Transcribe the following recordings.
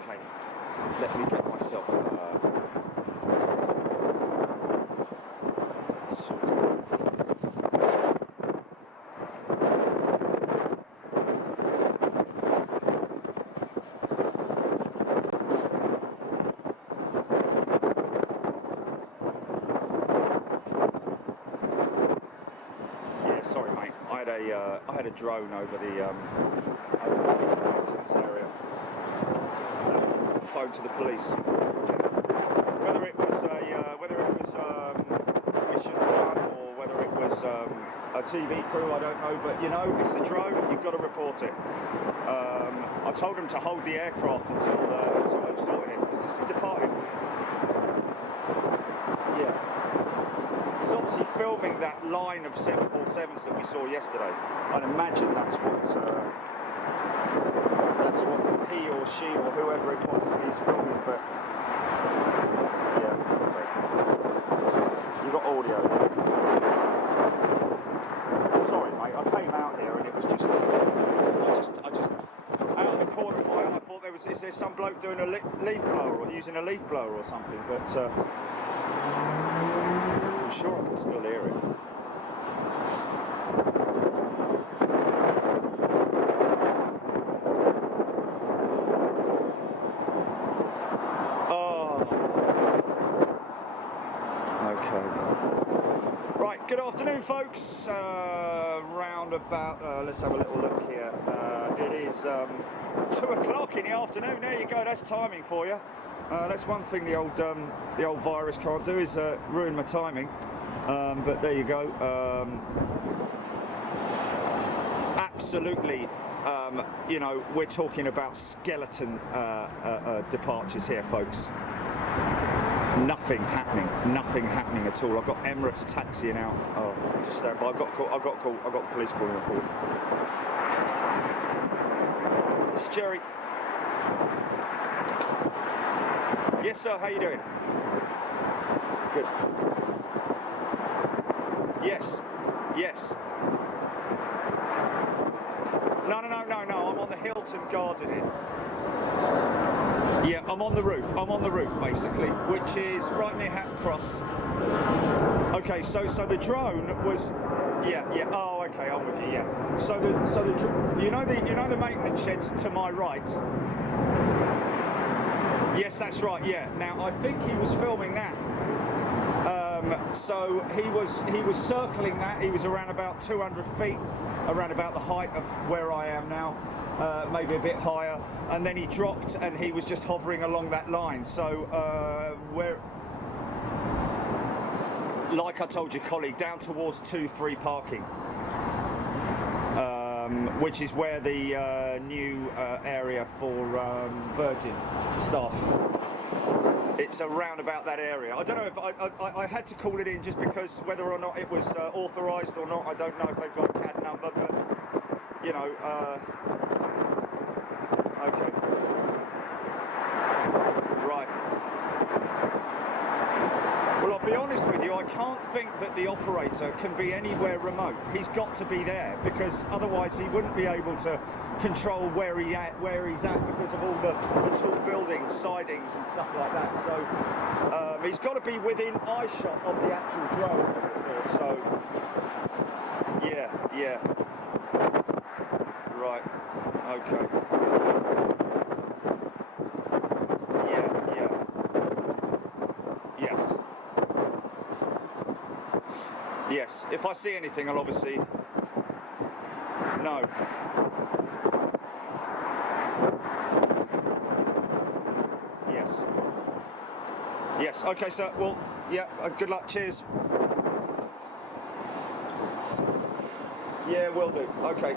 Okay, let me get myself sorted. Yeah, sorry, mate. I had a drone over the maintenance area. The phone to the police. Whether it was commission one or whether it was a TV crew, I don't know. But you know, it's a drone. You've got to report it. I told them to hold the aircraft until they've sorted it because it's departing. Yeah. It's obviously filming that line of 747s that we saw yesterday. I'd imagine that's what he or she or whoever it was is filming. But yeah, okay. You got audio. Sorry, mate. I came out here and it was just I just out of the corner of my eye, I thought is there some bloke doing a leaf blower or using a leaf blower or something? But I'm sure I can still hear it. Oh. Okay. Right, good afternoon, folks. Round about, let's have a little look here. It is 2 o'clock in the afternoon. There you go, that's timing for you. That's one thing the old virus can't do is ruin my timing. But there you go. Absolutely. You know, we're talking about skeleton departures here, folks. Nothing happening at all. I've got Emirates taxiing out. Oh, just stand by. I've got the police calling a call. This is Jerry. Yes, sir. How you doing? Good. Yes. No. I'm on the Hilton Garden Inn. Yeah, I'm on the roof. Basically, which is right near Hatton Cross. Okay, so the drone was. Yeah. Oh, okay. I'm with you. Yeah. So the you know the maintenance sheds to my right. Yes, that's right. Yeah. Now I think he was filming that. So he was circling that. He was around about 200 feet, around about the height of where I am now, maybe a bit higher. And then he dropped, and he was just hovering along that line. So like I told your colleague, down towards 2-3 parking. Which is where the new area for Virgin staff. It's around about that area. I don't know if I had to call it in just because whether or not it was authorised or not. I don't know if they've got a CAD number, but you know. Okay. Right. Well, I'll be honest with you, I can't think that the operator can be anywhere remote. He's got to be there because otherwise he wouldn't be able to control where he's at because of all the tall buildings, sidings and stuff like that. So he's got to be within eyeshot of the actual drone, I would have thought. So yeah. Right. Okay. Yeah. Yes. If I see anything, I'll obviously. No. Yes. Okay, sir. Well, yeah. Good luck. Cheers. Yeah, will do. Okay.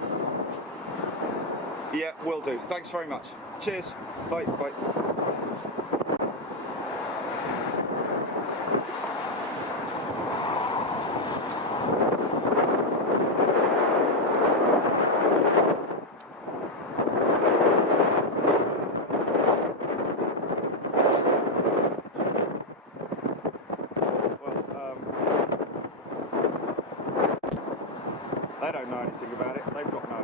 Yeah, will do. Thanks very much. Cheers. Bye. They don't know anything about it. They've got no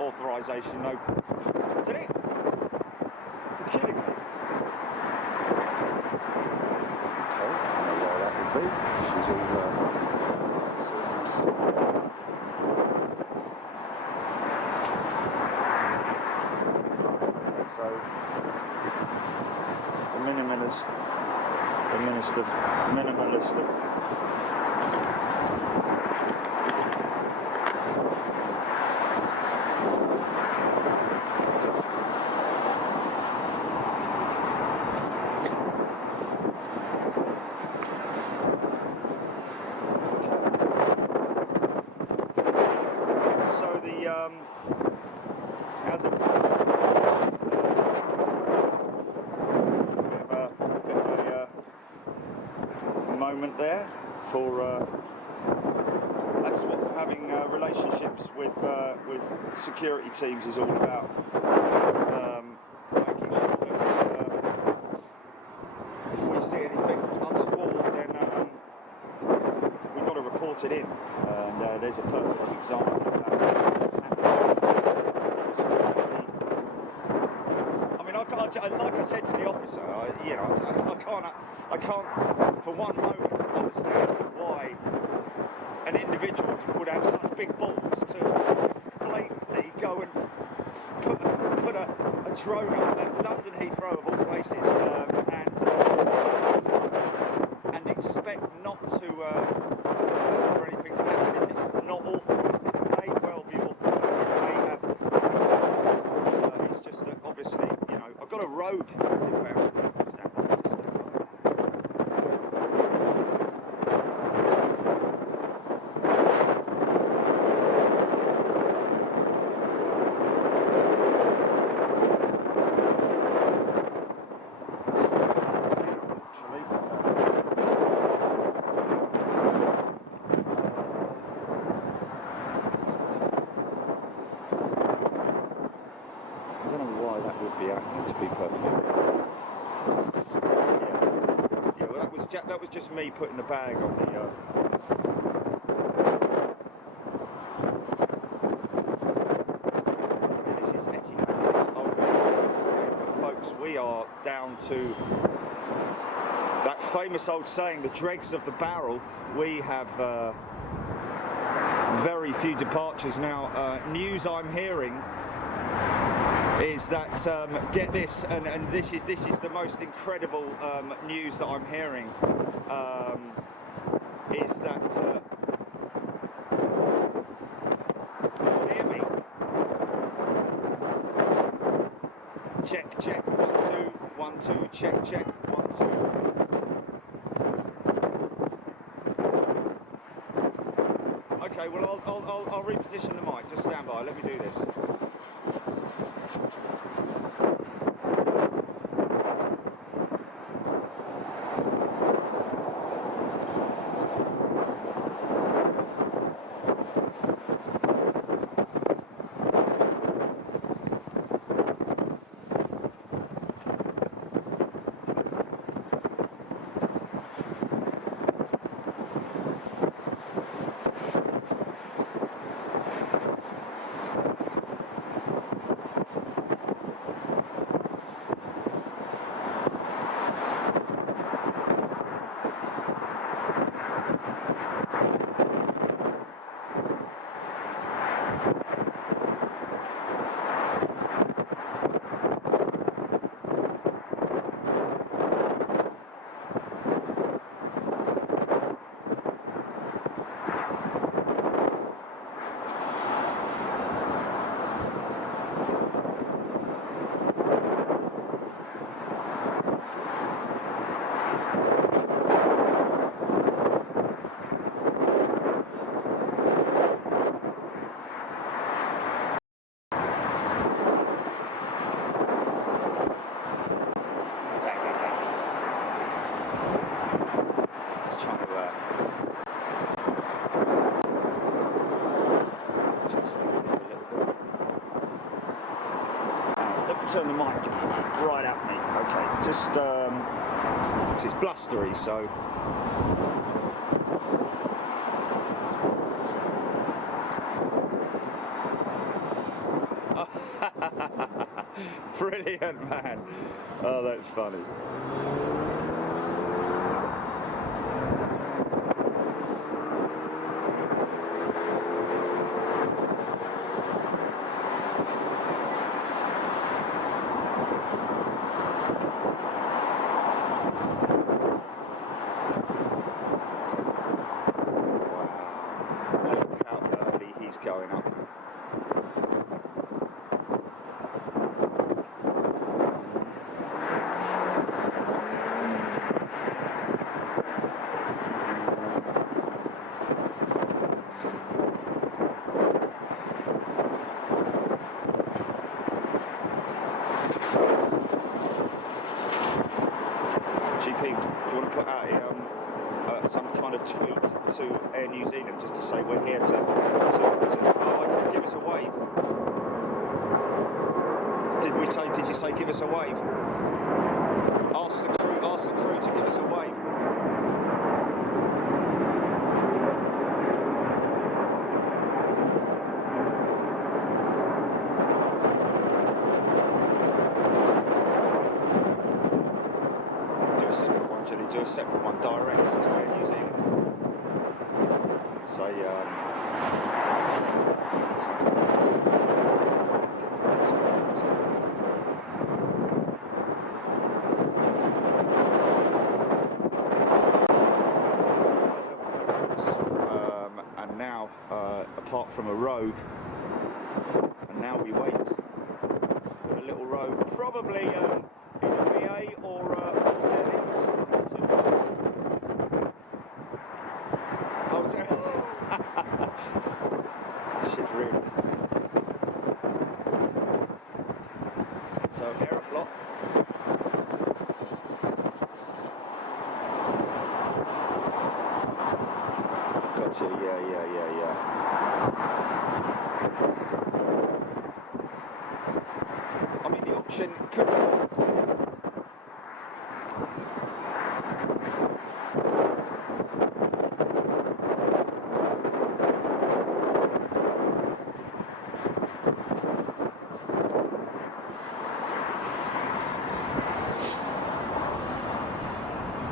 authorization, no Did it? You're kidding me? Okay, I don't know why that would be. She's so minimalist of so the how's it? Bit of a moment there for that's what having relationships with security teams is all about. Making sure that if we see anything untoward, then we've got to report it in. And there's a perfect example of that. I mean, like I said to the officer, I can't for one moment understand why an individual would have such big balls to blatantly go and put a drone up at London Heathrow of all places and expect not to for anything to happen if it's not authorised. It may well be authorised. It may have. It's just that obviously, I've got a rogue. Stand by. I don't know why that would be happening, to be perfectly honest. Yeah. Well, that was just me putting the bag on the. Okay, this is Etihad. It's old Emirates again, but folks, we are down to that famous old saying, the dregs of the barrel. We have very few departures now. News I'm hearing is that get this, and this is the most incredible news that I'm hearing, is that can you hear me? Check 1 2 1 2 check 1 2. Okay, well I'll reposition the mic. Just stand by. Let me do this. Turn the mic right at me. Okay, just it's blustery, so Brilliant, man. Oh, that's funny. Look how early he's going up. GP, do you want to put out some kind of tweet to Air New Zealand just to say we're here to oh, okay, give us a wave. Did you say give us a wave? Ask the crew to give us a wave. Do a separate one direct to Air New Zealand. Say, and now, apart from a rogue, and now we wait. Got a little rogue, probably either BA or Air Links. This shit's real. So Aeroflot. Gotcha, yeah. I mean, the option could...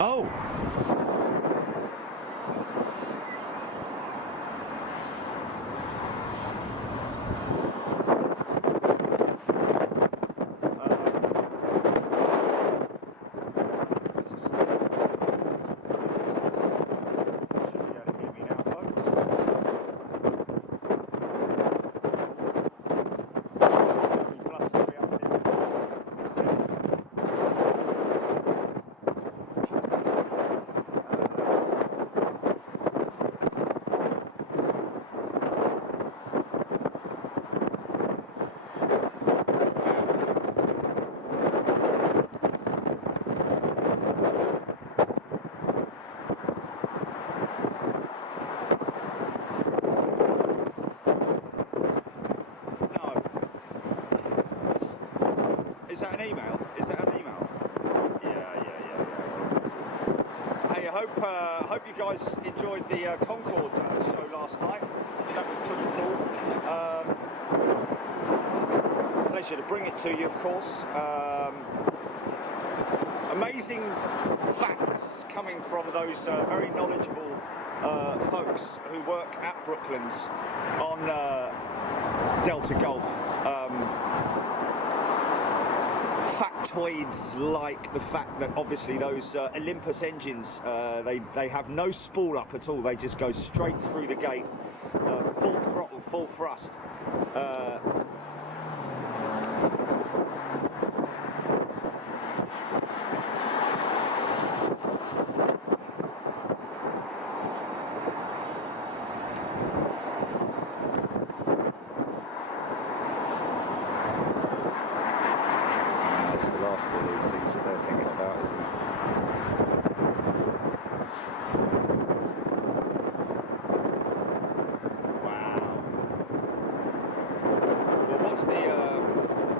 Oh! Is that an email? Yeah. Hey, I hope you guys enjoyed the Concorde show last night. That was pretty cool. Pleasure to bring it to you, of course. Amazing facts coming from those very knowledgeable folks who work at Brooklands on Delta Gulf. Factoids like the fact that obviously those Olympus engines, they have no spool up at all. They just go straight through the gate, full throttle, full thrust. That's the last of the things that they're thinking about, isn't it? Wow. Well, what's the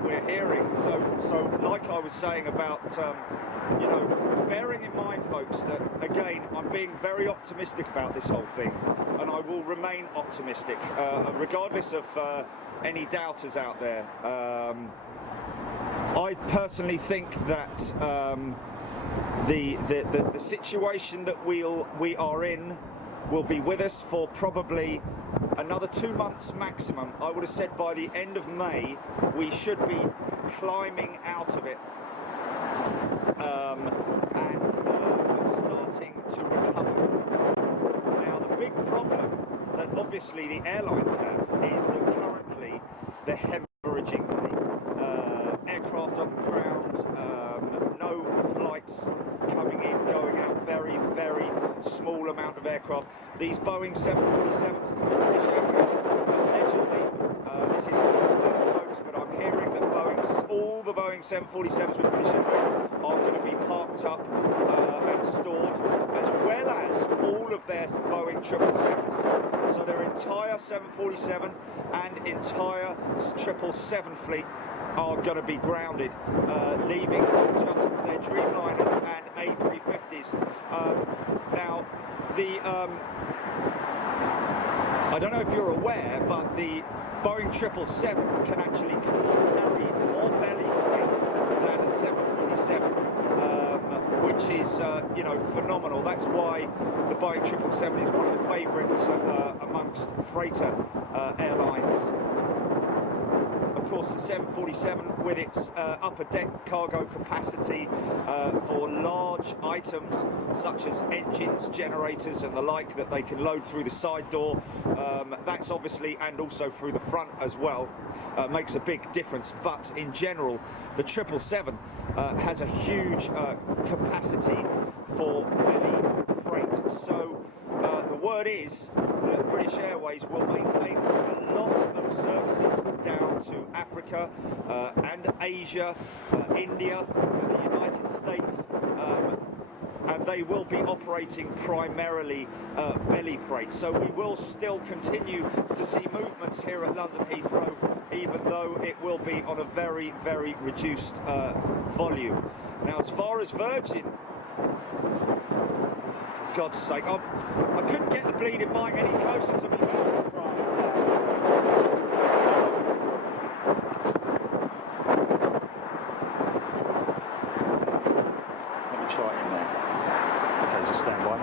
we're hearing? So like I was saying about bearing in mind, folks, that again I'm being very optimistic about this whole thing, and I will remain optimistic regardless of any doubters out there. I personally think that the situation that we are in will be with us for probably another 2 months maximum. I would have said by the end of May we should be climbing out of it and starting to recover. Now the big problem that obviously the airlines have is that currently they're hemorrhaging money. Aircraft on the ground, no flights coming in, going out, very, very small amount of aircraft. These Boeing 747s, British Airways, allegedly, this isn't confirmed, folks, but I'm hearing that all the Boeing 747s with British Airways are going to be parked up and stored, as well as all of their Boeing 777s. So their entire 747 and entire 777 fleet are going to be grounded, leaving just their Dreamliners and A350s. Now, I don't know if you're aware, but the Boeing 777 can actually carry more belly freight than a 747, which is, phenomenal. That's why the Boeing 777 is one of the favourites amongst freighter airlines. Of course, the 747, with its upper deck cargo capacity for large items such as engines, generators and the like that they can load through the side door, that's obviously, and also through the front as well, makes a big difference. But in general, the 777 has a huge capacity for belly freight. So the word is that British Airways will maintain a lot of services down to Africa and Asia, India and the United States, and they will be operating primarily belly freight. So we will still continue to see movements here at London Heathrow, even though it will be on a very, very reduced volume. Now, as far as Virgin, for God's sake, I couldn't get the bleeding mic any closer to me, man. Let me try it in there. Okay, just stand by.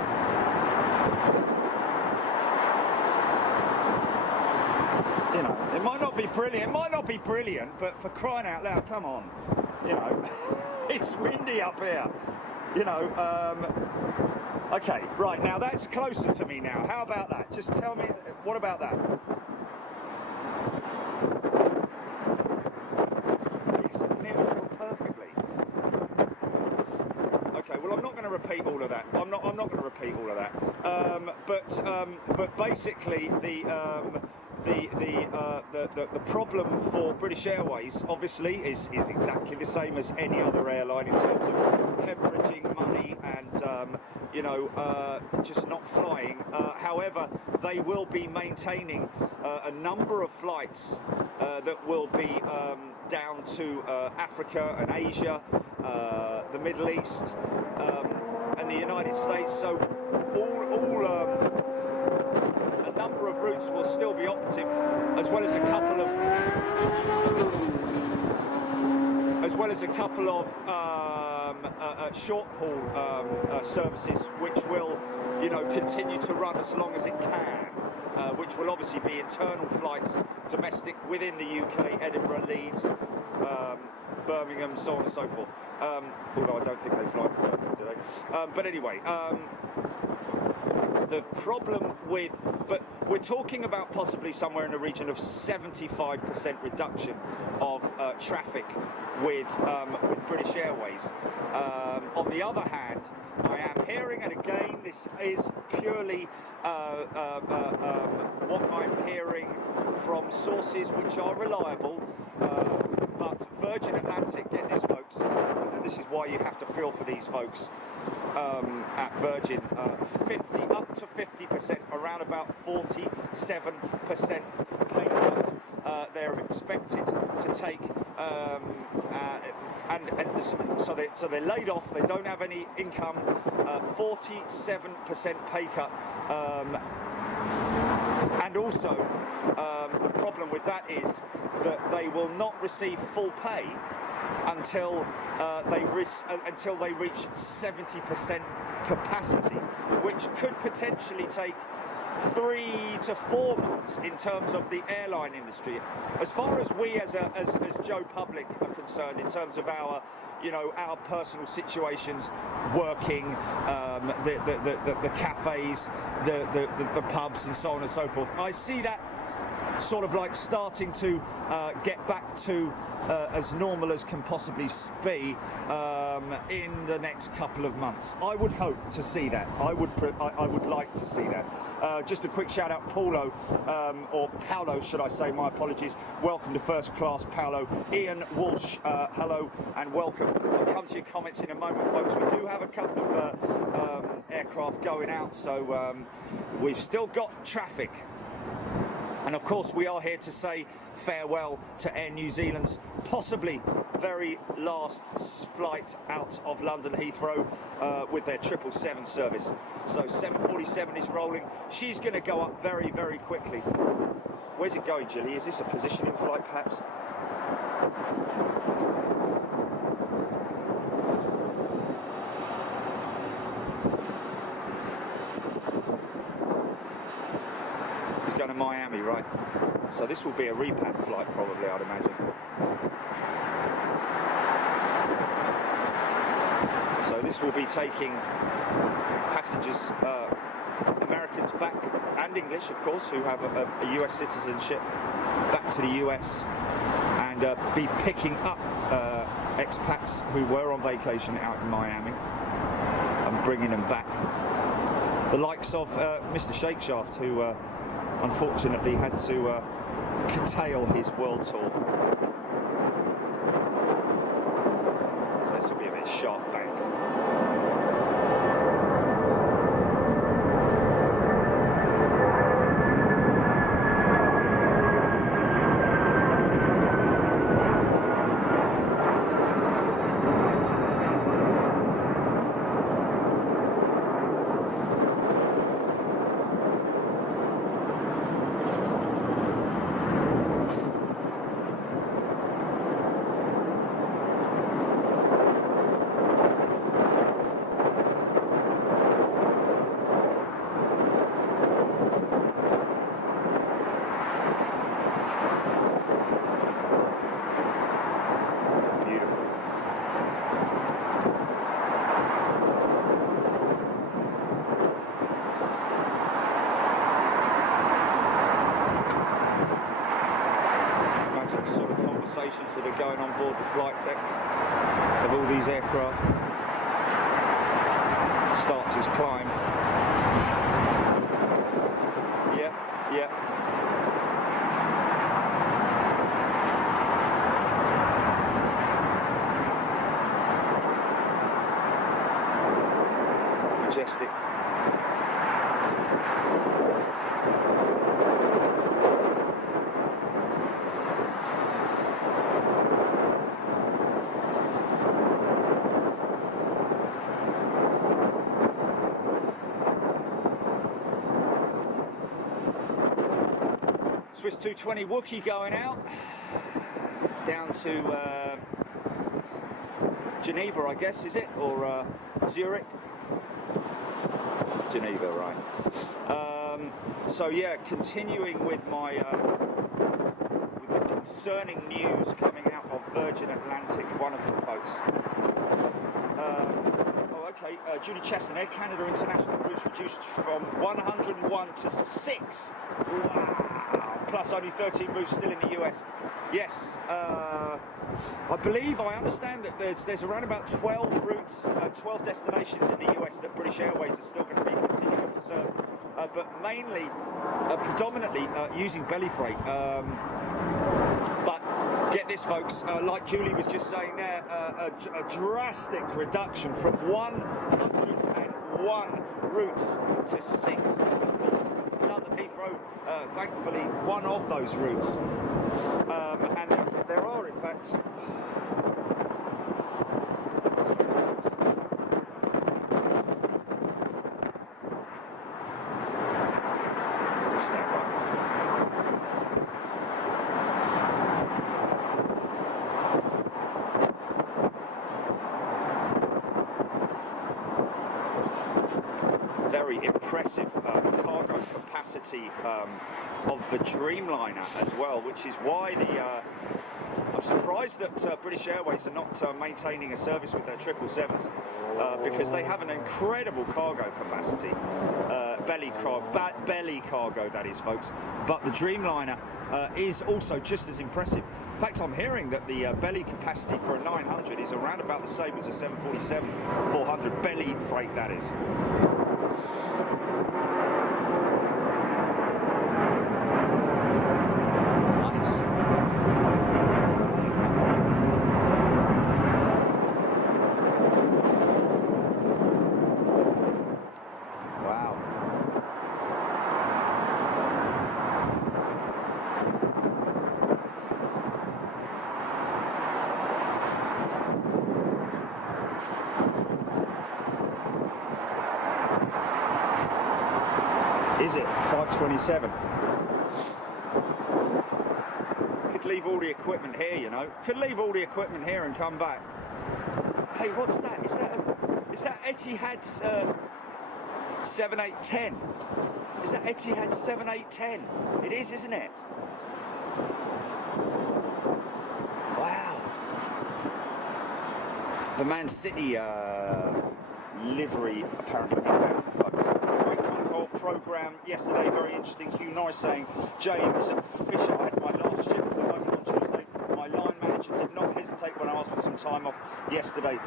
You know, it might not be brilliant, but for crying out loud, come on. You know, it's windy up here. You know, okay, right, now that's closer to me now. How about that? Just tell me, what about that? Yes, I can hear myself perfectly. Okay, well, I'm not going to repeat all of that. I'm not going to repeat all of that. But basically, the problem for British Airways obviously is exactly the same as any other airline in terms of hemorrhaging money and just not flying. However, they will be maintaining a number of flights that will be down to Africa and Asia, the Middle East, and the United States. So a number of routes will still be operative, as well as a couple of short haul services, which will, continue to run as long as it can, which will obviously be internal flights, domestic within the UK, Edinburgh, Leeds, Birmingham, so on and so forth. Although I don't think they fly, do they? But anyway. The problem but we're talking about possibly somewhere in the region of 75% reduction of traffic with British Airways. On the other hand, I am hearing, and again, this is purely what I'm hearing from sources which are reliable, but Virgin Atlantic, get this, folks, and this is why you have to feel for these folks at Virgin, up to 50%, around about 47% pay cut they're expected to take, so they're laid off, they don't have any income, 47% pay cut, and also the problem with that is that they will not receive full pay until until they reach 70% capacity, which could potentially take 3 to 4 months in terms of the airline industry. As far as we as Joe Public are concerned, in terms of our our personal situations, working, the cafes, the pubs, and so on and so forth, I see that sort of like starting to get back to as normal as can possibly be in the next couple of months. I would hope to see that. I would like to see that. Just a quick shout out, Paulo, or Paolo, should I say? My apologies. Welcome to First Class, Paolo. Ian Walsh, hello and welcome. I'll come to your comments in a moment, folks. We do have a couple of aircraft going out, so we've still got traffic. And of course, we are here to say farewell to Air New Zealand's possibly very last flight out of London Heathrow with their 777 service. So 747 is rolling. She's going to go up very, very quickly. Where's it going, Gilly? Is this a positioning flight, perhaps? Going to Miami, right? So this will be a repack flight, probably, I'd imagine. So this will be taking passengers, Americans back, and English, of course, who have a US citizenship, back to the US, and be picking up expats who were on vacation out in Miami and bringing them back. The likes of Mr. Shakeshaft, who unfortunately had to curtail his world tour. So this will be a bit sharp bank. That are going on board the flight deck of all these aircraft. Starts his climb. Yeah. Majestic. Swiss 220 Wookiee going out down to Geneva, I guess, is it, or Zurich? Geneva, right? So yeah, continuing with my with the concerning news coming out of Virgin Atlantic, one of them, folks. Okay, Julie Cheston, Air Canada International routes reduced from 101 to 6. Wow. Plus only 13 routes still in the US. Yes, I understand that there's around about 12 routes, 12 destinations in the US that British Airways are still going to be continuing to serve, but mainly, predominantly using belly freight. But get this, folks, like Julie was just saying there, a drastic reduction from 101 routes to 6, of course. London Heathrow, thankfully, one of those routes. And there are, in fact, stand by. impressive cargo capacity of the Dreamliner as well, which is why I'm surprised that British Airways are not maintaining a service with their 777s, because they have an incredible cargo capacity, belly cargo that is, folks. But the Dreamliner is also just as impressive. In fact, I'm hearing that the belly capacity for a 900 is around about the same as a 747-400 belly freight, that is. Nice. Wow. Is it 5:27? Could leave all the equipment here, you know. Could leave all the equipment here and come back. Hey, what's that? Is that Etihad's 7810? Is that Etihad's 7810? It is, isn't it? Wow. The Man City livery apparently inbound, folks. Great Concorde programme yesterday, very interesting. Hugh Norris saying, James Fisher, I had my last shift at the moment on Tuesday. My line manager did not hesitate when I asked for some time off yesterday.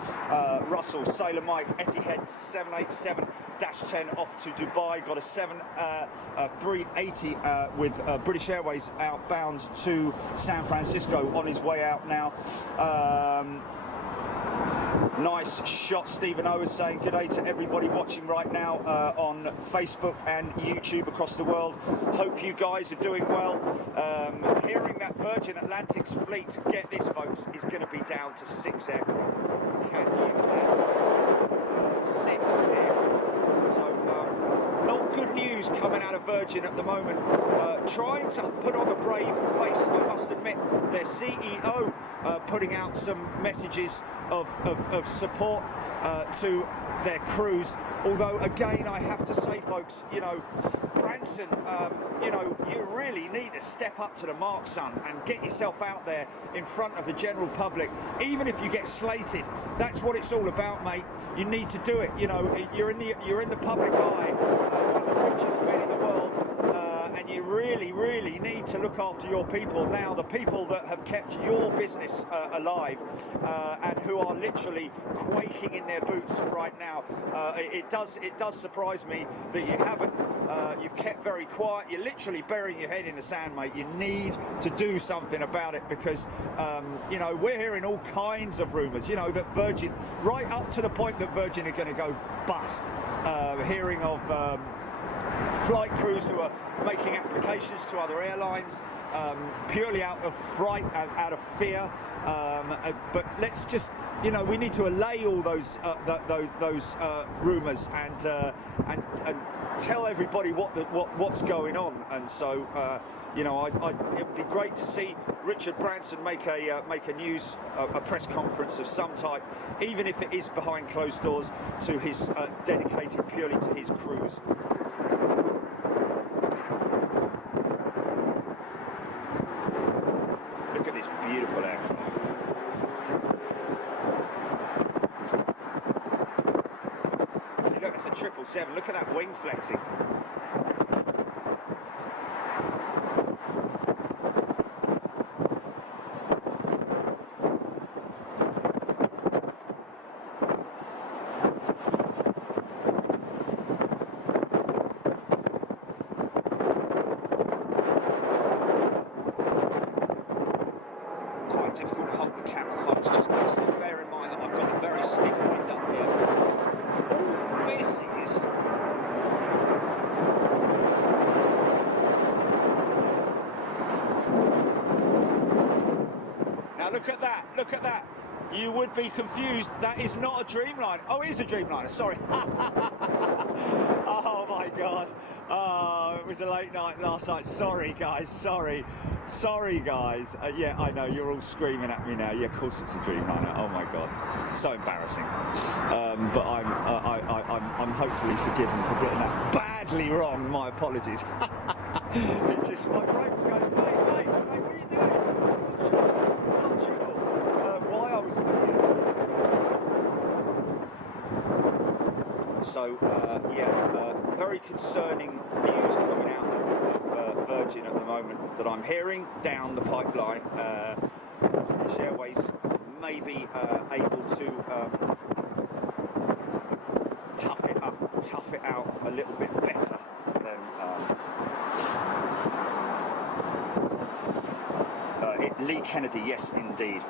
Russell, Sailor Mike, Etihad 787-10 off to Dubai. Got a 380 with British Airways outbound to San Francisco on his way out now. Nice shot. Stephen O is saying good day to everybody watching right now on Facebook and YouTube across the world. Hope you guys are doing well. Hearing that Virgin Atlantic's fleet, get this folks, is going to be down to 6 aircraft. Can you add 6 aircraft? So not good news coming out of Virgin at the moment. Trying to put on a brave face, I must admit. Their CEO putting out some messages of support to their crews. Although, again, I have to say, folks, you know, Branson, you know, you really need to step up to the mark, son, and get yourself out there in front of the general public. Even if you get slated, that's what it's all about, mate. You need to do it. You know, you're in the public eye, one of the richest men in the world, and you really need to look after your people now, the people that have kept your business alive, and who are literally quaking in their boots right now. It does surprise me that you haven't. You've kept very quiet. You're literally burying your head in the sand, mate. You need to do something about it, because you know, we're hearing all kinds of rumours. You know, that Virgin, right up to the point that Virgin are going to go bust. Hearing of flight crews who are making applications to other airlines purely out of fright, out of fear. But let's just, you know, we need to allay all those rumours and tell everybody what's going on. And so, you know, it'd be great to see Richard Branson make a press conference of some type, even if it is behind closed doors, to his dedicated purely to his crews. Look at this beautiful aircraft. See, look, it's a 777. Look at that wing flexing. Difficult to hold the camera, folks. Just please bear in mind that I've got a very stiff wind up here. Oh, misses. Now look at that. Look at that. You would be confused. That is not a Dreamliner. Oh, it is a Dreamliner. Sorry. Oh my God. Oh, it was a late night last night. Sorry, guys. Sorry, guys. Yeah, I know you're all screaming at me now. Yeah, of course it's a Dreamliner. Oh my God, so embarrassing. But I'm hopefully forgiven for getting that bad badly wrong. My apologies. It just, my brain was going, mate, what are you doing? It's a triple. It's not a triple. Why I was thinking. So, very concerning news coming out of Virgin at the moment that I'm hearing down the pipeline. British Airways may be able to tough it out a little bit better than Lee Kennedy. Yes, indeed.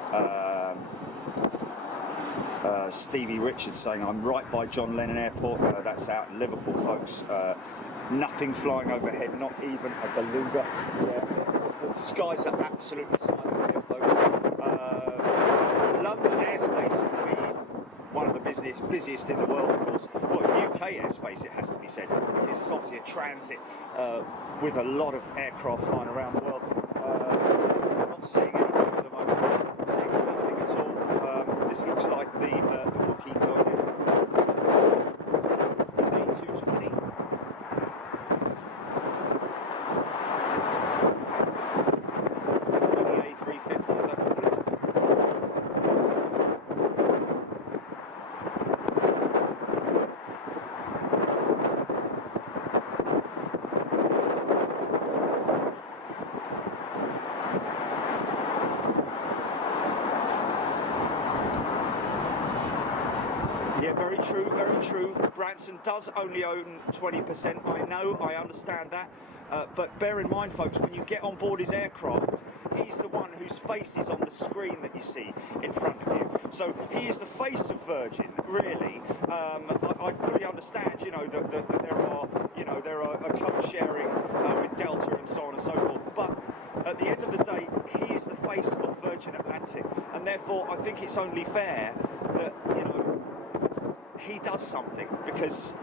Stevie Richards saying, I'm right by John Lennon Airport. That's out in Liverpool, folks. Nothing flying overhead, not even a beluga. Yeah. The skies are absolutely silent here, folks. London airspace would be one of the busiest in the world, of course. Well, UK airspace, it has to be said, because it's obviously a transit with a lot of aircraft flying around the world. I'm not seeing anything at the moment. I'm seeing nothing at all. This looks like the Wookiee going in. A220. The A350, as I call it. Yeah, very true. Branson does only own 20%. I know, I understand that. But bear in mind, folks, when you get on board his aircraft, he's the one whose face is on the screen that you see in front of you. So he is the face of Virgin, really. I fully understand, that there are a code sharing with Delta and so on and so forth. But at the end of the day, he is the face of Virgin Atlantic, and therefore I think it's only fair that he does something, because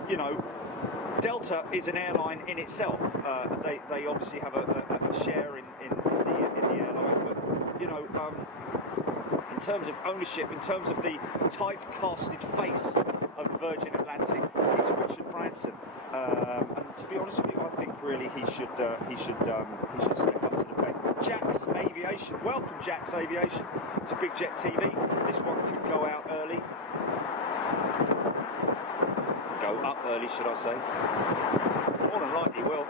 Delta is an airline in itself. They obviously have a share in the airline, but in terms of ownership, in terms of the typecasted face of Virgin Atlantic, it's Richard Branson. And to be honest with you, I think really he should step up to the plate. Jack's Aviation, welcome Jack's Aviation to Big Jet TV. This one could go out early. Go up early, should I say? More than likely will.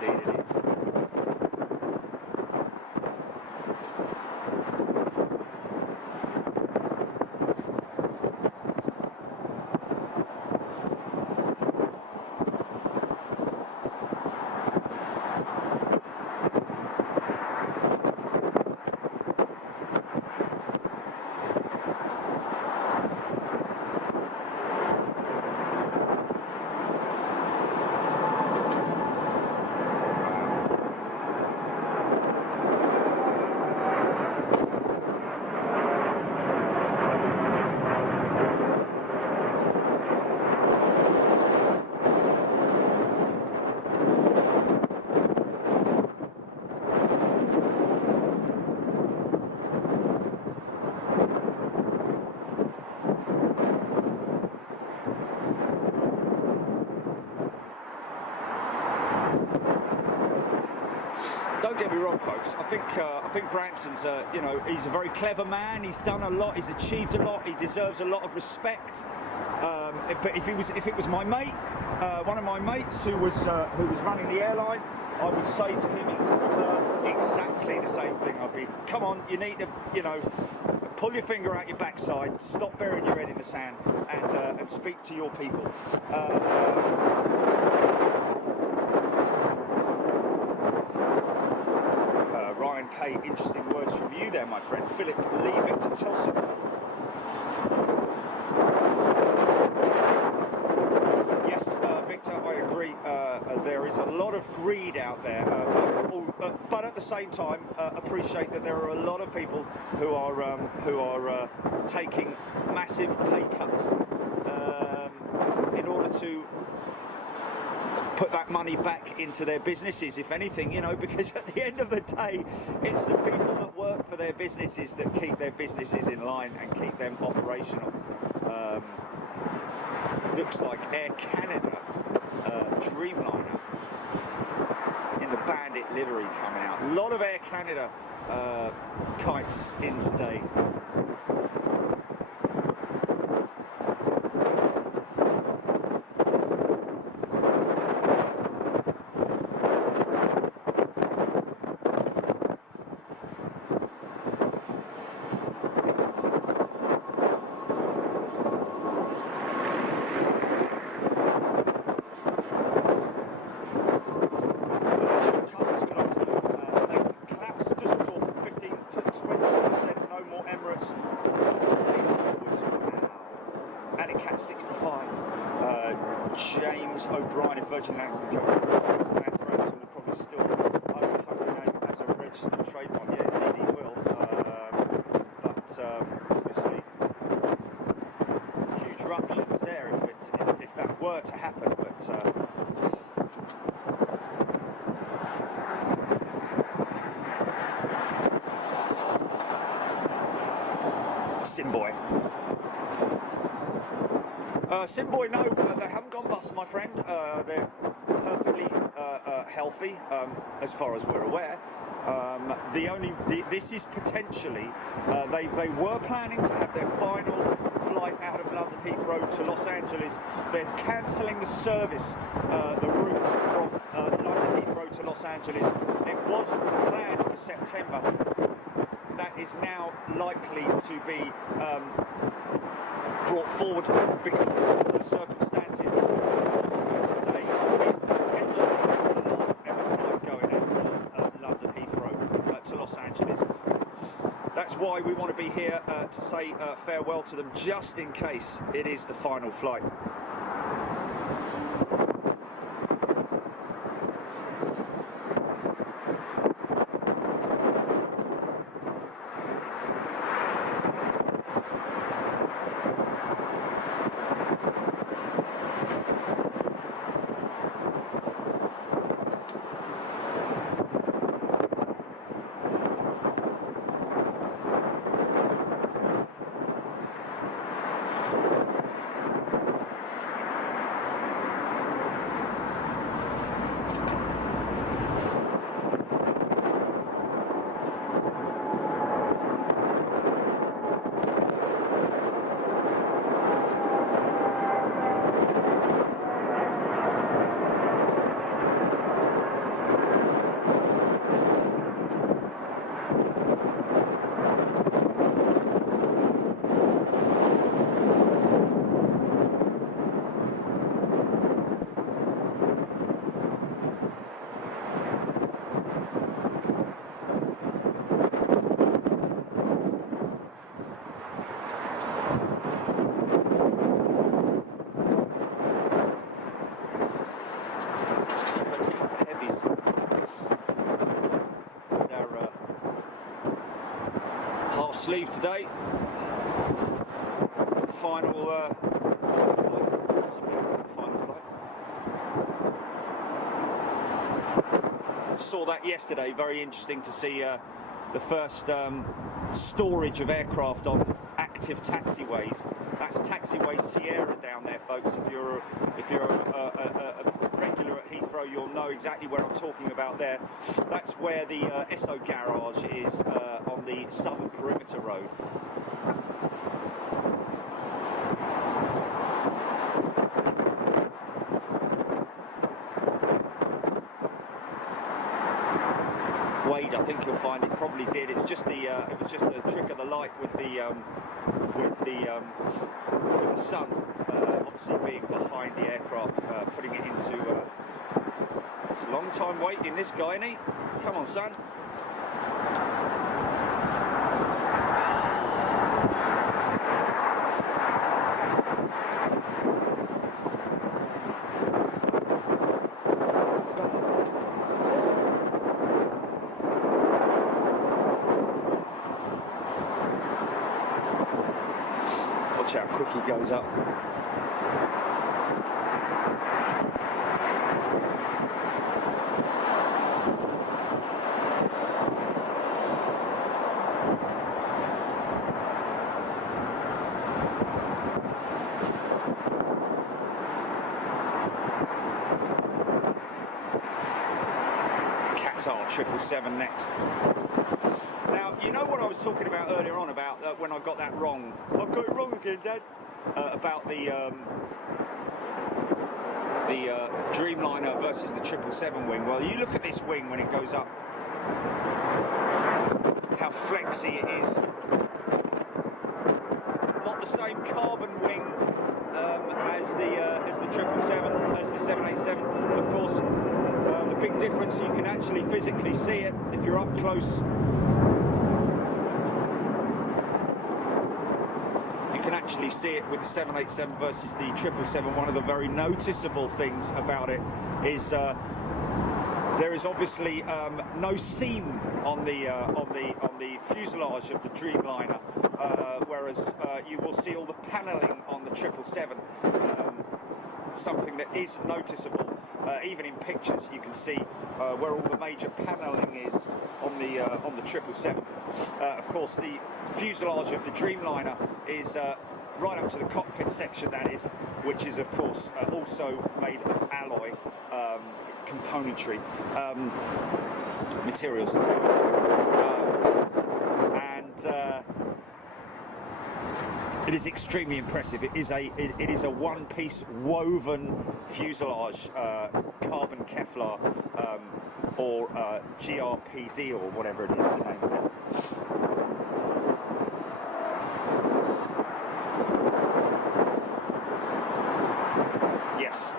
Indeed it is. Don't get me wrong, folks. I think Branson's, he's a very clever man. He's done a lot. He's achieved a lot. He deserves a lot of respect. But if it was my mate, one of my mates who was running the airline, I would say to him exactly the same thing. I'd be, come on, you need to, pull your finger out your backside, stop burying your head in the sand, and speak to your people. Ryan K, interesting words from you there, my friend. Philip, leave it to Tilson. Yes, Victor, I agree. There is a lot of greed out there, but at the same time, appreciate that there are a lot of people who are taking massive pay cuts in order to put that money back into their businesses, if anything, you know, because at the end of the day, it's the people that work for their businesses that keep their businesses in line and keep them operational. Looks like Air Canada Dreamliner in the bandit livery coming out. A lot of Air Canada kites in today. From Sunday onwards. Wow. Alley Cat 65. James O'Brien of Virgin Land Branson will probably still own the company name as a registered trademark. Yeah, indeed he will. But obviously, huge ruptions there if that were to happen. But Simboy. Simboy, no, they haven't gone bust, my friend. They're perfectly healthy, as far as we're aware. This is potentially, they were planning to have their final flight out of London Heathrow to Los Angeles. They're cancelling the service, the route from London Heathrow to Los Angeles. It was planned for September. That is now likely to be brought forward because of the circumstances. Today is potentially the last ever flight going out of London Heathrow to Los Angeles. That's why we want to be here to say farewell to them, just in case it is the final flight. Sleeve today. Final flight, possibly the final flight. Saw that yesterday. Very interesting to see the first storage of aircraft on active taxiways. That's taxiway Sierra down there, folks. If you're a regular at Heathrow, you'll know exactly where I'm talking about there. That's where the Esso garage is on the southern perimeter road. Wade, I think you'll find it probably did. It was just the trick of the light with the sun obviously being behind the aircraft, putting it into. It's a long time waiting. This guy, isn't he? Come on, son. Watch how quick he goes up. Qatar 777 next. Now, you know what I was talking about earlier on about when I got that wrong. I've got it wrong again, Dad. About the Dreamliner versus the 777 wing. Well, you look at this wing when it goes up, how flexy it is. Not the same carbon wing as the 777, as the 787. Of course, the big difference, you can actually physically see it if you're up close. You can actually see it with the 787 versus the 777. One of the very noticeable things about it is there is obviously no seam on the fuselage of the Dreamliner, whereas you will see all the panelling on the 777. Something that is noticeable, even in pictures, you can see where all the major panelling is on the 777. Of course, the fuselage of the Dreamliner is right up to the cockpit section, that is, which is of course also made of alloy componentry materials that go into it, and it is extremely impressive. It is a one-piece woven fuselage, carbon Kevlar, or GRPD, or whatever it is the name of it. Yes,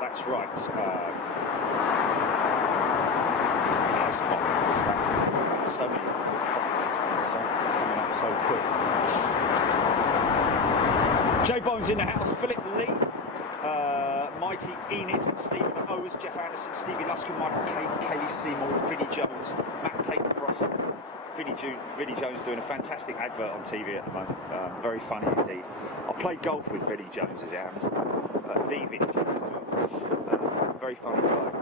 that's right. Casbon was that. So many comments, coming up so quick. J Bones in the house, Philip Lee, Mighty Enid, Stephen Owers, Jeff Anderson, Stevie Luskin, Michael Kane, Kaylee Seymour, Vinnie Jones, Matt Tate-Frost, Vinnie Jones doing a fantastic advert on TV at the moment, very funny indeed. I've played golf with Vinnie Jones, as it happens, the Vinnie Jones as well, very funny guy.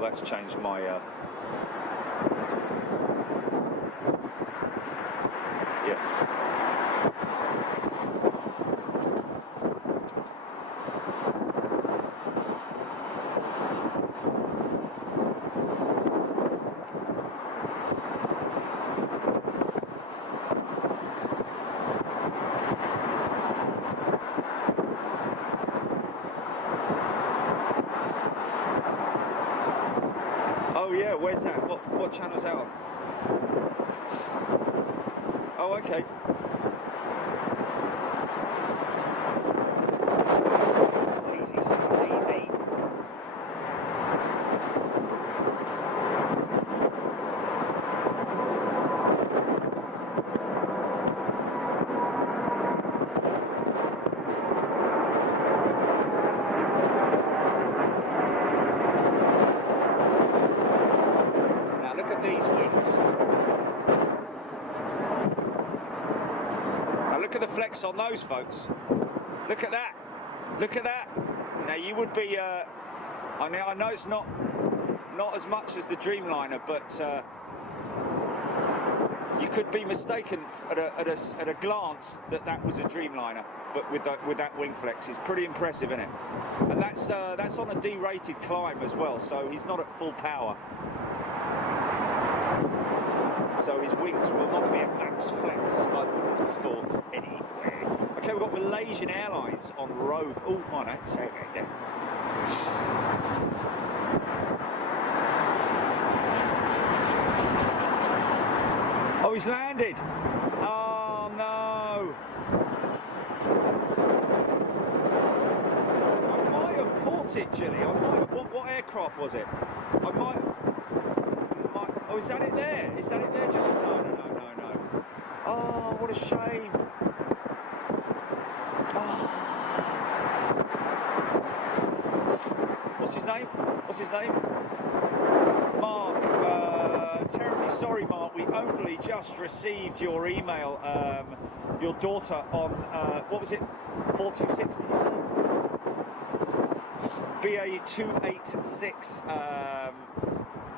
That's changed my yeah. Oh yeah, where's that? What channel's that on? Oh, okay. Easy, son, easy. These wings. Now look at the flex on those, folks. Look at that. Look at that. Now you would be. I know it's not as much as the Dreamliner, but you could be mistaken at a glance that was a Dreamliner. But with that wing flex, it's pretty impressive, isn't it? And that's on a D-rated climb as well, so he's not at full power. So his wings will not be at max flex, I wouldn't have thought anywhere. Okay, we've got Malaysian Airlines on Rogue. Oh, my no, say it right there. Oh, he's landed. Oh, no. I might have caught it, Jilly. What aircraft was it? Oh, is that it there? Is that it there? Just no. Oh, what a shame. Oh. What's his name? Mark. Terribly sorry, Mark. We only just received your email. Your daughter on what was it? 426? Did you say? BA 286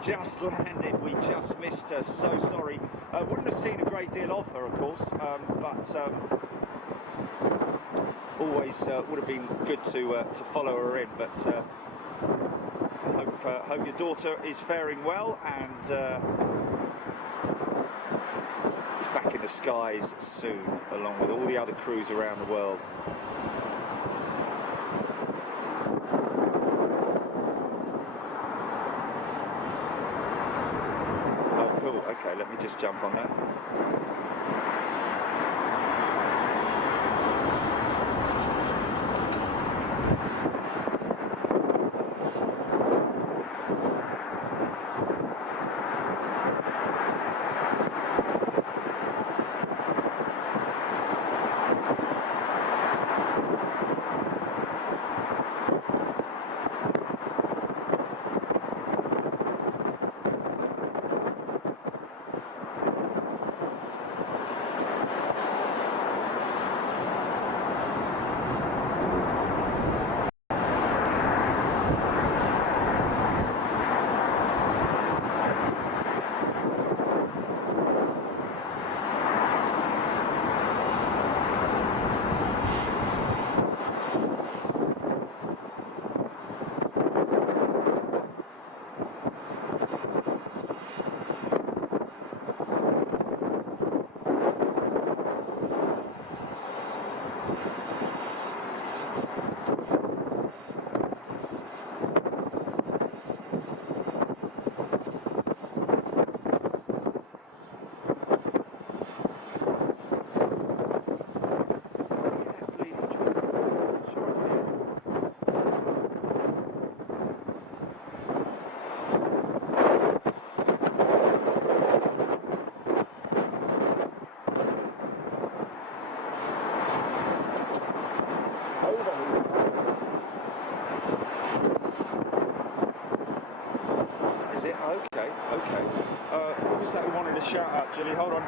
just landed. We just missed her. So sorry. Wouldn't have seen a great deal of her, of course, but always would have been good to follow her in. But hope your daughter is faring well and is back in the skies soon, along with all the other crews around the world. Oh, cool. Okay, let me just jump on that. Is it? Okay, okay. Who was that who wanted to shout out, Julie? Hold on.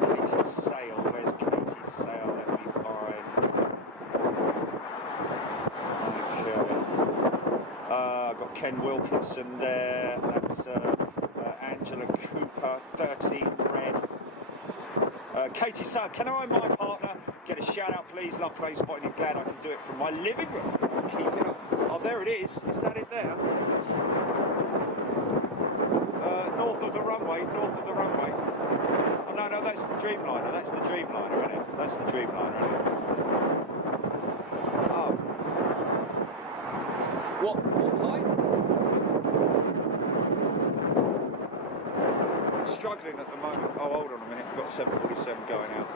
Katie's sail. Where's Katie's sail? Let me find. Okay. Got Ken Wilkinson there. That's Angela Cooper, 13 red. Katie sail. Can I, my partner, get a shout out, please? Love plane spotting and glad I can do it from my living room. Keep it up. Oh, there it is. Is that it there? North of the runway. North of the runway. Oh, no, no, that's the Dreamliner. That's the Dreamliner, isn't it? That's the Dreamliner, isn't it? Oh. What height? I'm struggling at the moment. Oh, hold on a minute. We've got 747 going out.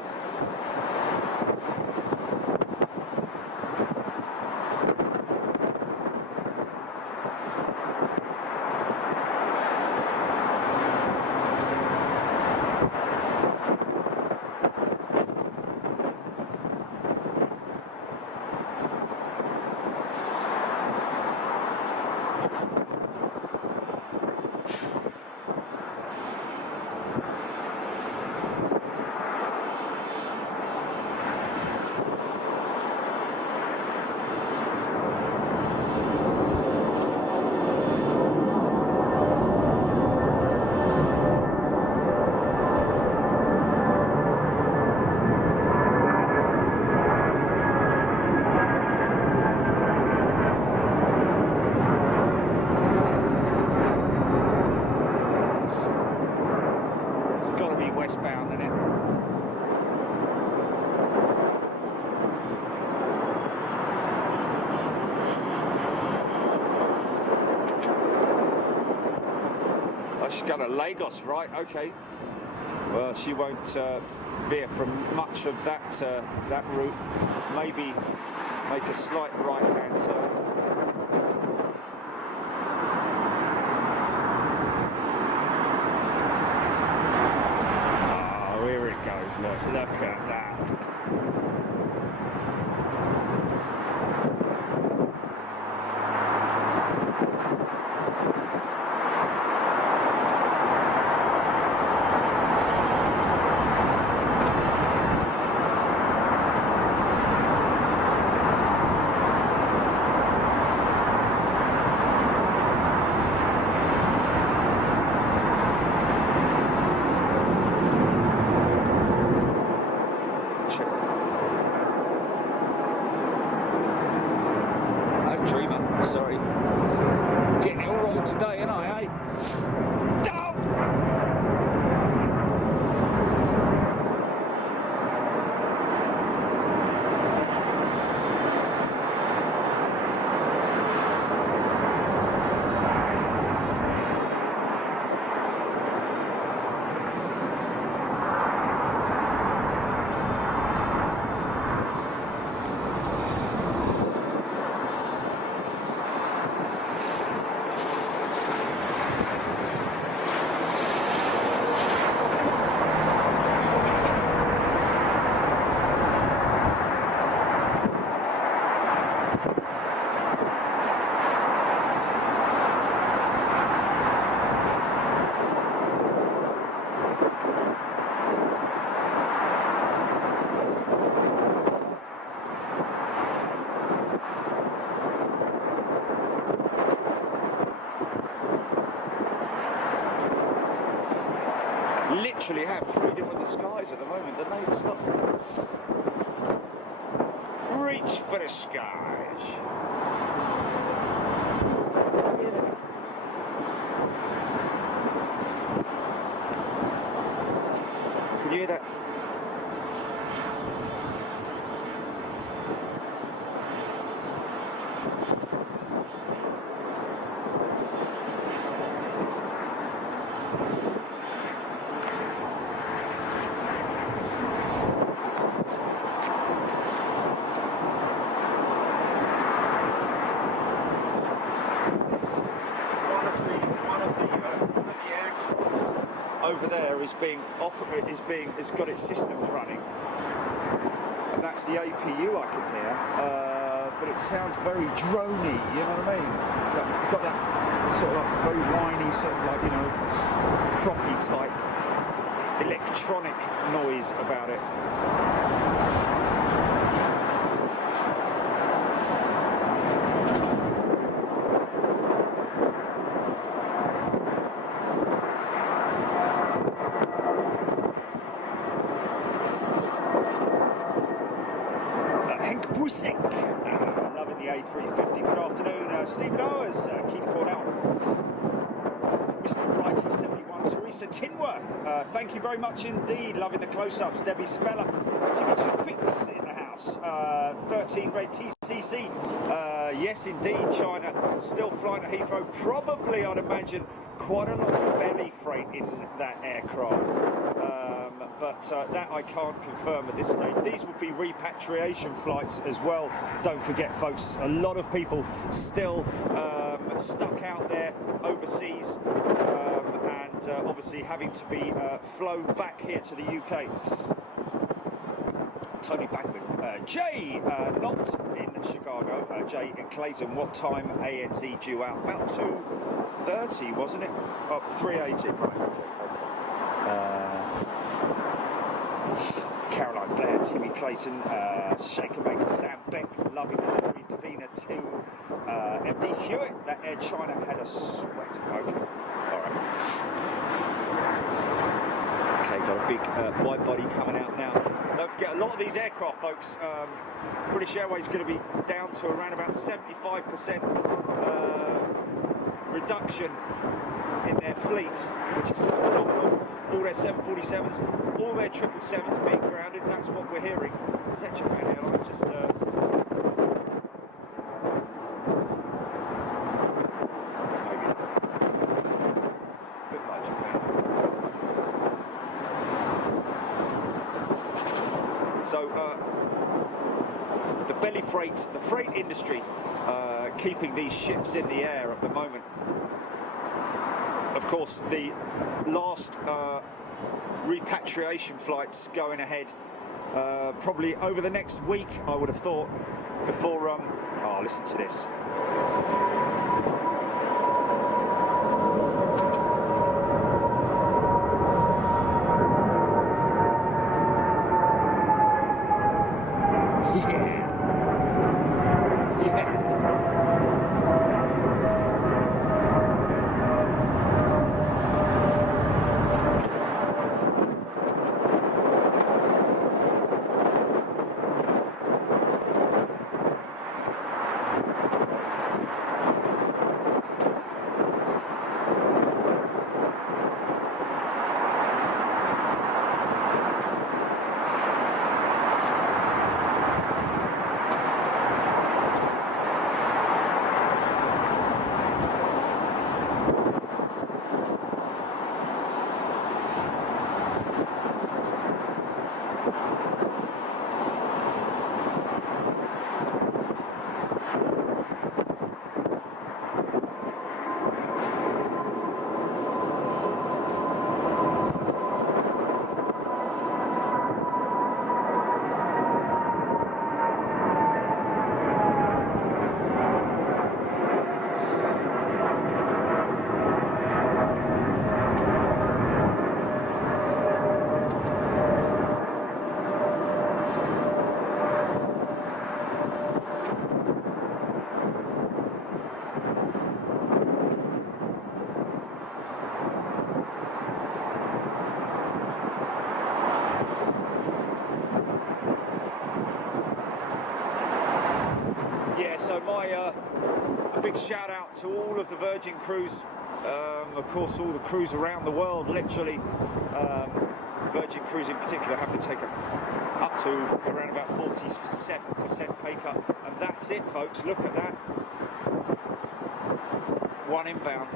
Westbound, isn't it? Oh, she's got to Lagos, right? Okay. Well, she won't veer from much of that that route. Maybe make a slight right-hand turn. Look at that. Dreamer, sorry. Getting it all wrong today, ain't I, eh? Literally have freedom of the skies at the moment, don't they? Just look. Reach for the skies. Can you hear that? Over there has got its systems running, and that's the APU I can hear, but it sounds very drony, you know what I mean? It's like, you've got that sort of like very whiny, sort of like, you know, proppy type electronic noise about it. Loving the A350. Good afternoon, Stephen Owers, Keith Cornell, Mr. Righty 71, Teresa Tinworth. Thank you very much indeed. Loving the close-ups. Debbie Speller, Timmy Toothpicks in the house. 13 Red TCC. Yes, indeed. China still flying to Heathrow. Probably, I'd imagine, quite a lot of belly freight in that aircraft. But that I can't confirm at this stage. These would be repatriation flights as well. Don't forget, folks, a lot of people still stuck out there overseas and obviously having to be flown back here to the UK. Tony Backman. Jay, not in Chicago. Jay in Clayton. What time ANZ due out? About 2:30, wasn't it? Oh, 3:80. Right. Caroline Blair, Timmy Clayton, Shaker Maker, Sam Beck, loving the livery, Davina 2, MD Hewitt. That Air China had a sweat. Okay, all right. Okay, got a big wide body coming out now. Don't forget, a lot of these aircraft, folks, British Airways is going to be down to around about 75% reduction in their fleet, which is just phenomenal. All their 747s, all their 777s being grounded. That's what we're hearing. Is that Japan Airlines? Just maybe. Look like Japan. So the belly freight, the freight industry, keeping these ships in the air at the moment. Of course, the last repatriation flights going ahead. Probably over the next week, I would have thought, before oh, listen to this. So a big shout out to all of the Virgin crews, of course all the crews around the world, literally, Virgin crews in particular having to take up to around about 47% pay cut, and that's it folks, look at that, one inbound.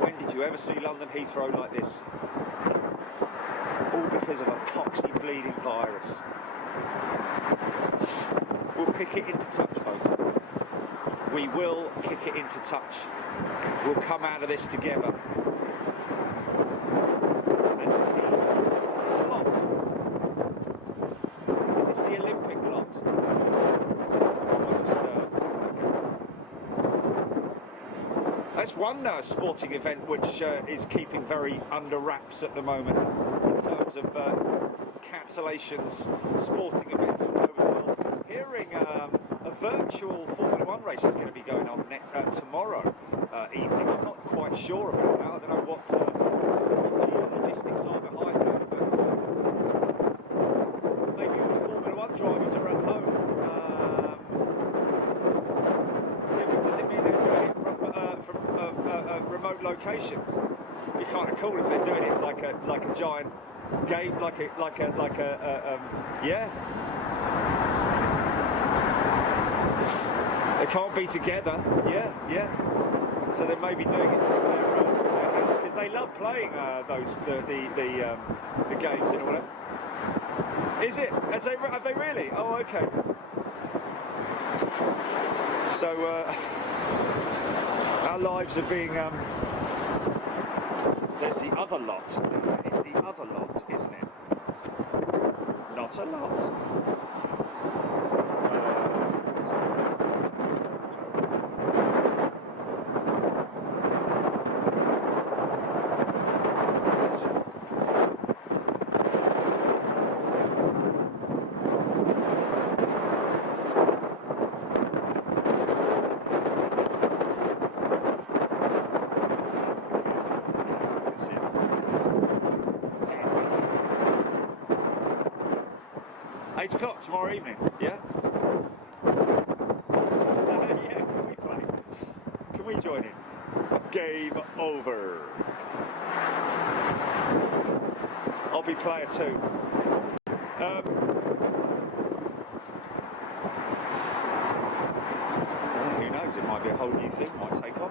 When did you ever see London Heathrow like this? All because of a poxy bleeding virus. We'll kick it into touch, folks. We will kick it into touch. We'll come out of this together as a team. Is this a lot? Is this the Olympic lot? I'll just, okay. That's one sporting event which is keeping very under wraps at the moment in terms of cancellations, sporting events all over the world. Hearing a virtual Formula 1 race is going to be going on tomorrow evening. I'm not quite sure about that. I don't know what the logistics are behind that, but maybe all the Formula 1 drivers are at home. Yeah, but does it mean they're doing it from remote locations? It'd be kind of cool if they're doing it like a giant game, yeah. They can't be together, yeah. So they may be doing it from their homes because they love playing the games and all that. Is it? Have they really? Oh, okay. So our lives are being. There's the other lot. Now that is the other lot, isn't it? Not a lot. O'clock tomorrow evening, yeah? Yeah, can we play? Can we join in? Game over. I'll be player 2. Who knows, it might be a whole new thing, might take on.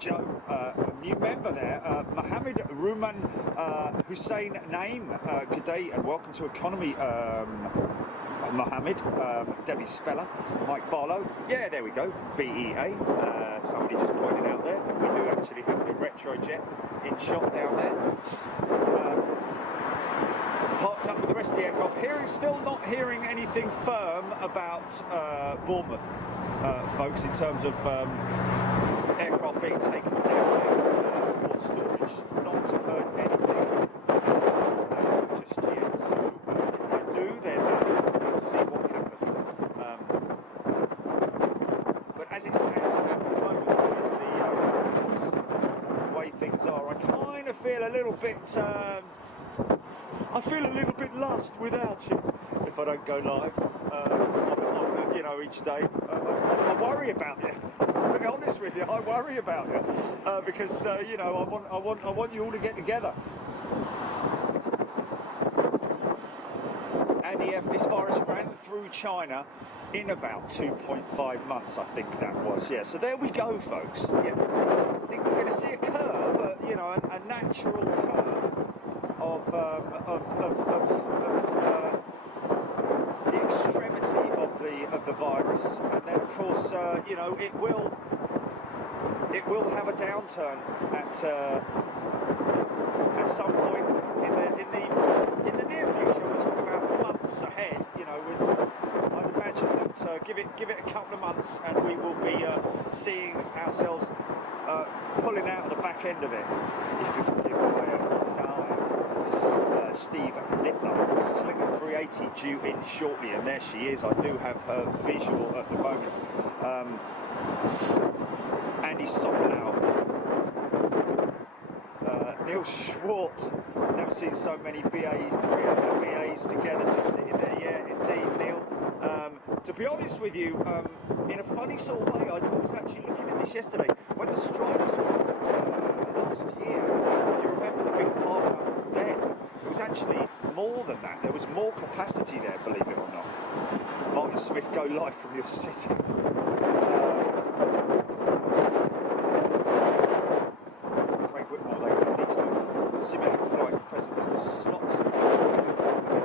Joe, a new member there, Mohammed Ruman Hussein Naim, good day and welcome to Economy Mohammed, Debbie Speller, Mike Barlow. Yeah, there we go. BEA. Somebody just pointed out there that we do actually have the Retrojet in shot down there. Parked up with the rest of the aircraft. Still not hearing anything firm about Bournemouth, folks, in terms of aircraft being taken down there for storage. Not heard anything just yet. So if I do, then we'll see what happens. But as it stands at the moment, with the way things are, I kind of feel a little bit. I feel a little bit lost without you if I don't go live, each day. I worry about you. To be honest with you, I worry about you because I want you all to get together. Andy M, this virus ran through China in about 2.5 months, I think that was. Yeah, so there we go, folks. Yeah, I think we're going to see a curve, a natural curve of the extremity of the virus, and then of course it will have a downturn at some point in the near future. We talk about months ahead. I'd imagine that give it a couple of months, and we will be seeing ourselves pulling out of the back end of it, if you forgive my knife. Steve Littler, Slinger 380 due in shortly, and there she is. I do have her visual at the moment. Andy Sokolau, Neil Schwartz. Never seen so many BAs together just sitting there. Yeah, indeed, Neil. To be honest with you, in a funny sort of way, I was actually looking at this yesterday. When the strikes were last year, do you remember the big park up then? It was actually more than that. There was more capacity there, believe it or not. Martin Smith, go live from your city. Craig Whitmore, they need to do simulated flying present as the slots for them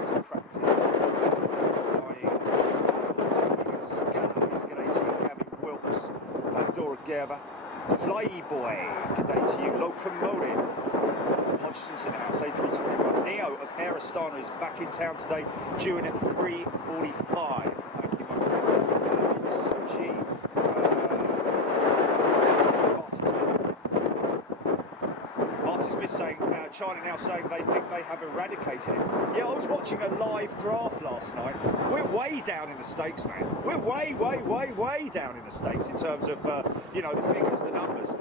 to practice flying. G'day to you, Gavin Wilkes, Dora Gerber, Flyboy, g'day to you, Locomotive, Hodgson's in the house, A321. Neo of Air Astana is back in town today, due in at 3:45. Thank you, my friend. G. Martin Smith saying, China now saying they think they have eradicated it. Yeah, I was watching a live graph last night. We're way down in the stakes, man. We're way down in the stakes in terms of, the figures, the numbers.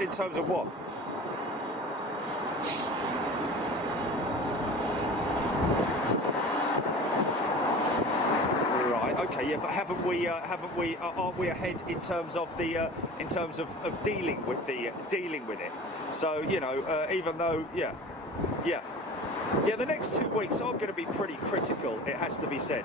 In terms of what? Right. Okay. Yeah. But aren't we ahead in terms of the dealing with it? So even though the next 2 weeks are going to be pretty critical. It has to be said.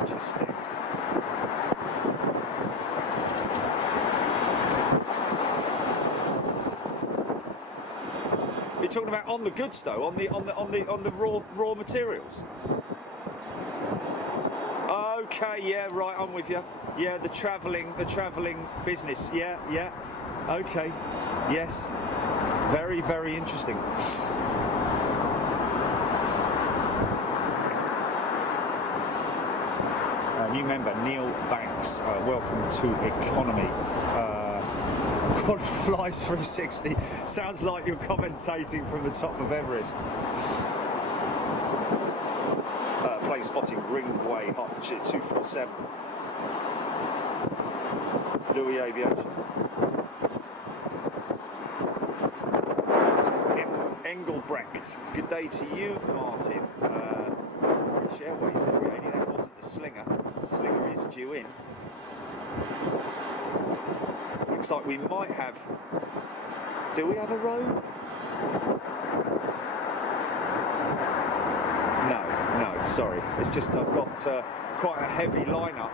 Interesting. You're talking about on the goods though, on the raw materials. Okay, yeah, right, I'm with you. Yeah, the travelling business. Yeah. Okay. Yes. Very, very interesting. New member Neil Banks, welcome to Economy. God flies 360. Sounds like you're commentating from the top of Everest. Plane spotting Ringway, Hertfordshire 247. Louis Aviation. Engel Albrecht. Good day to you, Martin. British Airways 380, that wasn't the Slinger. The Slinger is due in. Looks like we might have... Do we have a road? No, sorry. It's just I've got quite a heavy lineup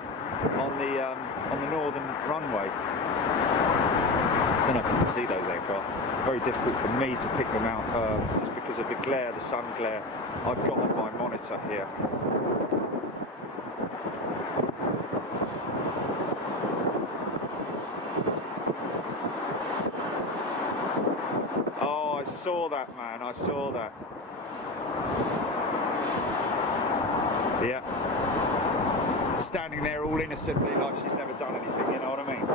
on the northern runway. I don't know if you can see those aircraft. Very difficult for me to pick them out just because of the glare, the sun glare I've got on my monitor here. Oh, I saw that, man. I saw that. Yeah. Standing there all innocently like she's never done anything, you know what I mean?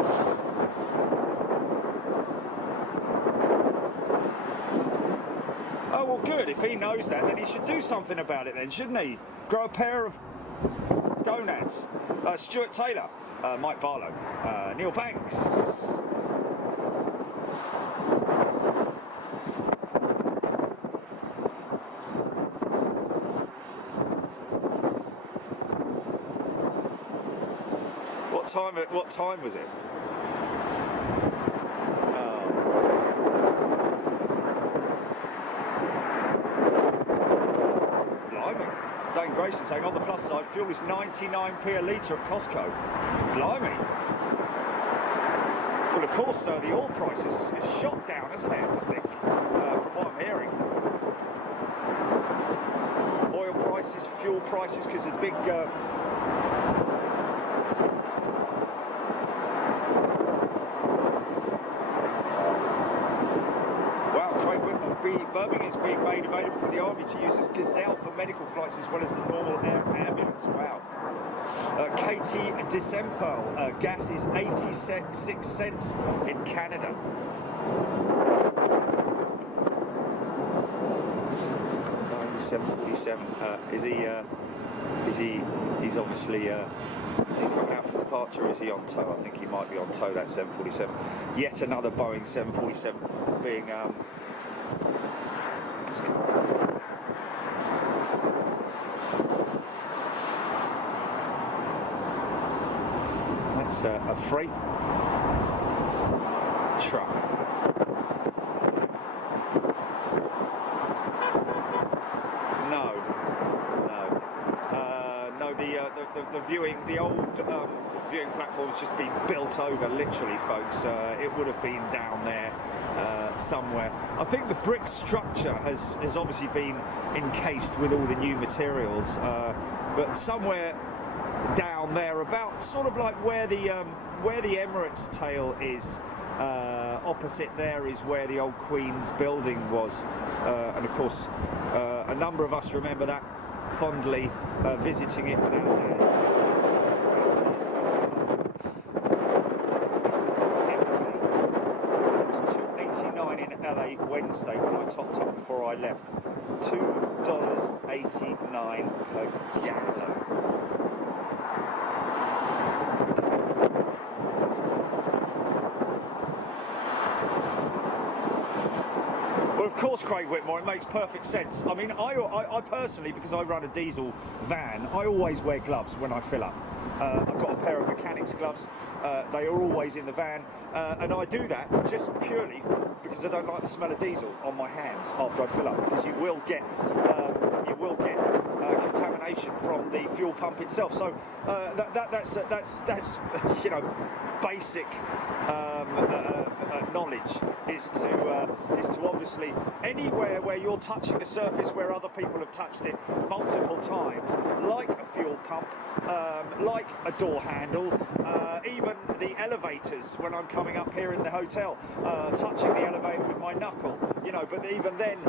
Oh, well, good. If he knows that, then he should do something about it then, shouldn't he? Grow a pair of gonads. Stuart Taylor, Mike Barlow, Neil Banks. What time was it? Blimey. Dane Grayson saying on the plus side, fuel is 99p a litre at Costco. Blimey. Well, of course, the oil price is shot down, isn't it? I think, from what I'm hearing. Oil prices, fuel prices, because the big. Birmingham is being made available for the Army to use as Gazelle for medical flights as well as the normal air ambulance. Wow. Katie Decempo, gas is 86 cents in Canada. Boeing 747. He's obviously. Is he coming out for departure or is he on tow? I think he might be on tow, that 747. Yet another Boeing 747 being. Let's go. That's a freight truck. No. The old viewing platform's just been built over, literally, folks. It would have been down there. Somewhere. I think the brick structure has obviously been encased with all the new materials, but somewhere down there, about sort of like where the Emirates tail is, opposite there is where the old Queen's building was, and of course a number of us remember that fondly, visiting it with our dads. 2.89 in LA Wednesday when I topped up before I left. $2.89 per gallon. Well, of course, Craig Whitmore, it makes perfect sense. I mean, I personally, because I run a diesel van, I always wear gloves when I fill up. I've got a pair of mechanics gloves. They are always in the van, and I do that just purely because I don't like the smell of diesel on my hands after I fill up, because you will get contamination from the fuel pump itself. So that's you know, basic knowledge is to obviously anywhere where you're touching a surface where other people have touched it multiple times, like a fuel pump, like a door handle, even the elevators when I'm coming up here in the hotel, touching the elevator with my knuckle, you know. But even then,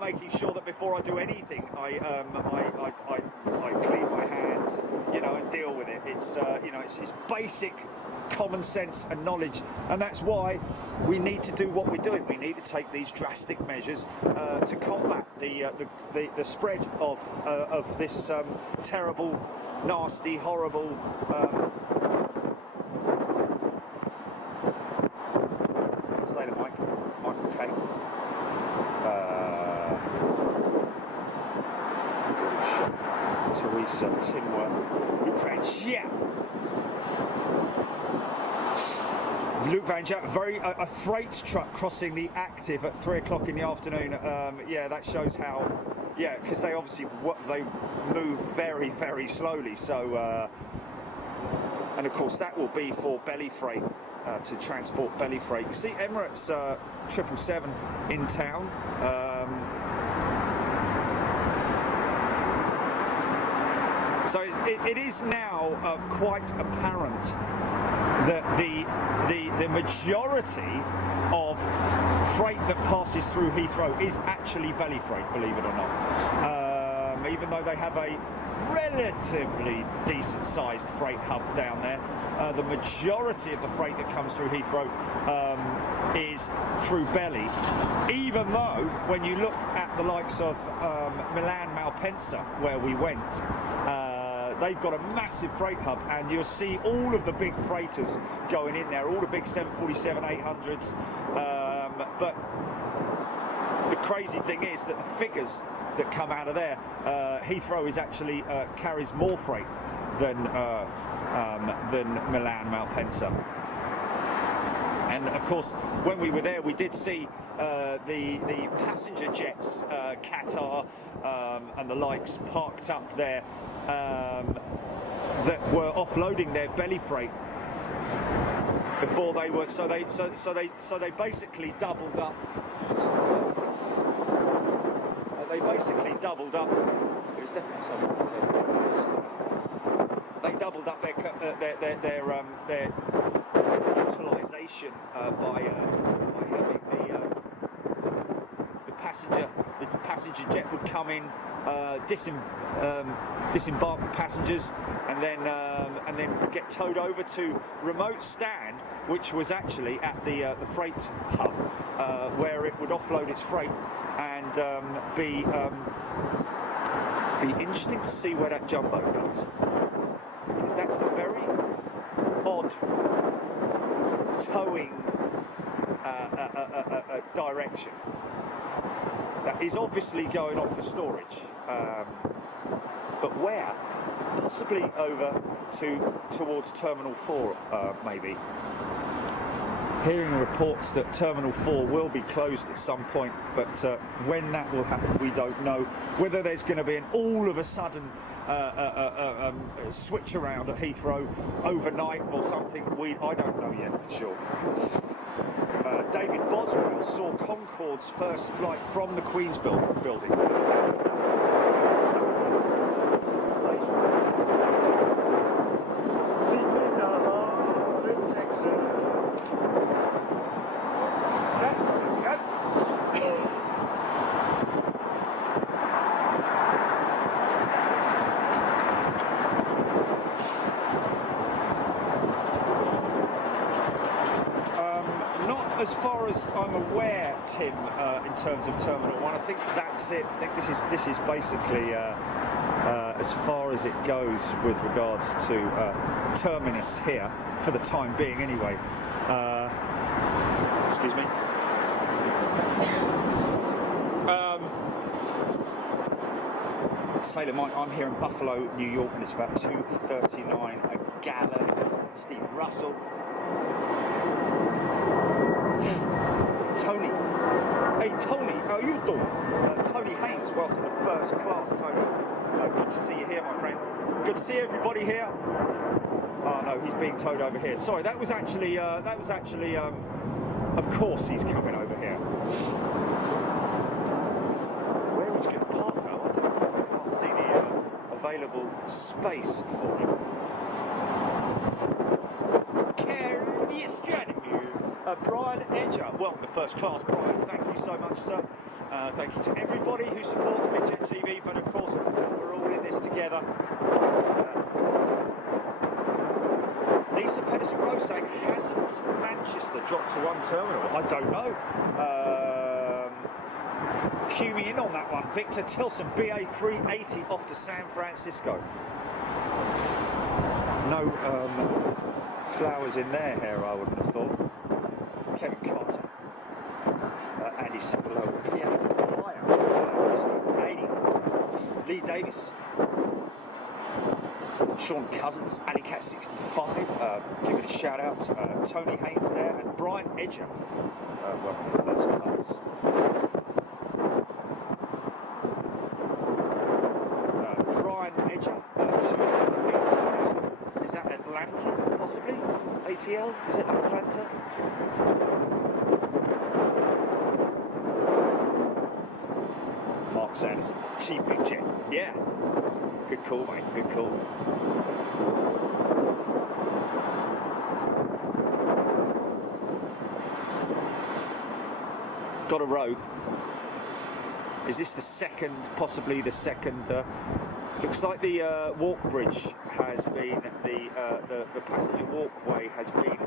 making sure that before I do anything, I clean my hands, you know, and deal with it. It's you know, it's basic common sense and knowledge, and that's why we need to do what we're doing. We need to take these drastic measures to combat the spread of this terrible, nasty, horrible. Say to Michael K. Teresa Tinworth, Luke Van Jap. Luke Van Jap, a freight truck crossing the Active at 3 o'clock in the afternoon. Yeah, that shows how. Yeah, because they obviously they move very, very slowly. So, and of course that will be for belly freight, to transport belly freight. You see Emirates 777 in town. So it is now quite apparent that the majority of freight that passes through Heathrow is actually belly freight, believe it or not. Even though they have a relatively decent sized freight hub down there, the majority of the freight that comes through Heathrow is through belly, even though when you look at the likes of Milan Malpensa, where we went, they've got a massive freight hub, and you'll see all of the big freighters going in there, all the big 747 800s, but the crazy thing is that the figures that come out of there, Heathrow is actually carries more freight than Milan Malpensa. And of course, when we were there, we did see the passenger jets, Qatar and the likes, parked up there, that were offloading their belly freight before they were. So they basically doubled up. They basically doubled up. It was definitely something. They doubled up their utilisation by having the passenger jet would come in, disembark the passengers, and then get towed over to remote stand, which was actually at the freight hub, where it would offload its freight, and be interesting to see where that jumbo goes, because that's a very odd towing direction. That is obviously going off for storage, but where? Possibly over towards Terminal 4, maybe. Hearing reports that Terminal 4 will be closed at some point, but when that will happen, we don't know. Whether there's going to be an all of a sudden switch around at Heathrow overnight or something, I don't know yet for sure. David Boswell saw Concorde's first flight from the Queen's building. As far as I'm aware, Tim, in terms of Terminal 1, I think that's it. I think this is basically as far as it goes with regards to terminus here, for the time being anyway. Excuse me. Sailor Mike, I'm here in Buffalo, New York, and it's about $2.39 a gallon. Steve Russell. Tony. Hey Tony, how are you doing? Tony Haynes, welcome to First Class, Tony. Good to see you here, my friend. Good to see everybody here. Oh no, he's being towed over here. Sorry, that was actually, of course he's coming over here. Where he's going to park though, I don't know. I can't see the available space for him. Brian Edger, welcome to First Class, Brian. Thank you so much, sir. Thank you to everybody who supports Big Jet TV, but of course we're all in this together. Lisa Pedersen-Rose saying, hasn't Manchester dropped to one terminal? I don't know. Cue me in on that one. Victor Tilson, BA 380 off to San Francisco. No flowers in their hair, I wouldn't have thought. Kevin Carter, Andy Cipollo, PA Flyer, Steve Lee Davis, Sean Cousins, Alicat65, giving a shout out. Tony Haynes there, and Brian Edger, well, in the first class. Brian Edger, from ATL. Is that Atlanta, possibly? ATL? Is it Atlanta? Mark Sanderson, Team Big Jet. Yeah. Good call, mate. Good call. Got a row. Is this the second, possibly the second? Looks like the walk bridge has been, the passenger walkway has been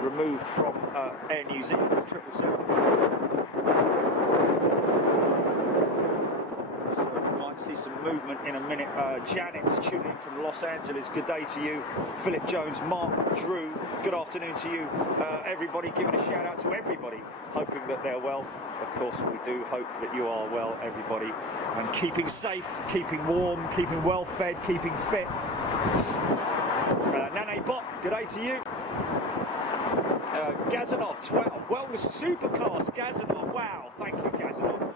removed from Air New Zealand 777. See some movement in a minute. Janet tuning in from Los Angeles, good day to you. Philip Jones, Mark, Drew, good afternoon to you. Everybody, giving a shout out to everybody, hoping that they're well. Of course we do hope that you are well, everybody, and keeping safe, keeping warm, keeping well fed, keeping fit. Nane Bot, good day to you. Gazanov 12, well, was superclass Gazanov, wow, thank you Gazanov.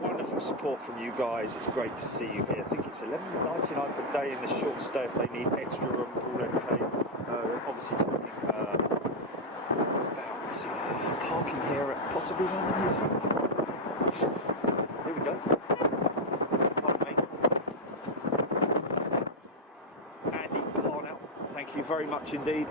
Wonderful support from you guys. It's great to see you here. I think it's $11.99 per day in the short stay if they need extra room. Paul MK. Obviously talking about parking here at possibly London Heathrow. Here we go. Pardon me. Andy Parnell, thank you very much indeed.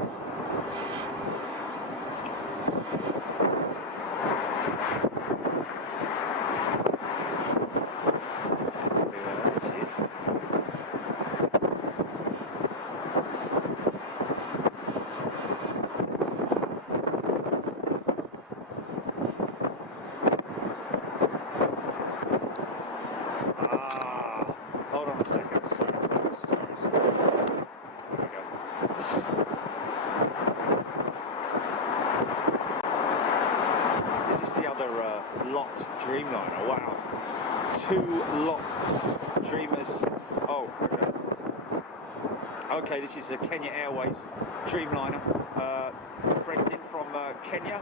Dreamliner, wow. 2 lot Dreamers. Oh, okay. Okay, this is a Kenya Airways Dreamliner. Friends in from Kenya.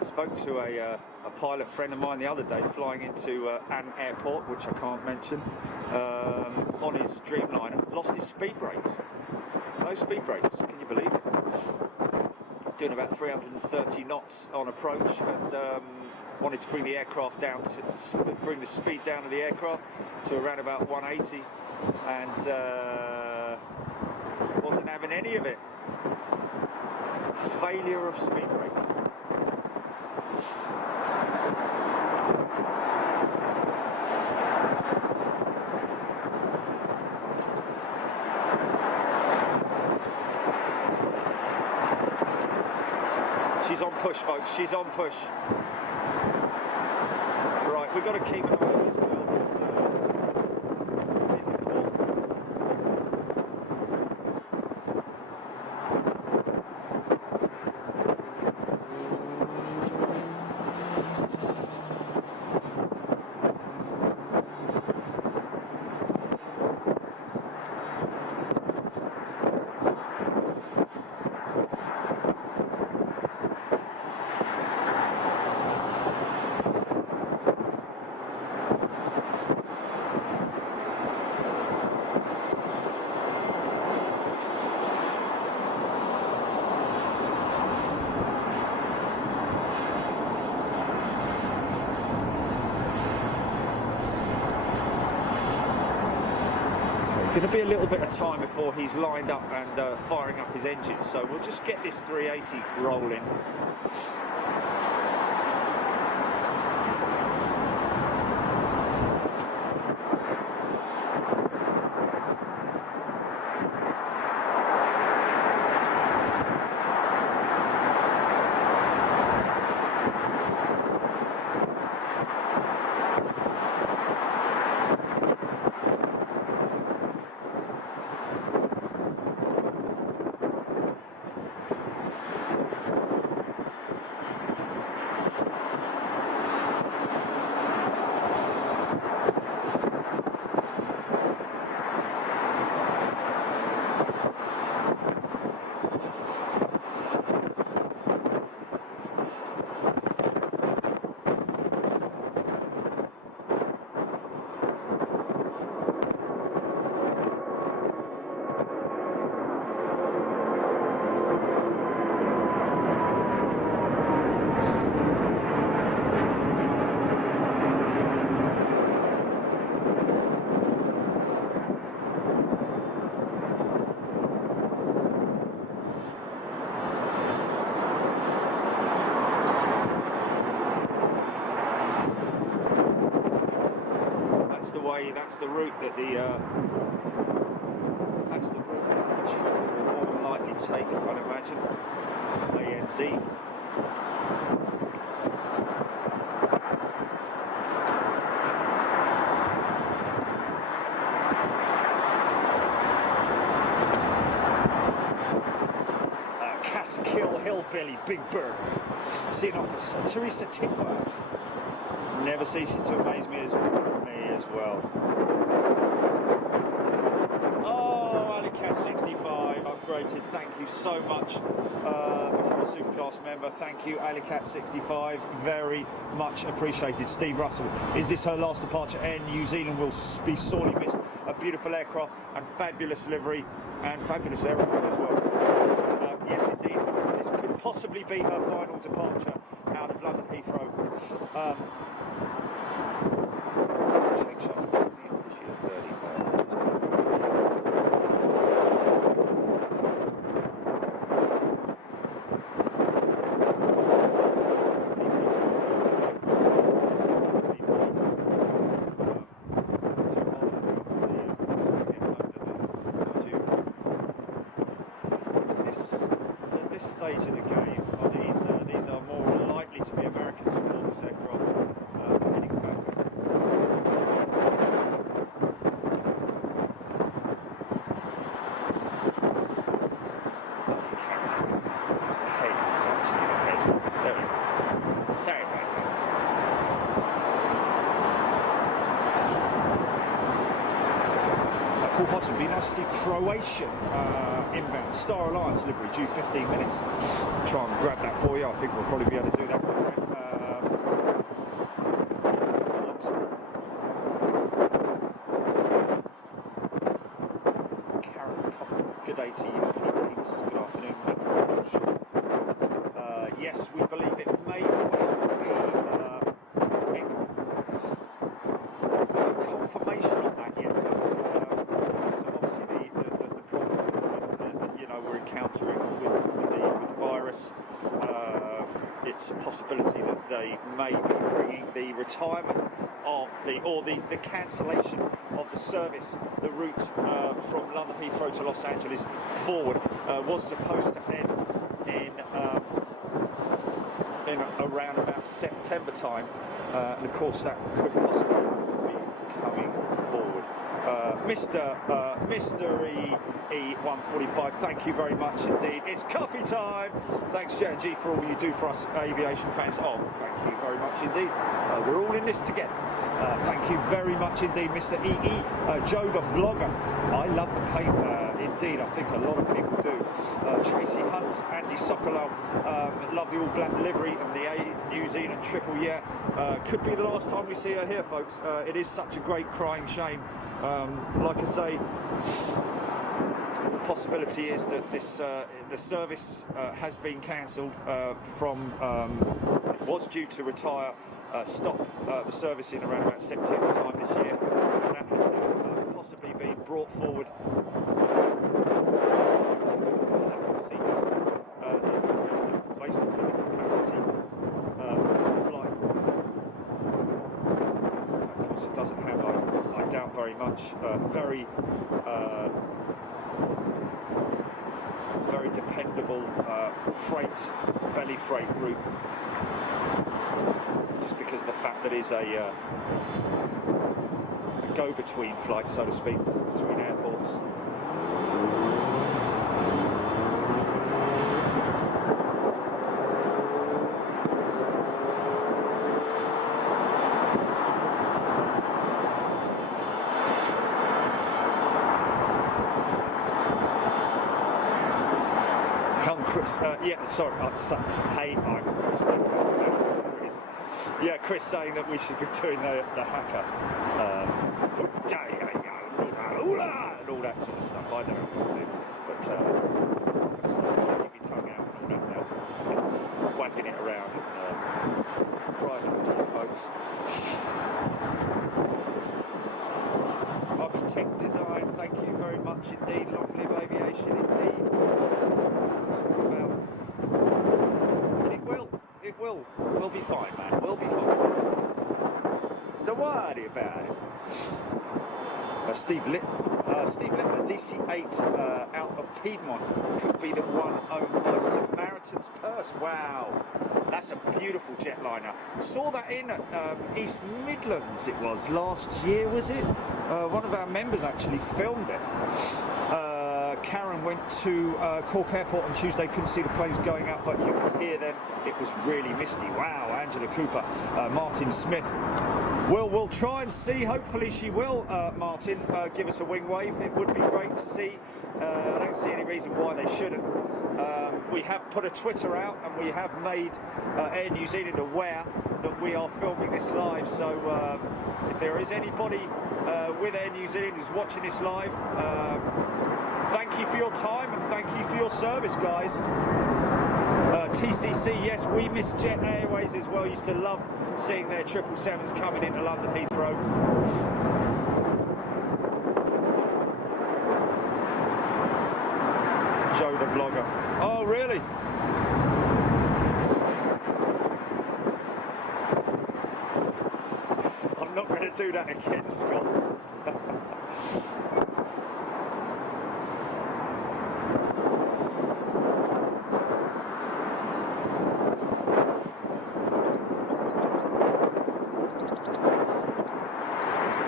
Spoke to a pilot friend of mine the other day flying into an airport, which I can't mention, on his Dreamliner. Lost his speed brakes. No speed brakes, can you believe it? Doing about 330 knots on approach, and wanted to bring the aircraft down, bring the speed down of the aircraft to around about 180, and wasn't having any of it. Failure of speed brakes. She's on push, folks. She's on push. Right, we've got to keep an eye on this girl because it's important. Going to be a little bit of time before he's lined up and firing up his engines, so we'll just get this 380 rolling. the way. That's the route that the triple will more than likely take, I'd imagine. ANZ. Caskill Hillbilly, Big Bird. Scene officer Teresa Tinworth. Never ceases to amaze me as well. Oh, Alicat 65 upgraded. Thank you so much. Become a Superclass member. Thank you, Alicat 65. Very much appreciated. Steve Russell. Is this her last departure? New Zealand will be sorely missed. A beautiful aircraft and fabulous livery and fabulous aeroplane as well. Yes, indeed. This could possibly be her final departure out of London Heathrow. Shake shaft doesn't mean does she look dirty? This stage of the game, these are more likely to be Americans on board this aircraft heading back. It's the head. It's actually the head. There we go. Sorry about that. Paul Hodgson, be nice to see Croatian inbound Star Alliance delivery due 15 minutes. Try and grab that for you. I think we'll probably be able to do that, my friend. Karen Cockrell, good day to you. Pete Davis, good afternoon. Yes, we believe it may well be no confirmation on that yet, but because of obviously the problems that we're encountering with the virus, it's a possibility that they may be bringing the retirement of the cancellation of the service, the route from London Heathrow to Los Angeles forward was supposed to end in around about September time, and of course that could possibly be coming forward. Mr. E145, thank you very much indeed. It's coffee time. Thanks, J&G, for all you do for us aviation fans. Oh, thank you very much indeed. We're all in this together. Thank you very much indeed, Mr. EE. Joe the vlogger. I love the paint. Indeed, I think a lot of people do. Tracy Hunt, Andy Sokolow, love the all black livery and the New Zealand triple. Yeah, could be the last time we see her here, folks. It is such a great crying shame. Like I say, the possibility is that this the service has been cancelled from. It was due to stop the service in around about September time this year, and that has now possibly been brought forward because of the lack of seats, basically the capacity of the flight. Of course, it doesn't have, I doubt very much, very dependable belly freight route, just because of the fact that it's a go-between flight, so to speak, between airports. Chris, yeah, sorry, hey, I'm Chris. Chris. Yeah, Chris saying that we should be doing the hacker. And all that sort of stuff. I don't know what to do, but I'm going to start sticking my tongue out and all that now, whacking it around and frying it with folks. Architect design, thank you very much indeed. Long live aviation, indeed. That's what I'm talking about. And it will. We'll be fine, man. We'll be fine. Don't worry about it. Steve Littler, DC-8 out of Piedmont, could be the one owned by Samaritan's Purse. Wow, that's a beautiful jetliner. Saw that in East Midlands, it was last year, was it? One of our members actually filmed it. Karen went to Cork Airport on Tuesday, couldn't see the planes going up, but you could hear them. It was really misty. Wow, Angela Cooper, Martin Smith. We'll try and see. Hopefully she will, Martin, give us a wing wave. It would be great to see. I don't see any reason why they shouldn't. We have put a Twitter out and we have made Air New Zealand aware that we are filming this live. So if there is anybody with Air New Zealand who's watching this live, thank you for your time and thank you for your service, guys. TCC, yes, we miss Jet Airways as well. Used to love seeing their 777s coming into London Heathrow. Joe the vlogger. Oh, really? I'm not going to do that again, Scott.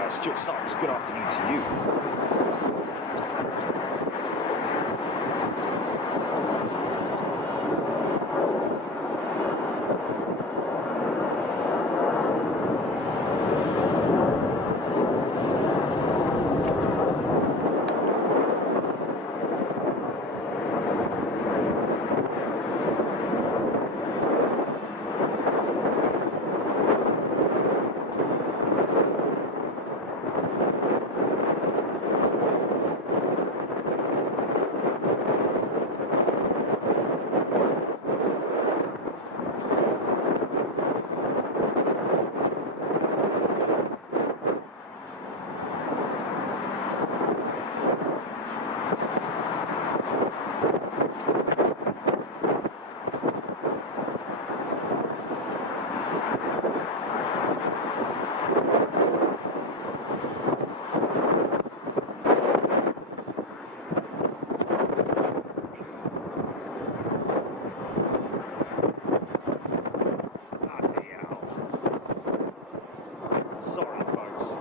Stuart Sykes, good afternoon to you. Sorry, folks.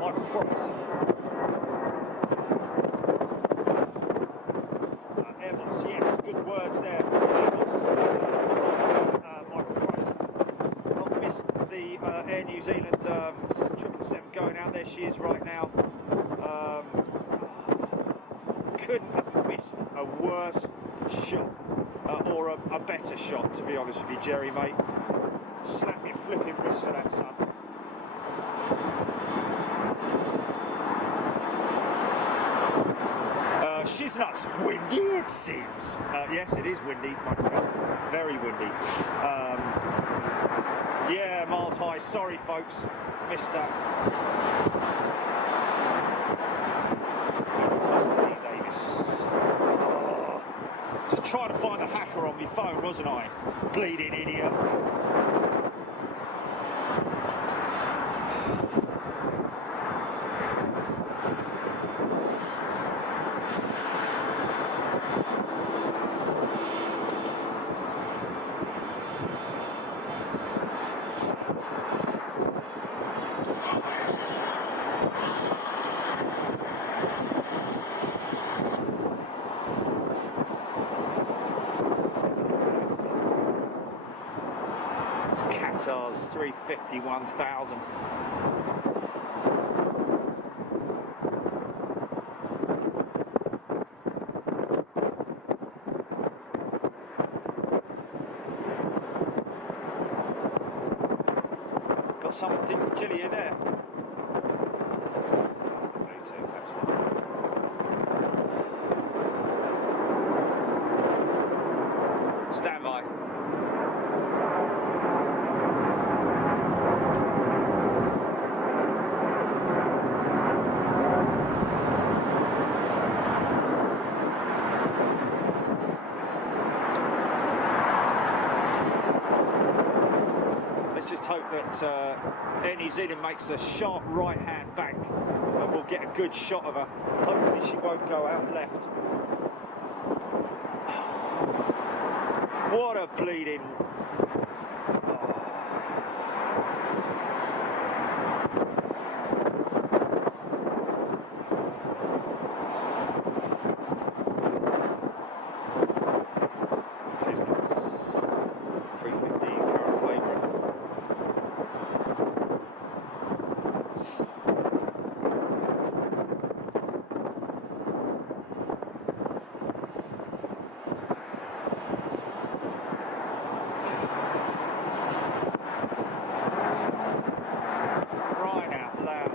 Michael Frost. Airbus, yes, good words there from Airbus. Michael Frost. Not missed the Air New Zealand 777 going out. There she is right now. Couldn't have missed a worse shot or a better shot, to be honest with you, Jerry, mate. Slap your flipping wrist for that, son. She's nuts. Windy, it seems. Yes, it is windy, my friend. Very windy. Yeah, miles high. Sorry, folks. Missed that. Davis. Oh, just trying to find the hacker on my phone, wasn't I? Bleeding idiot. Qatar's 351,000. Got someone, Jilly, you there? That's fine. Stand by. Let's just hope that Ernie's in and makes a sharp right-hand bank, and we'll get a good shot of her. Hopefully she won't go out left. What a bleeding... She's 350 current favourite. Crying out loud.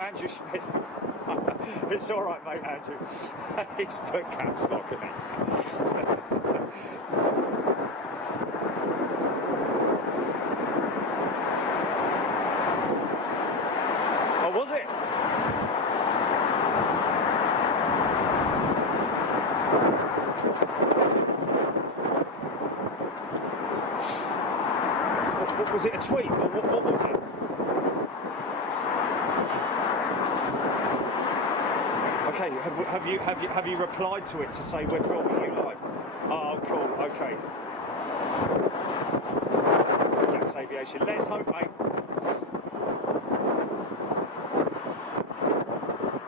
Andrew Smith. It's all right, mate, Andrew. He's put caps lock at me. Oh, was it? What was it, a tweet? Or what was it? Okay, have you replied to it to say we're filming you live? Oh, cool. Okay. Jack's Aviation. Let's hope, mate.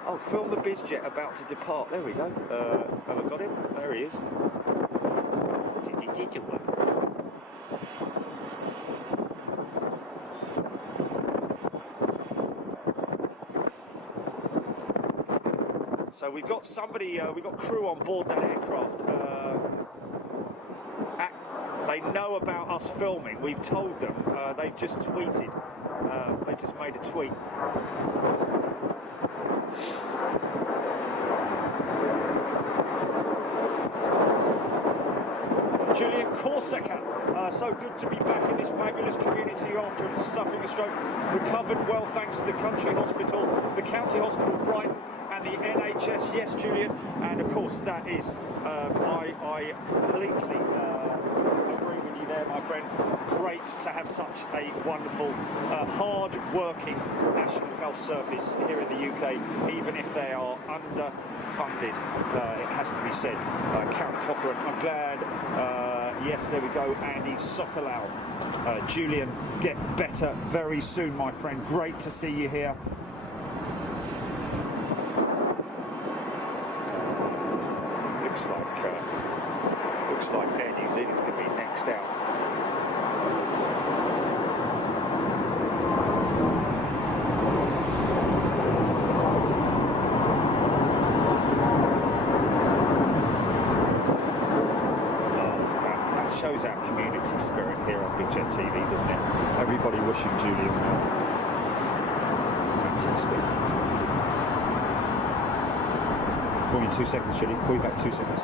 Oh, film the BizJet about to depart. There we go. Have I got him? There he is. So we've got somebody, we've got crew on board that aircraft. They know about us filming. We've told them. They've just tweeted. They've just made a tweet. Julian Corsica. So good to be back in this fabulous community after suffering a stroke. Recovered well thanks to the country hospital, the county hospital Brighton, and the NHS. Yes, Julian, and of course that is, I completely agree with you there, my friend. Great to have such a wonderful, hard-working National Health Service here in the UK, even if they are underfunded, it has to be said. Count Cochrane, I'm glad, yes, there we go, Andy Sokolau. Julian, get better very soon, my friend. Great to see you here. Looks like Air New Zealand's going to be next out. Shows our community spirit here on BizJet TV, doesn't it? Everybody wishing Julian well. Fantastic. Call you in 2 seconds, Julian. Call you back in 2 seconds.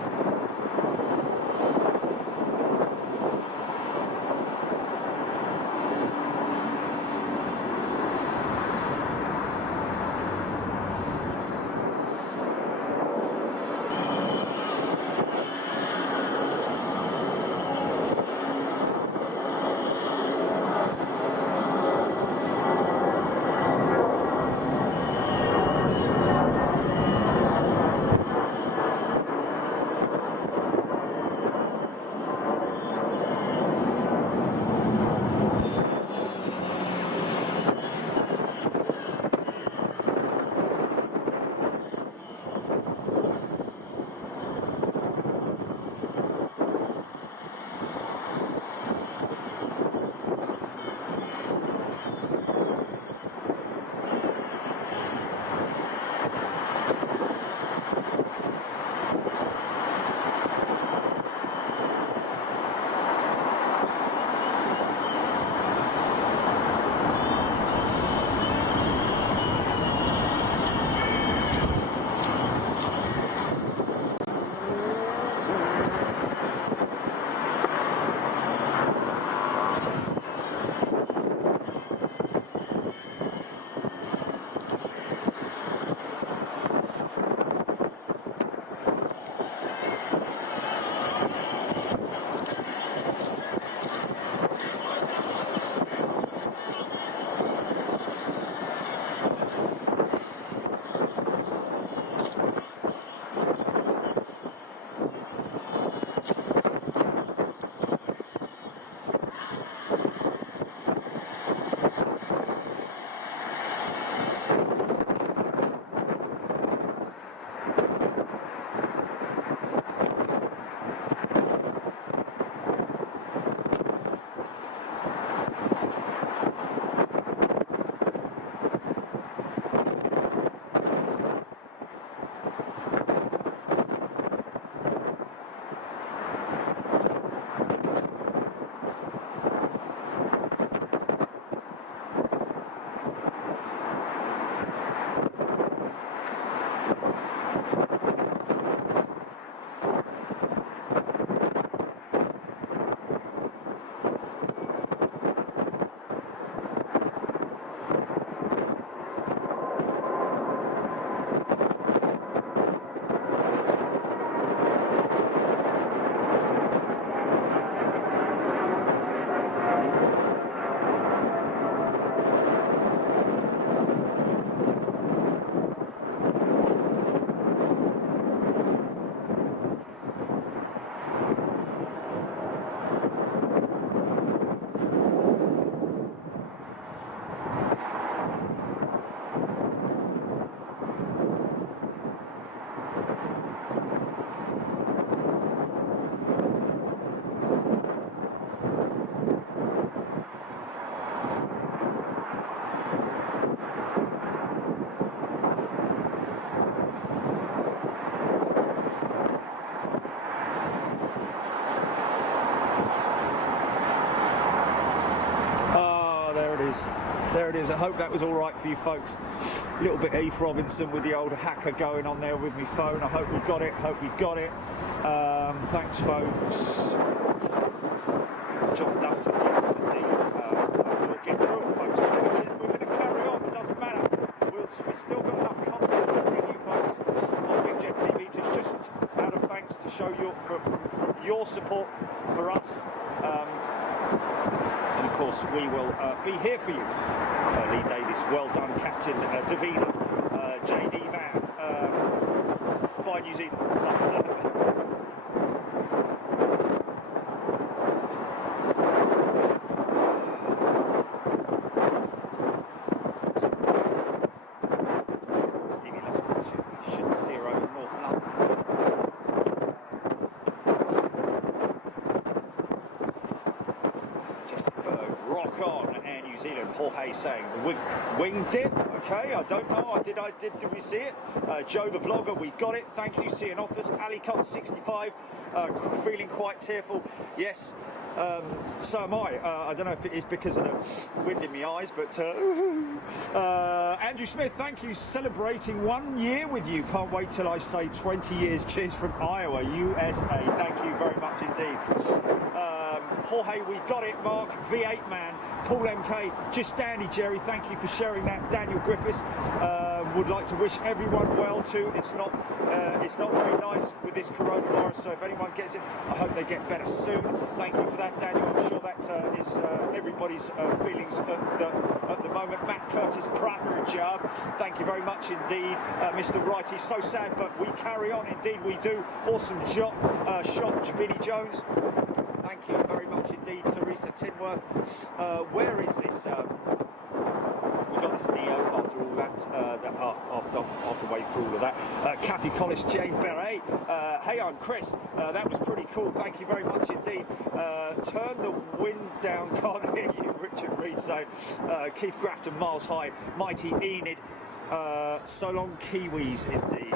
There it is. I hope that was all right for you folks. A little bit Eve Robinson with the old hacker going on there with my phone. I hope we got it. Thanks, folks. John Dufton, yes, indeed. We'll get through it, folks. We're going to carry on. It doesn't matter. We've still got enough content to bring you folks on Big Jet TV. Just out of thanks to show from your support for us. And of course, we will be here for you. Lee Davis, well done, Captain Davina, JD Van, bye New Zealand. Stevie Luskin should see her over North London. Rock on, and New Zealand. Jorge saying the wing dip. Okay, I don't know. Did we see it? Joe the vlogger, we got it. Thank you. Seeing offers. Alicon 65, feeling quite tearful. Yes. So am I. I don't know if it is because of the wind in my eyes, but Andrew Smith, thank you. Celebrating 1 year with you. Can't wait till I say 20 years. Cheers from Iowa, USA. Thank you very much indeed. Jorge, we got it. Mark, V8 man. Paul MK, just dandy. Jerry, thank you for sharing that. Daniel Griffiths, would like to wish everyone well too. It's not very nice with this coronavirus, so if anyone gets it, I hope they get better soon. Thank you for that, Daniel. I'm sure that is everybody's feelings at the moment. Matt Curtis, partner job. Thank you very much indeed, Mr. Wrighty. So sad, but we carry on. Indeed, we do. Awesome shot, Vinnie Jones. Thank you very much indeed, Teresa Tinworth. Where is this? We got this Neo after all that, after waiting through all of that. Kathy Collis, Jane Beret. Hey, I'm Chris. That was pretty cool. Thank you very much indeed. Turn the wind down, can't hear you. Richard Reed saying. Keith Grafton, Miles High, Mighty Enid. So long, Kiwis indeed.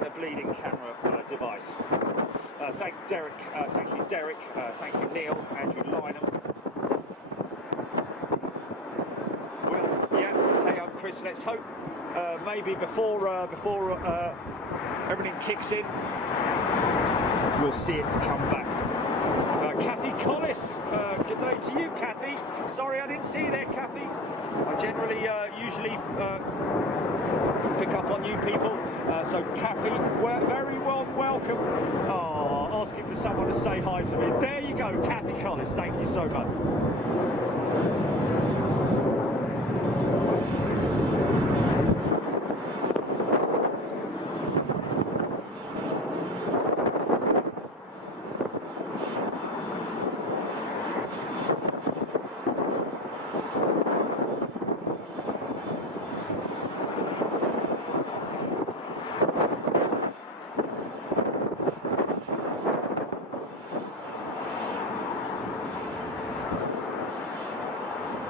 The bleeding camera device. Thank Derek. Thank you, Derek. Thank you, Neil. Andrew Lynham. Well, yeah. Hey, I'm Chris. Let's hope maybe before everything kicks in, we'll see it come back. Kathy Collis. Good day to you, Kathy. Sorry I didn't see you there, Kathy. I generally usually pick up on you people. So Kathy, very warm welcome. Oh, asking for someone to say hi to me. There you go, Kathy Collis. Thank you so much.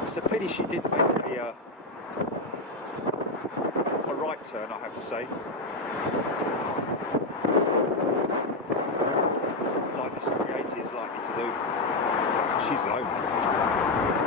It's a pity she didn't make right turn, I have to say. Like this 380 is likely to do. She's low, man.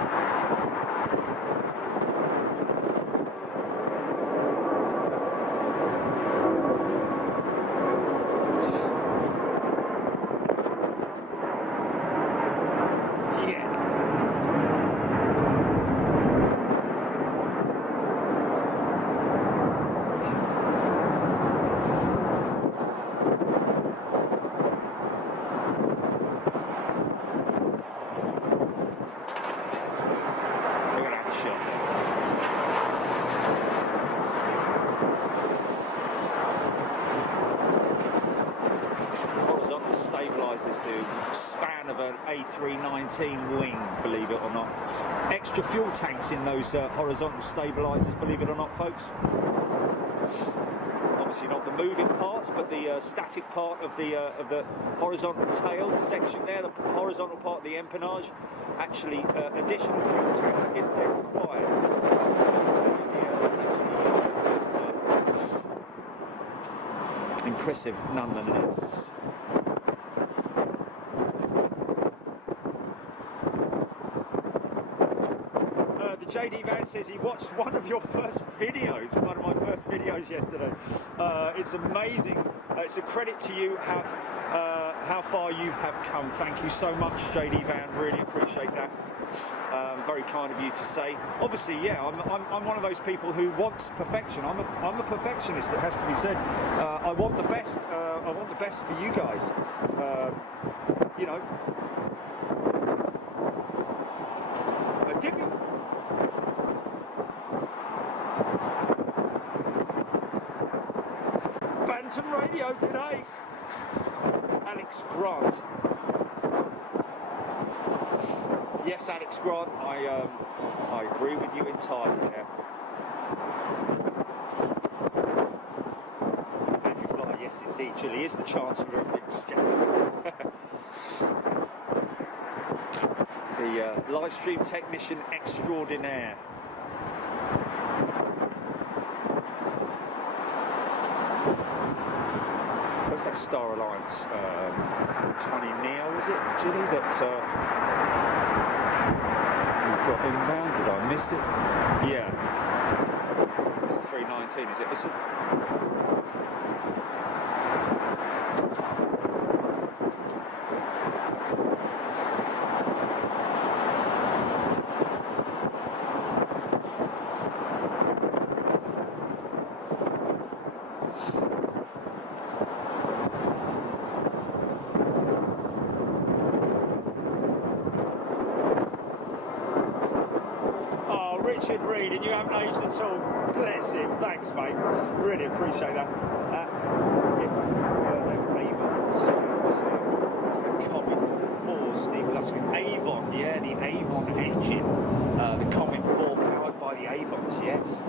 Stabilises the span of an A319 wing, believe it or not. Extra fuel tanks in those horizontal stabilisers, believe it or not, folks. Obviously not the moving parts, but the static part of the horizontal tail section there, the horizontal part of the empennage. Actually, additional fuel tanks, if they're required, it's actually used. But, impressive nonetheless. JD Van says he watched one of your first videos, one of my first videos yesterday. It's amazing. It's a credit to you how far you have come. Thank you so much, JD Van. Really appreciate that. Very kind of you to say. Obviously, yeah, I'm one of those people who wants perfection. I'm a perfectionist. It has to be said. I want the best. I want the best for you guys. You know. Bantam Radio, good day. Alex Grant. Yes, Alex Grant, I agree with you entirely there. Andrew Fly, yes indeed, Julie is the Chancellor of the Exchequer. The live stream technician extraordinaire. Where's that Star Alliance 420 Neo, is it, Julie, that we've got inbound? Did I miss it? Yeah. It's a 319, is it? It's a... Richard Reed, and you haven't aged at all. Bless him. Thanks, mate. Really appreciate that. Them Avons. That's the Comet 4, Steve Luskin. Avon, yeah, the Avon engine. The Comet 4 powered by the Avons, yes.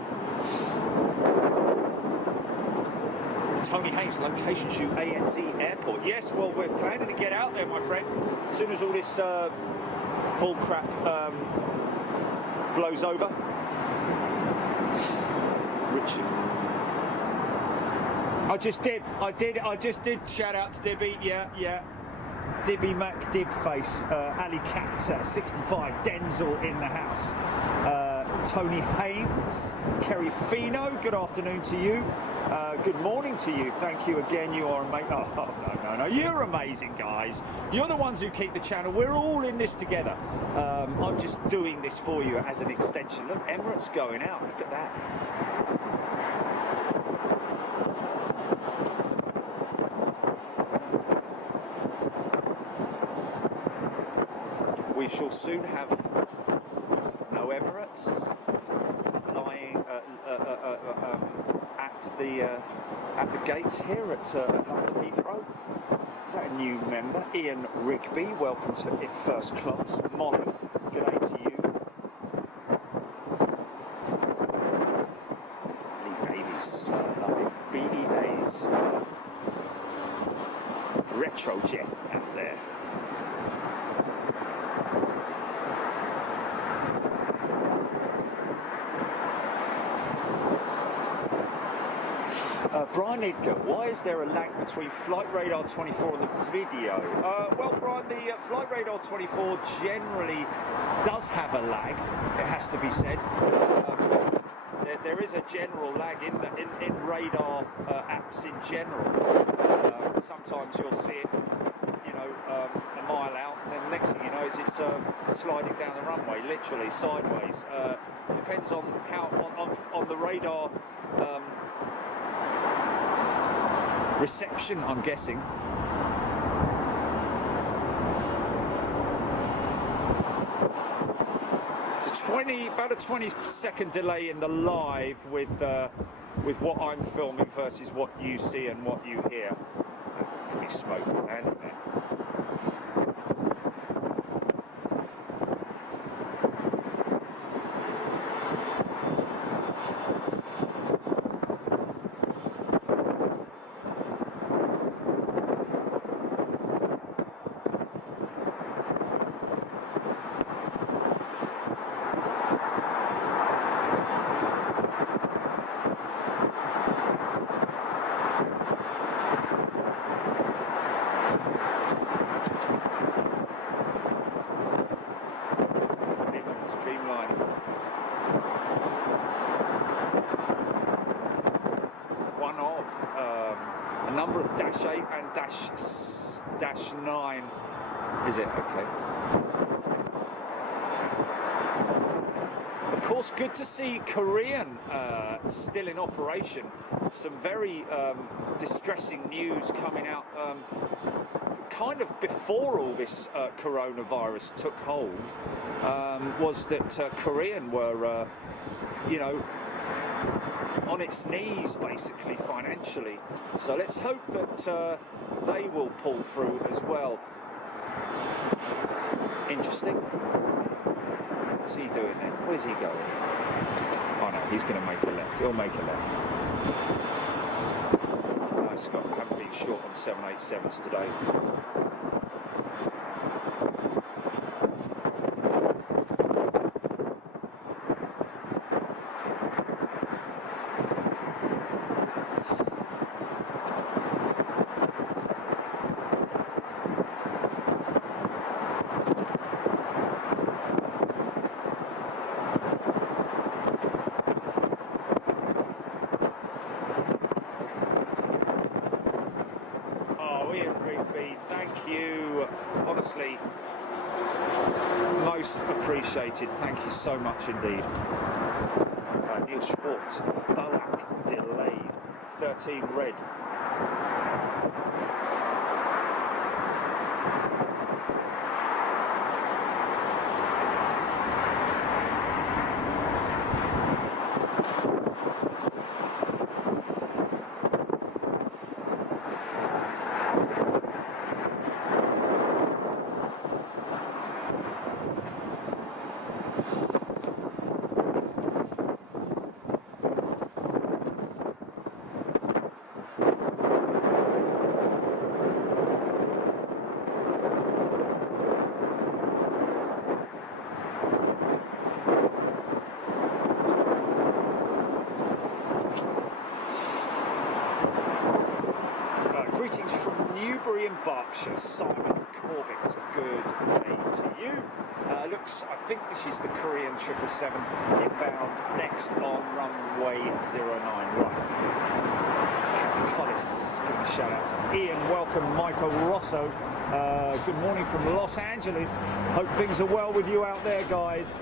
Tony Hayes, location shoot, ANZ Airport. Yes, well, we're planning to get out there, my friend. As soon as all this bull crap blows over. Richard. I just did shout out to Dibby, yeah. Dibby Mac Dibface, Ali Cat 65, Denzel in the house. Tony Haynes, Kerry Fino, good afternoon to you. Good morning to you. Thank you again. You are amazing. Oh, no. You're amazing, guys. You're the ones who keep the channel. We're all in this together. I'm just doing this for you as an extension. Look, Emirates going out. Look at that. We shall soon have no Emirates lying at the gates here at London Heathrow. Is that a new member? Ian Rigby, welcome to It First Class. Molly, good day to you. Lee Davies, lovely. BEA's Retrojet out there. Brian Edgar, why is there a lag between Flight Radar 24 and the video? Well, Brian, the Flight Radar 24 generally does have a lag, it has to be said. There is a general lag in radar apps in general. Sometimes you'll see it, a mile out, and then the next thing you know is it's sliding down the runway, literally sideways. Depends on how on the radar reception, I'm guessing. It's about a 20-second delay in the live with what I'm filming versus what you see and what you hear. Pretty smoky, man, isn't it? Streamlining. One of a number of dash 8 and dash 9. Is it? Okay. Of course, good to see Korean still in operation. Some very distressing news coming out kind of before all this coronavirus took hold, was that Korean were, on its knees basically financially. So let's hope that they will pull through as well. Interesting. What's he doing then? Where's he going? Oh no, he's going to make a left. He'll make a left. No, Scott, haven't been short on 787s today. Thank you, honestly, most appreciated. Thank you so much indeed. Neil Schwartz, Boak delayed, 13 red. Greetings from Newbury in Berkshire, Simon Corbett. Good day to you. I think this is the Korean 777 inbound next on runway 09. Right. Kevin Collis, giving a shout out to Ian. Welcome, Michael Rosso. Good morning from Los Angeles. Hope things are well with you out there, guys.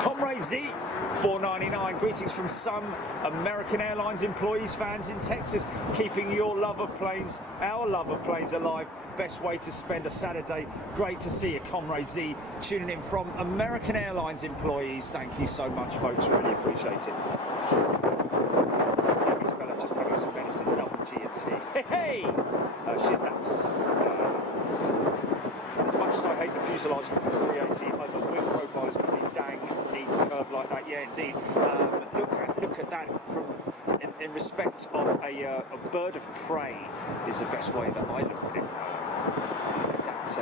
Comrade Z. 499. Greetings from some American Airlines employees, fans in Texas, keeping your love of planes, our love of planes alive. Best way to spend a Saturday. Great to see you, Comrade Z, tuning in from American Airlines employees. Thank you so much, folks. Really appreciate it. Debbie's Bella just having some medicine, double G&T. Hey! She's nuts. As much as I hate the fuselage of the 380, the wing profile is pretty dang neat, curved like that. Yeah, indeed. Look at that from in respect of a bird of prey is the best way that I look at it. Look at that.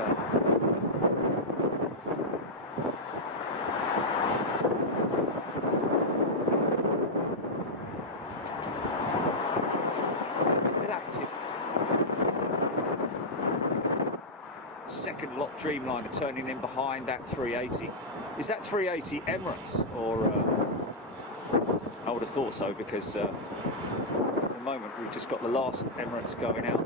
lot Dreamliner turning in behind that 380. Is that 380 Emirates or? I would have thought so, because at the moment we've just got the last Emirates going out.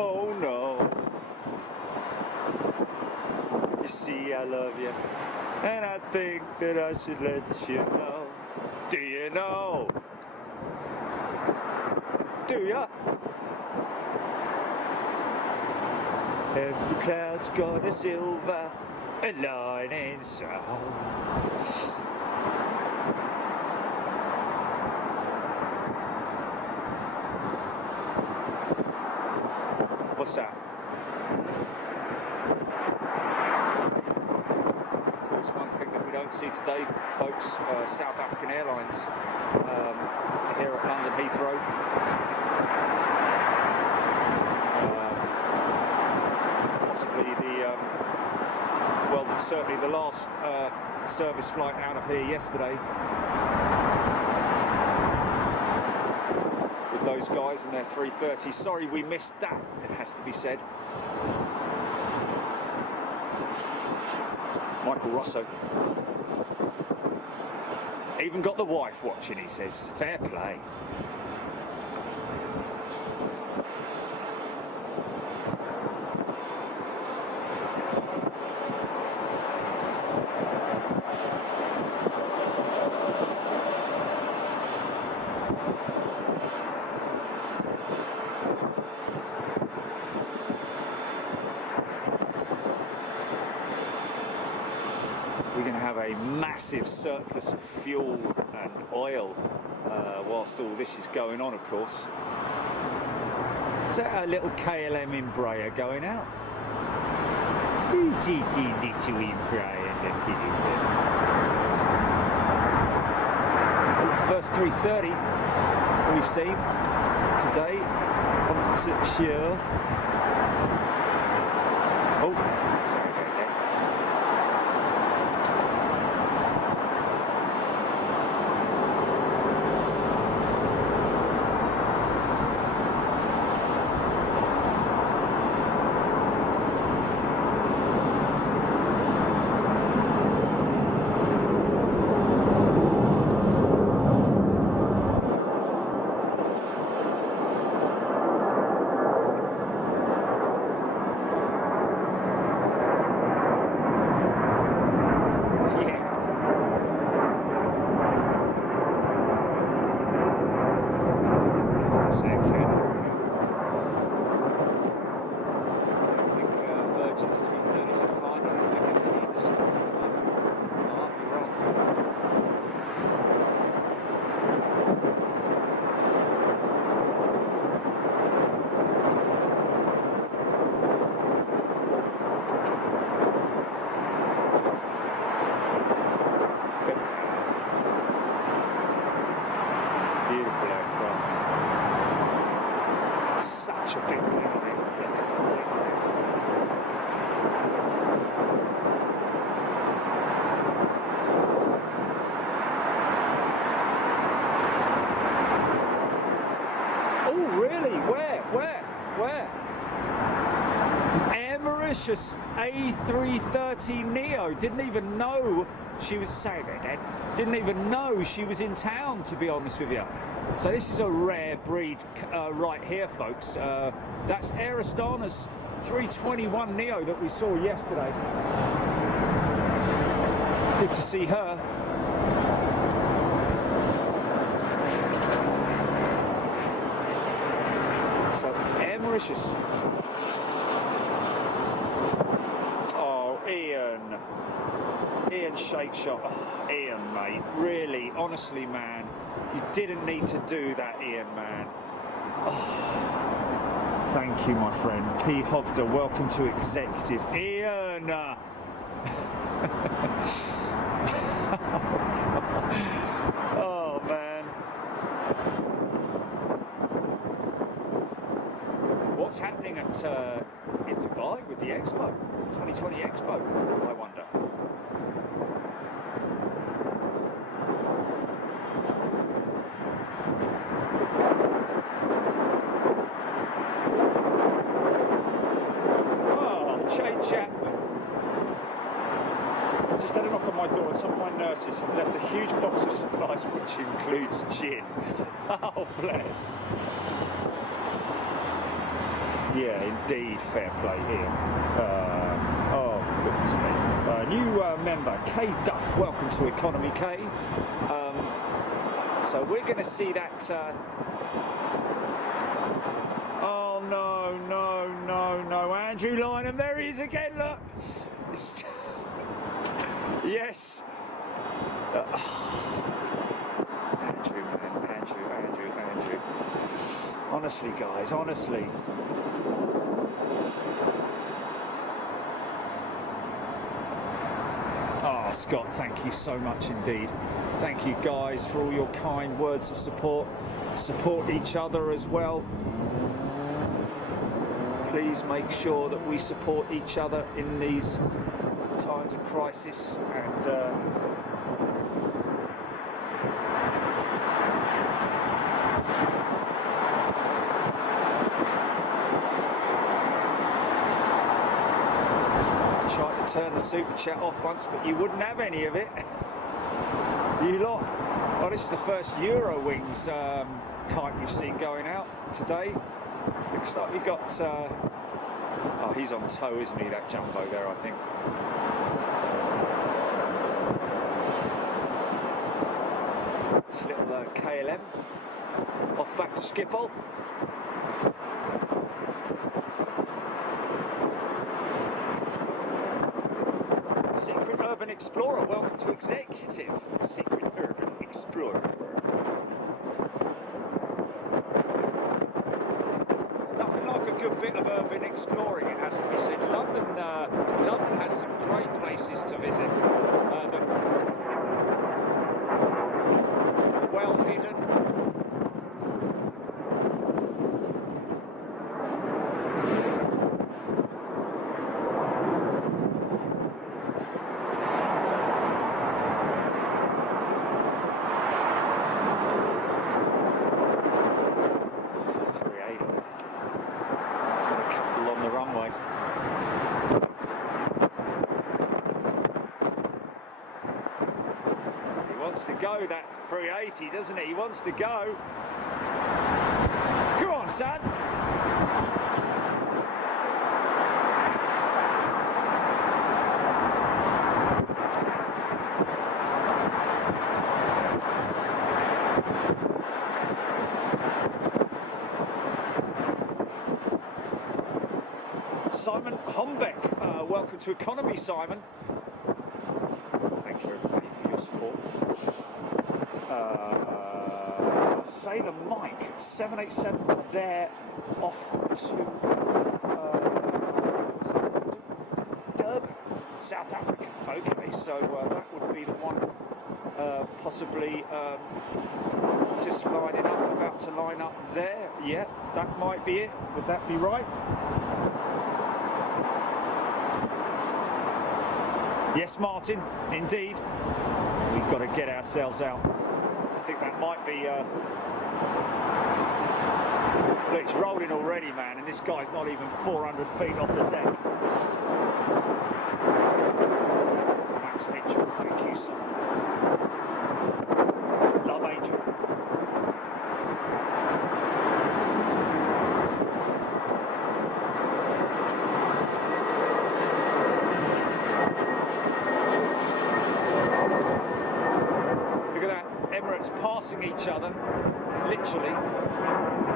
Oh no, you see I love you, and I think that I should let you know. Do you know? Do ya? Every cloud's got a silver lining sound. What's that? Of course, one thing that we don't see today, folks, South African Airlines here at London Heathrow. Possibly certainly the last service flight out of here yesterday. Those guys and their 330. Sorry we missed that, it has to be said. Michael Rosso. Even got the wife watching, he says. Fair play. We're going to have a massive surplus of fuel and oil whilst all this is going on, of course. Is that our little KLM Embraer going out? Little Embraer, look at him. The first 330 we've seen today on Secure. Oh, sorry about that. Such a big wing on it. Look at the wing on it. Oh, really? Where? Air Mauritius A330 Neo. Didn't even know she was saying it, Dad. Didn't even know she was in town, to be honest with you. So this is a rare breed right here, folks. That's Air Astana's 321 Neo that we saw yesterday. Good to see her. So Air Mauritius. Oh, Ian Shake Shot. Oh, Ian, mate. Really, honestly, man. You didn't need to do that, Ian, man. Oh, thank you, my friend. P. Hovda, welcome to Executive. Ian! Oh, man. What's happening in Dubai with the Expo? 2020 Expo, I wonder. Chapman. Just had a knock on my door and some of my nurses have left a huge box of supplies which includes gin. Oh, bless. Yeah, indeed, fair play here. Oh, goodness me. New member, K Duff, welcome to Economy K. So we're going to see that... Oh, no, Andrew Lynham, there he is again, look. Yes. Andrew, man, Andrew. Honestly, guys, honestly. Oh, Scott, thank you so much indeed. Thank you, guys, for all your kind words of support. Support each other as well. Please make sure that we support each other in these times of crisis and tried to turn the super chat off once, but you wouldn't have any of it. You lot. Oh, this is the first Eurowings kite we've seen going out today. Looks like we got... oh, he's on tow, isn't he, that jumbo there, I think. It's a little KLM. Off back to Schiphol. Secret Urban Explorer, welcome to Executive. Secret Urban Explorer. Nothing like a good bit of urban exploring, it has to be said. London has some great places to visit. That are well hidden. To go that 380, doesn't he? He wants to go. Go on, son. Simon Humbeck, welcome to Economy, Simon. Thank you, everybody, for your support. Sailor Mike 787 there off to Durban, South Africa. Okay, so that would be the one possibly just lining up, about to line up there. Yeah, that might be it. Would that be right? Yes, Martin, indeed. We've got to get ourselves out. I think that might be... Look, it's rolling already, man, and this guy's not even 400 feet off the deck. Max Mitchell, thank you, sir. Love Angel. Passing each other, literally.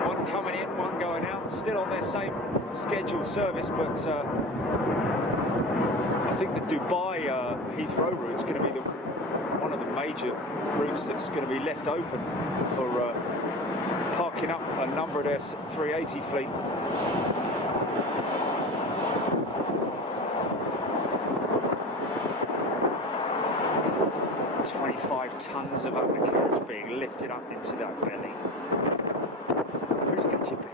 One coming in, one going out, still on their same scheduled service, but I think the Dubai Heathrow route is going to be one one of the major routes that's going to be left open for parking up a number of their 380 fleet. Tons of undercarriage being lifted up into that belly. Who's got your belly?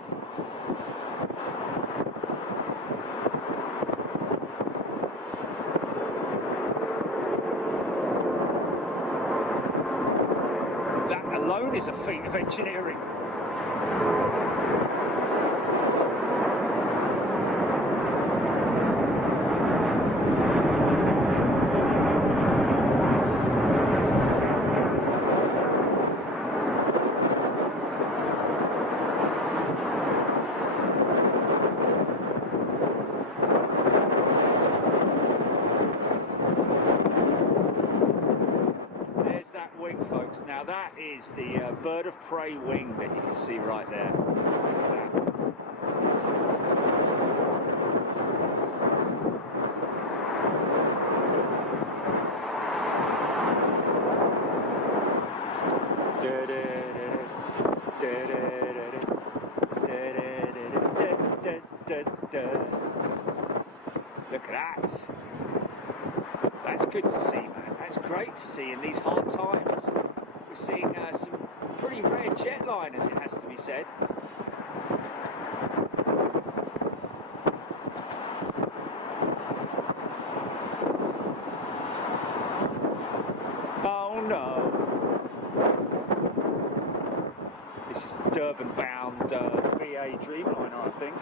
That alone is a feat of engineering. Folks, now that is the bird of prey wing that you can see right there. Look at that. Look at that. That's good to see, man. That's great to see in these hard times. We're seeing some pretty rare jetliners, it has to be said. Oh no. This is the Durban-bound BA Dreamliner, I think.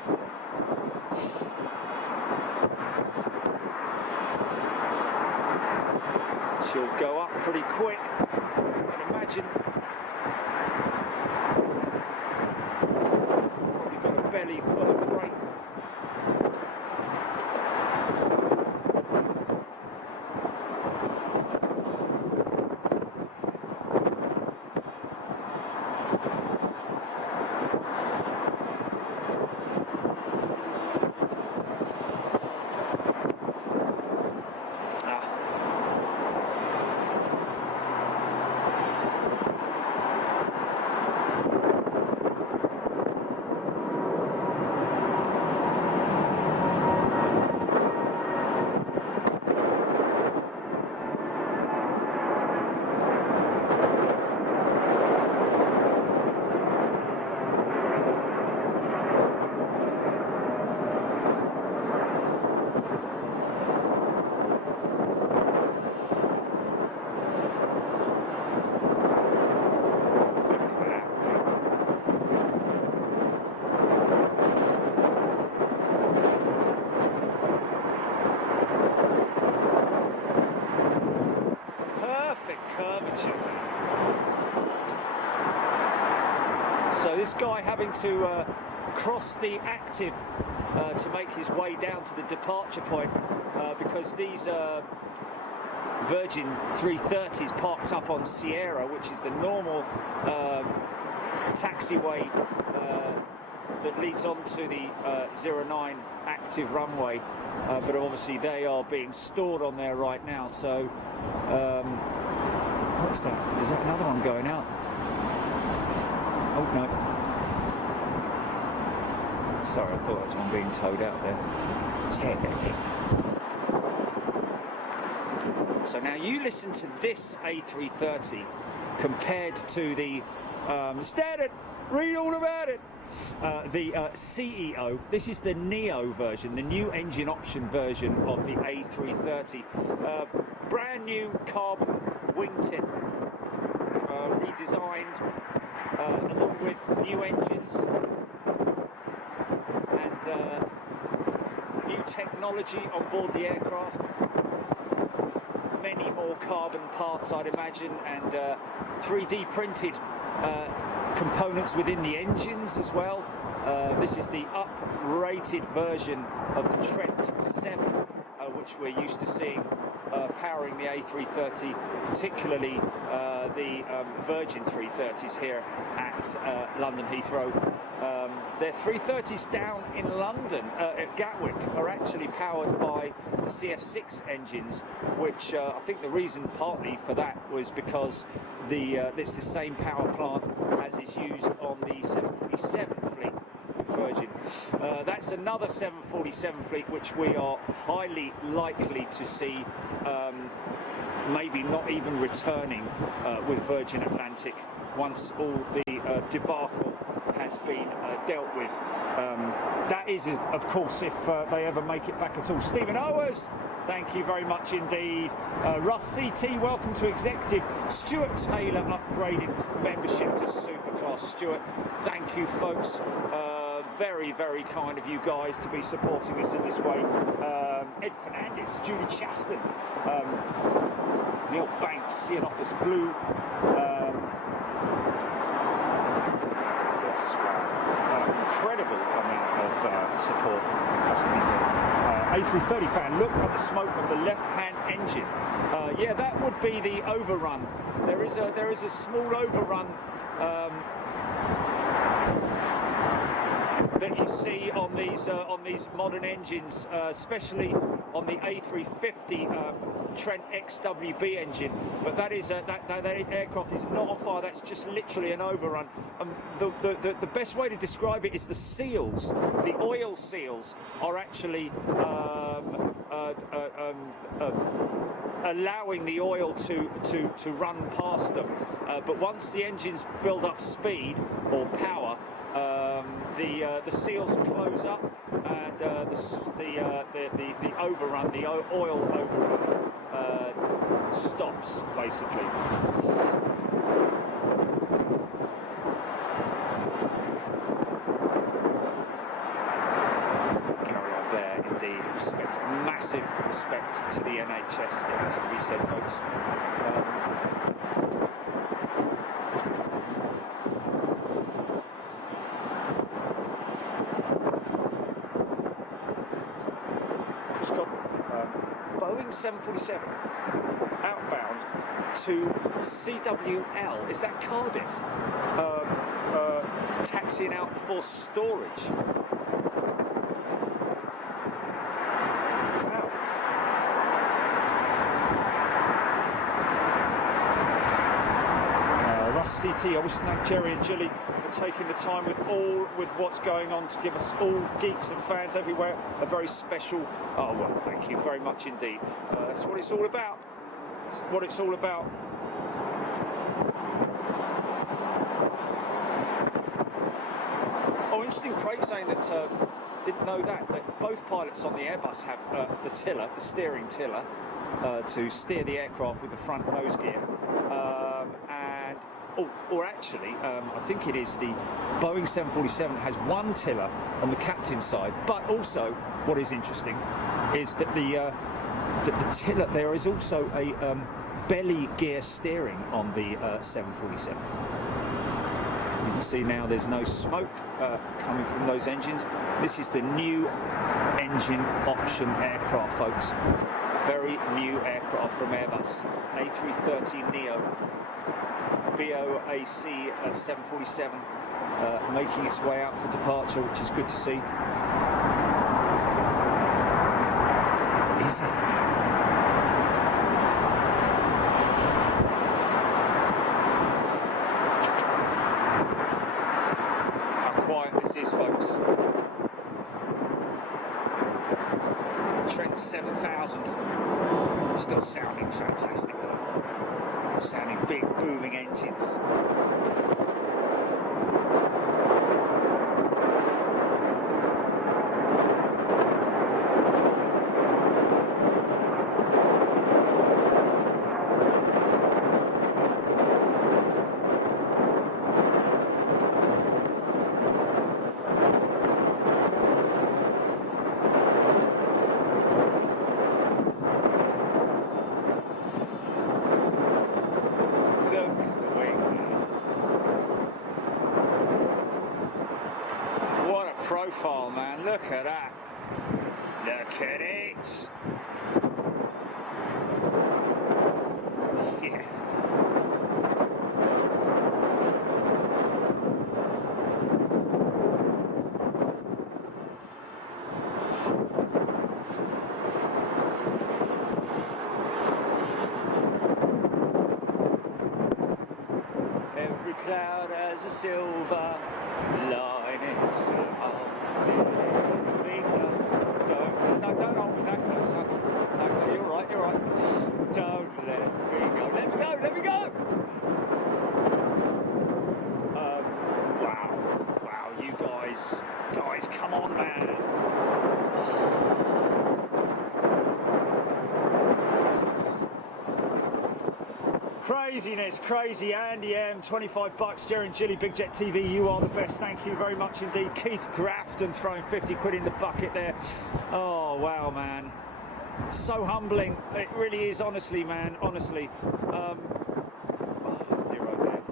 She'll go up pretty quick, I'd imagine. Probably got a belly full of freight. So this guy having to cross the active to make his way down to the departure point because these Virgin 330s parked up on Sierra, which is the normal taxiway that leads on to the 09 active runway, but obviously they are being stored on there right now. So what's that? Is that another one going out? Oh no. Sorry, I thought there was one being towed out there. It's here, baby. So now you listen to this A330 compared to the standard, read all about it, the CEO. This is the Neo version, the new engine option version of the A330. Brand new carbon wingtip, redesigned, along with new engines and new technology on board the aircraft. Many more carbon parts, I'd imagine, and 3D printed components within the engines as well. This is the up-rated version of the Trent 7, which we're used to seeing powering the A330, particularly the Virgin 330s here at London Heathrow. Their 330s down in London at Gatwick are actually powered by the CF6 engines, which I think the reason partly for that was because it's the same power plant as is used on the 747 fleet with Virgin. That's another 747 fleet which we are highly likely to see maybe not even returning with Virgin Atlantic once all the debacle has been dealt with. That is, of course, if they ever make it back at all. Stephen Owers, thank you very much indeed. Russ CT, welcome to Executive. Stuart Taylor upgraded membership to Superclass. Stuart, thank you, folks. Very, very kind of you guys to be supporting us in this way. Ed Fernandez, Julie Chaston, Neil Banks, Ian Office Blue. Yes, wow. Incredible amount of support has to be said. A330 fan, look at the smoke of the left-hand engine. Yeah, that would be the overrun. There is a small overrun that you see on these modern engines, especially on the A350 Trent XWB engine. But that aircraft is not on fire. That's just literally an overrun. The best way to describe it is the seals. The oil seals are actually allowing the oil to run past them. But once the engines build up speed or power, the seals close up, and the overrun, the oil overrun, stops basically. Carry on there, indeed. Respect, massive respect to the NHS. It has to be said, folks. Boeing 747 outbound to CWL. Is that Cardiff? Taxiing out for storage. Wow. Russ CT, I wish to thank Jerry and Julie for taking the time with what's going on to give us all geeks and fans everywhere a very special. Oh well, thank you very much indeed. That's what it's all about. That's what it's all about. Oh, interesting. Craig saying that didn't know that both pilots on the Airbus have the tiller, the steering tiller, to steer the aircraft with the front nose gear. Or actually, I think it is the Boeing 747 has one tiller on the captain's side, but also what is interesting is that the tiller, there is also a belly gear steering on the 747. You can see now there's no smoke coming from those engines. This is the new engine option aircraft, folks. Very new aircraft from Airbus, A330neo. BOAC 747 making its way out for departure, which is good to see. Is it? How quiet this is, folks. Trent 7000 still sounding fantastic. Sounding big, booming engines. Profile, man, look at that. Look at it. Yeah. cloud has a silver lining. So hold me close. Don't hold me that close, son. No, you're right. Don't let me go. Let me go. Wow, you guys, come on, man. Craziness, crazy. Andy M, 25 bucks. Jerry and Jilly, Big Jet TV, you are the best. Thank you very much indeed. Keith Grafton throwing 50 quid in the bucket there. Oh, wow, man. So humbling. It really is, honestly, man. Honestly. Oh, dear, oh, dear.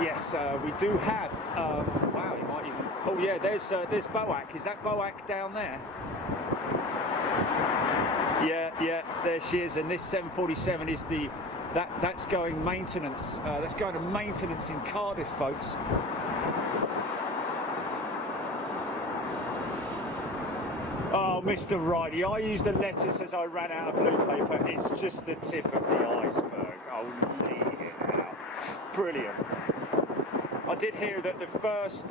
Yes, we do have. Wow, you might even. Oh yeah, there's Boak. Is that Boak down there? Yeah, there she is. And this 747 is that's going maintenance. That's going to maintenance in Cardiff, folks. Oh, Mr. Riley, I used the lettuce as I ran out of blue paper. It's just the tip of the iceberg. Oh, leave it out. Brilliant. I did hear that the first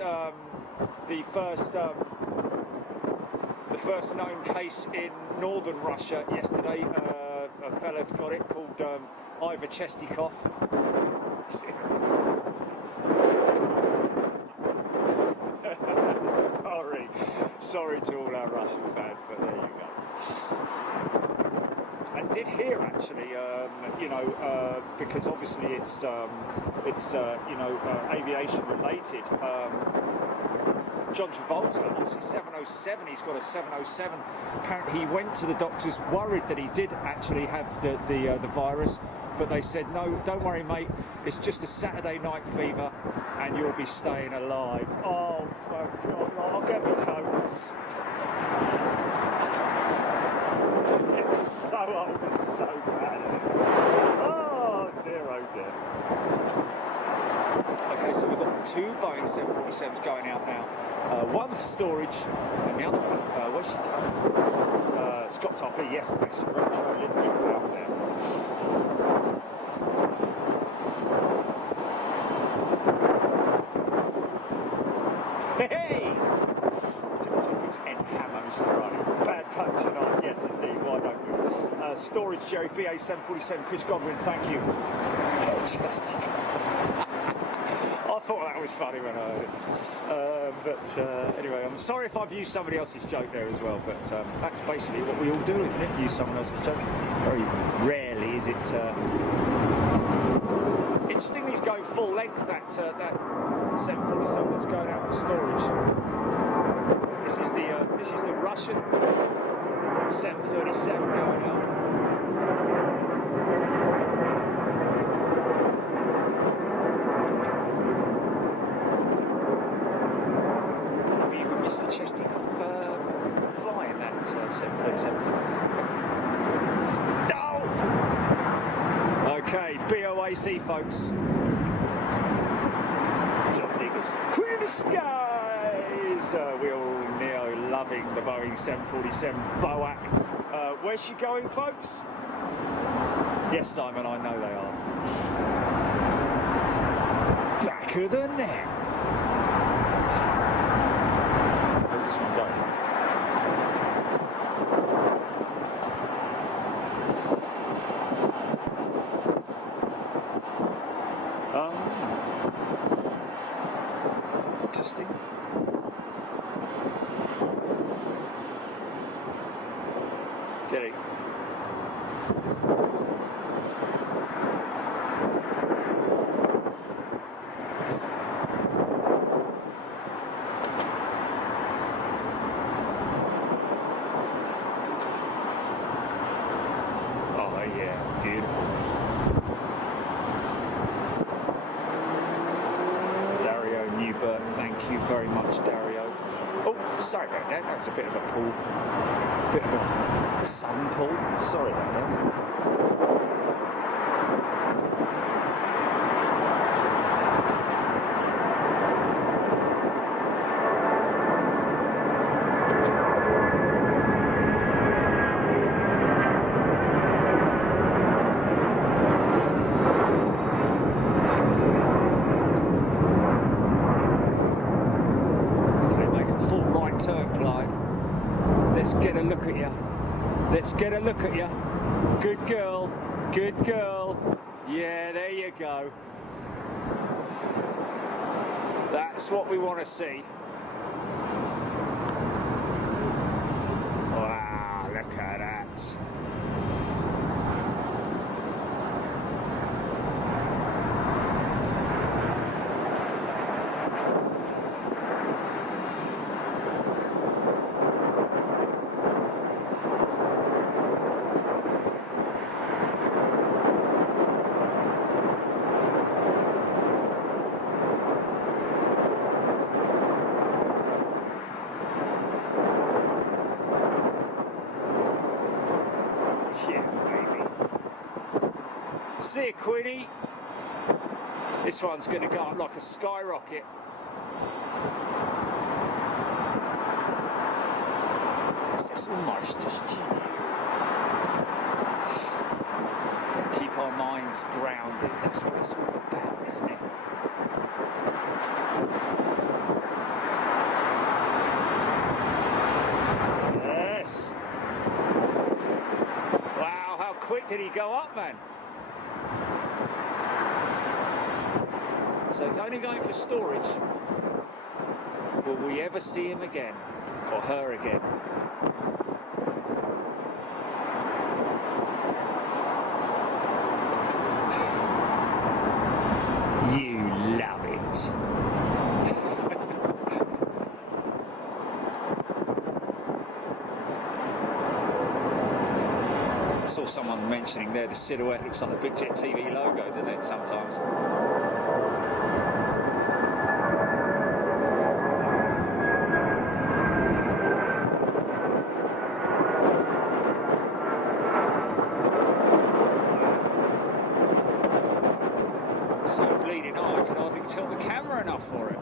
known case in northern Russia yesterday, a fella's got it called Ivor Chestikov. Sorry to all our Russian fans, but there you go. And did hear actually, because obviously it's aviation related. John Travolta, obviously 707. He's got a 707. Apparently, he went to the doctors worried that he did actually have the virus, but they said no, don't worry, mate. It's just a Saturday night fever, and you'll be staying alive. Oh, fuck God! I'll get my coat. It's so old and so bad. Oh dear, oh dear. Okay, so we've got two Boeing 747s going out now. One for storage, and the other one, where's she going? Scott Topper, yes, that's retro livery out there. Hey! Tippers and hammer, Mr. Riley. Bad punch tonight, yes indeed, why don't we? Storage, Jerry, BA 747, Chris Godwin, thank you. I thought that was funny when I heard it. But anyway, I'm sorry if I've used somebody else's joke there as well, but that's basically what we all do, isn't it? Use someone else's joke. Very rarely is it. Interestingly, he's going full length, that 747 that's going out for storage. This is the Russian 737 going out. Mr. Chestikov flying that 737. Oh! Okay, BOAC, folks. John Diggers. Queen of the Skies! We're all neo-loving the Boeing 747 Boak. Where's she going, folks? Yes, Simon, I know they are. Back of the net. Where's this one going? Interesting. Jerry. Very Sorry about that. That was a bit of a pool, bit of a sun pool. Sorry about that. Let's get a look at you. Let's get a look at you. Good girl. Good girl. Yeah, there you go. That's what we want to see. Wow, look at that. See you, Quinny. This one's going to go up like a skyrocket. It's almost just keep our minds grounded. That's what it's all about, isn't it? Yes. Wow, how quick did he go up, man? So he's only going for storage. Will we ever see him again? Or her again? You love it. I saw someone mentioning there the silhouette looks like the Big Jet TV logo, doesn't it, sometimes? So bleeding hard, I can hardly tilt the camera enough for it.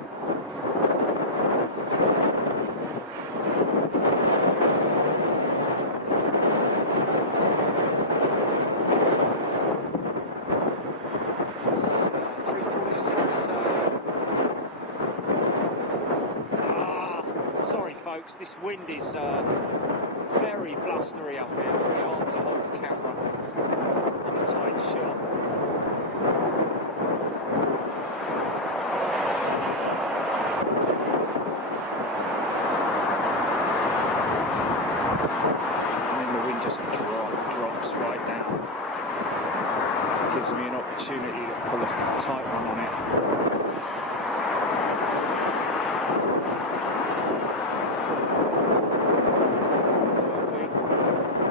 So, 346. Sorry folks, this wind is very blustery up here, very hard to hold the camera on a tight shot. Drops right down. Gives me an opportunity to pull a tight one on it.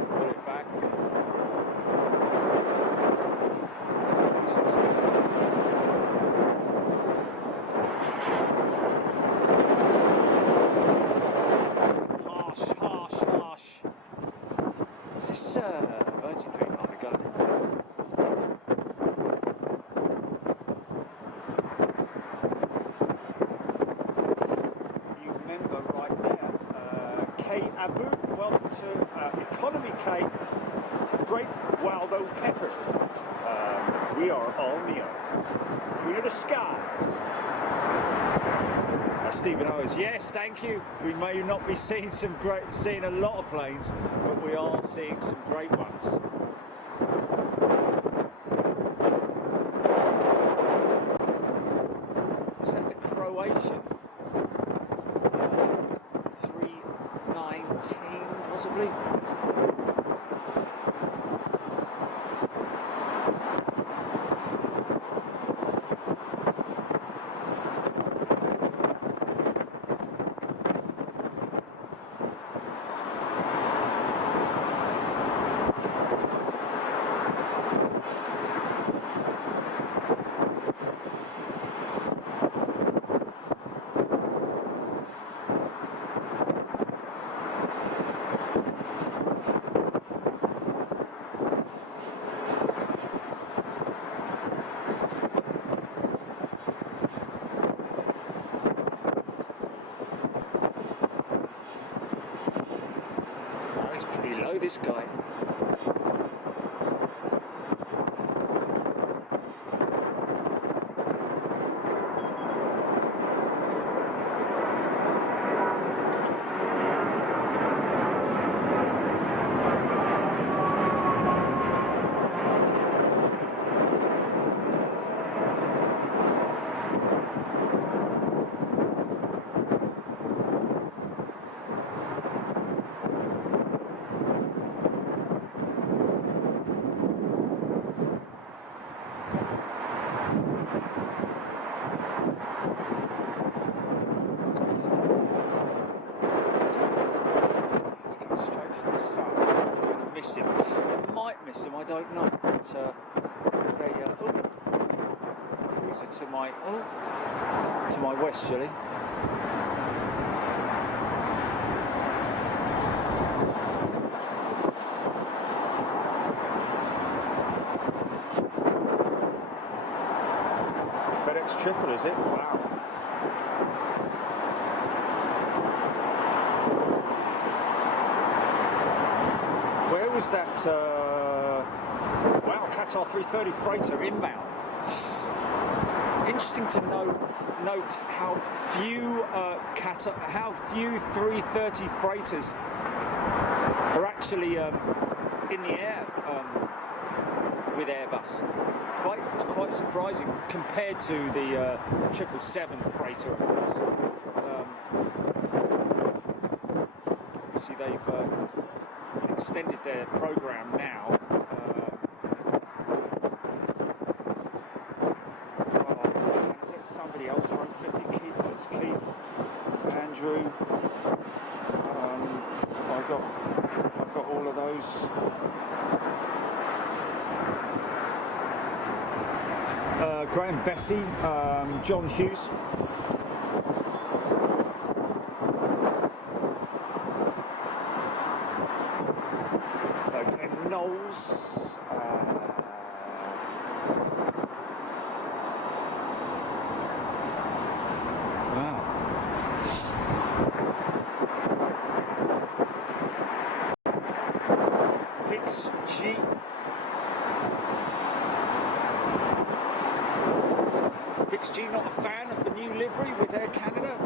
Pull it back. Harsh. Is this Virgin Dreamliner going? You remember right there, Kate Abu, welcome to Economy Kate, Great Waldo Pepper. We are all Neo, Queen of the Skies. Stephen Owens, yes, thank you. We may not be seeing seeing a lot of planes, but we are seeing some great ones. Is that the Croatian? 319, possibly. know this guy. He's going straight for the sun. I'm going to miss him. I might miss him, I don't know. But cruiser to my west, Julie. FedEx triple, is it? Wow. Where was that? Wow, Qatar 330 freighter inbound. Interesting to note how few how few 330 freighters are actually in the air with Airbus. It's quite surprising compared to the 777 freighter, of course. See, they've extended their program now. Is that somebody else from 50? Keith, Andrew. I've got all of those. Graham Bessie, John Hughes. Glenn Knowles. Wow. Fitz G. Fitz G, not a fan of the new livery with Air Canada.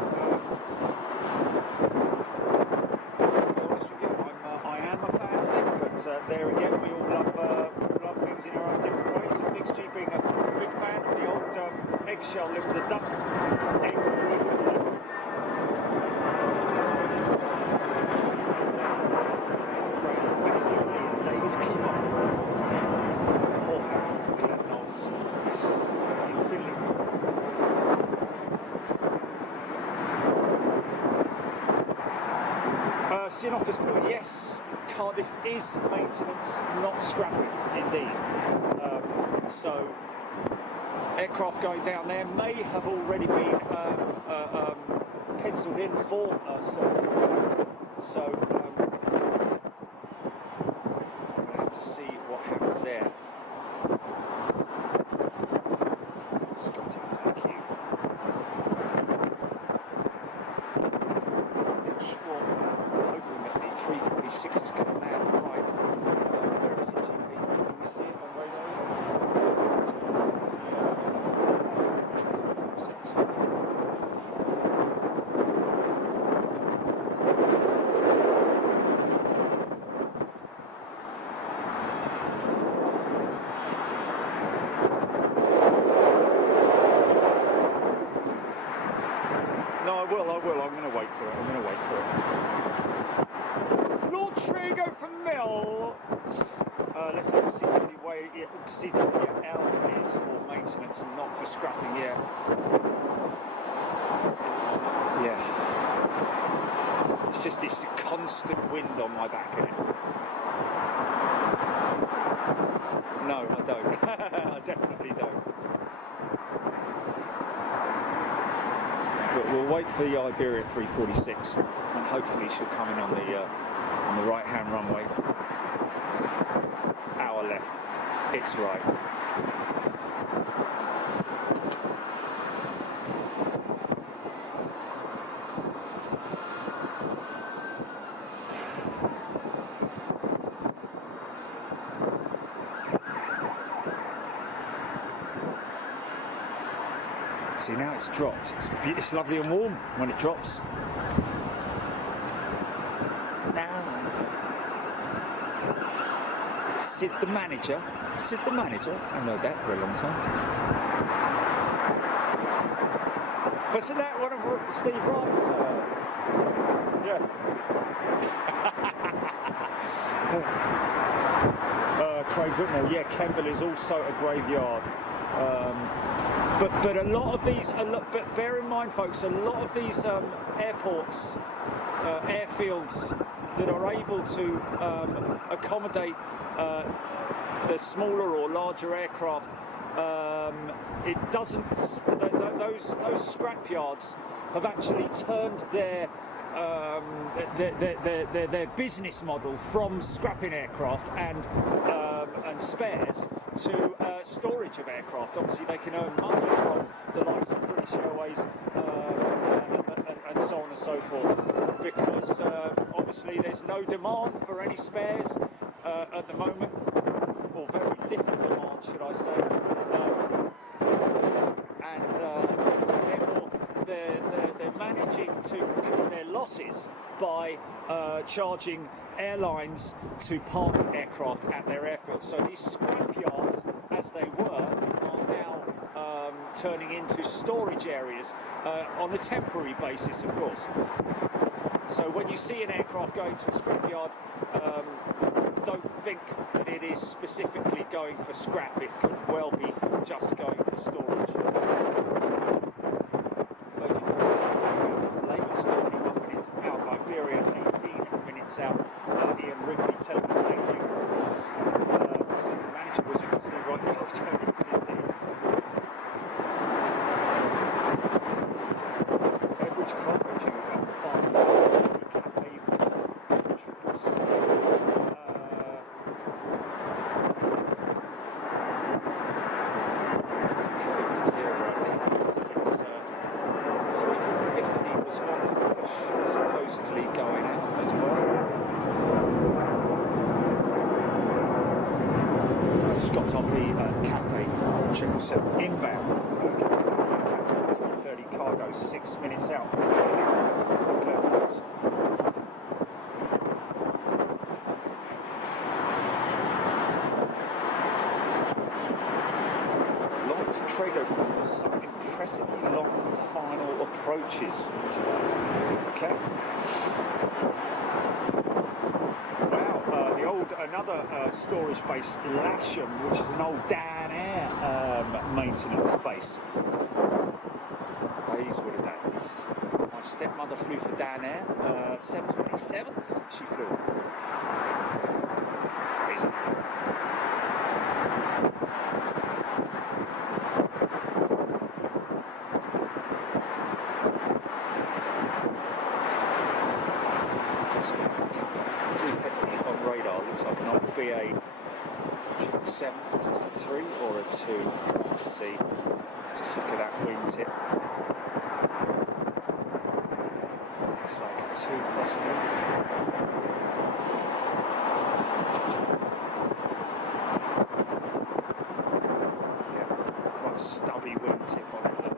To be honest with you, I am a fan of it, but there again, we all love things in our own different ways. And Fitz G being a big fan of the old eggshell livery, the duck egg livery. Craig Bessie, Ian Davis, keep on. Holham, Glenn Knowles in Finley. Sin Office Blue, yes, Cardiff is maintenance, not scrapping, indeed. So, aircraft going down there may have already been penciled in for service. So, we'll have to see what happens there. Scotty, thank you. Hoping that the 346 is going to land right. Where is it, GP? Do we see it on radar? No, I will. I'm going to wait for it. Lord Trigo from Mill. Let's hope CWL is for maintenance and not for scrapping. Yeah. It's just this constant wind on my back, isn't it? No, I don't. I definitely don't. But we'll wait for the Iberia 346, and hopefully she'll come in on the right-hand runway. Hour left. It's right. See, now it's dropped. It's lovely and warm when it drops. Now, Sid the manager. I know that for a long time. Wasn't that one of Steve Wright's? Yeah. Craig Whitmore. Yeah, Kemble is also a graveyard. But a lot of these, but bear in mind, folks, a lot of these airports, airfields that are able to accommodate the smaller or larger aircraft, it doesn't. Those scrapyards have actually turned their business model from scrapping aircraft and spares to storage of aircraft. Obviously, they can earn money from the likes of British Airways and so on and so forth, because obviously there's no demand for any spares at the moment, or very little demand, should I say, and so therefore they're managing to recoup their losses by charging airlines to park aircraft at their airfields. So these scrapyards, as they were, are now turning into storage areas on a temporary basis, of course. So when you see an aircraft going to a scrapyard, don't think that it is specifically going for scrap. It could well be just going for storage. Lagos 21 minutes out, Iberia 18 minutes out. Ian Rigby telling us thank you. The manager was from Steve Wright in the afternoon, indeed. Average cargo due at 5 Cafe Pacific 777. Supposedly going out as well. Scott Topley, Cafe 777 inbound. Capital 330 cargo, 6 minutes out. Trade-off was some impressively long final approaches today. Okay. Wow, the old another storage base, Lasham, which is an old Dan Air maintenance base. These were the days. My stepmother flew for Dan Air, 727s she flew. Crazy. Looks like an old BA 777. Is this a 3 or a 2? Let's see. Let's just look at that wingtip. Looks like a 2 possibly. Yeah, quite a stubby wingtip on it. Look.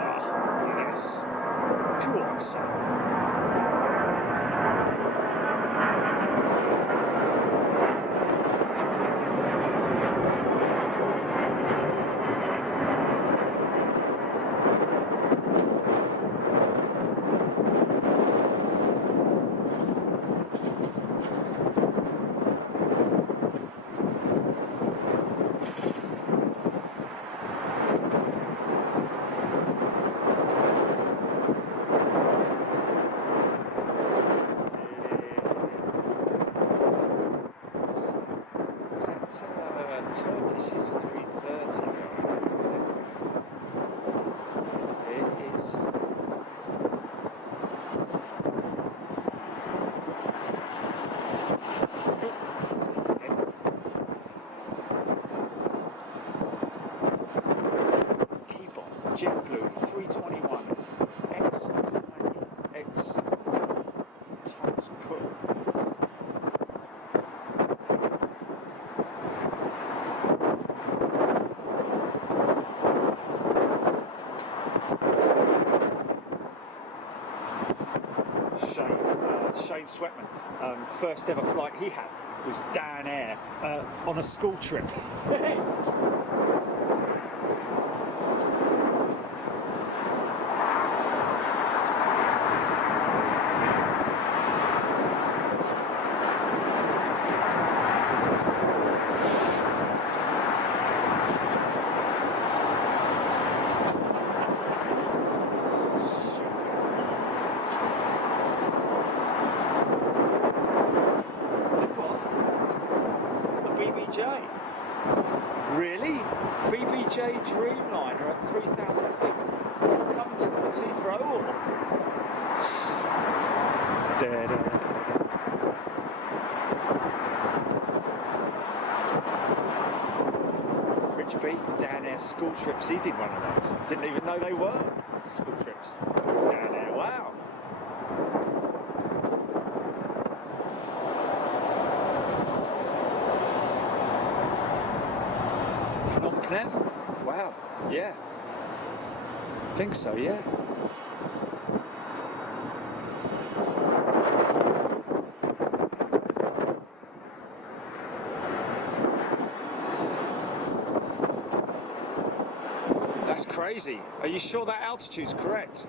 Ah, yes. Go on, son. Turkish is 330 going, it is. Keep on, JetBlue 321, X20, X Thomas Cook. Wayne Sweatman, first ever flight he had was Dan Air on a school trip. Really? BBJ Dreamliner at 3,000 feet. Come towards Heathrow or? Rich B, Dan Air school trips. He did one of those. Didn't even know they were school trips. Dan Air, wow. Wow, yeah. I think so, yeah. That's crazy. Are you sure that altitude's correct?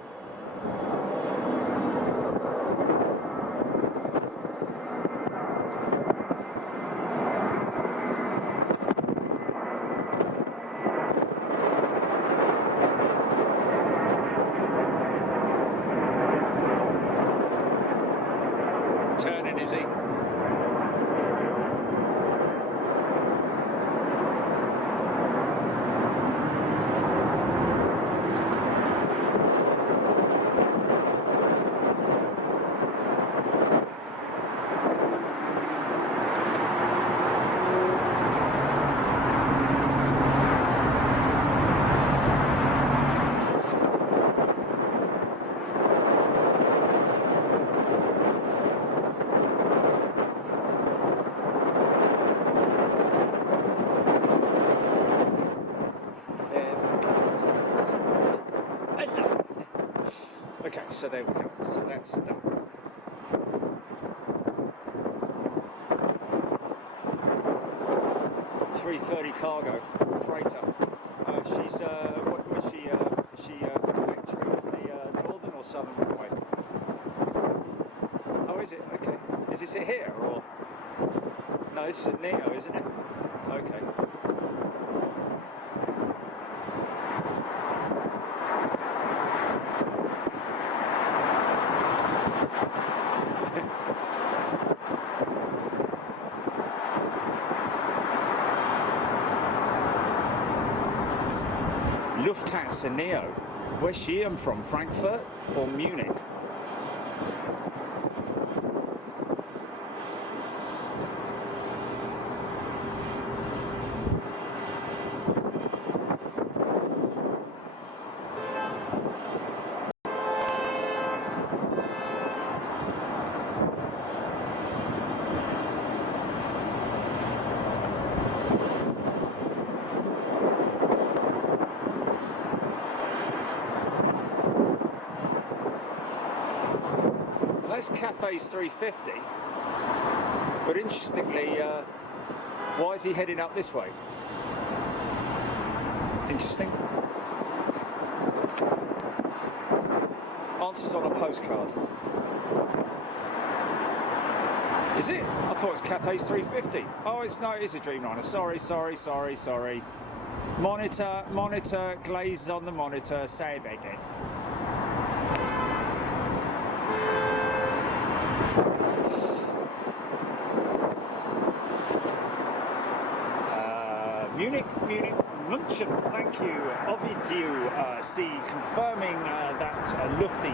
Turning, is he? Okay, so there we go. So that's done. .330 cargo freighter. She's what was she? Is she vectoring on the northern or southern runway? Oh, is it? Okay. Is this it here or? No, this is at Neo, isn't it? Okay. Lufthansa Neo. Where's she from? Frankfurt or Munich? That's Cathay's 350, but interestingly, why is he heading up this way? Interesting. Answers on a postcard. Is it? I thought it was Cathay's 350. Oh, it's no, it is a Dreamliner. Sorry. Monitor, glazed on the monitor, say it again. Munich, München, thank you. Ovidiu C confirming that Lufty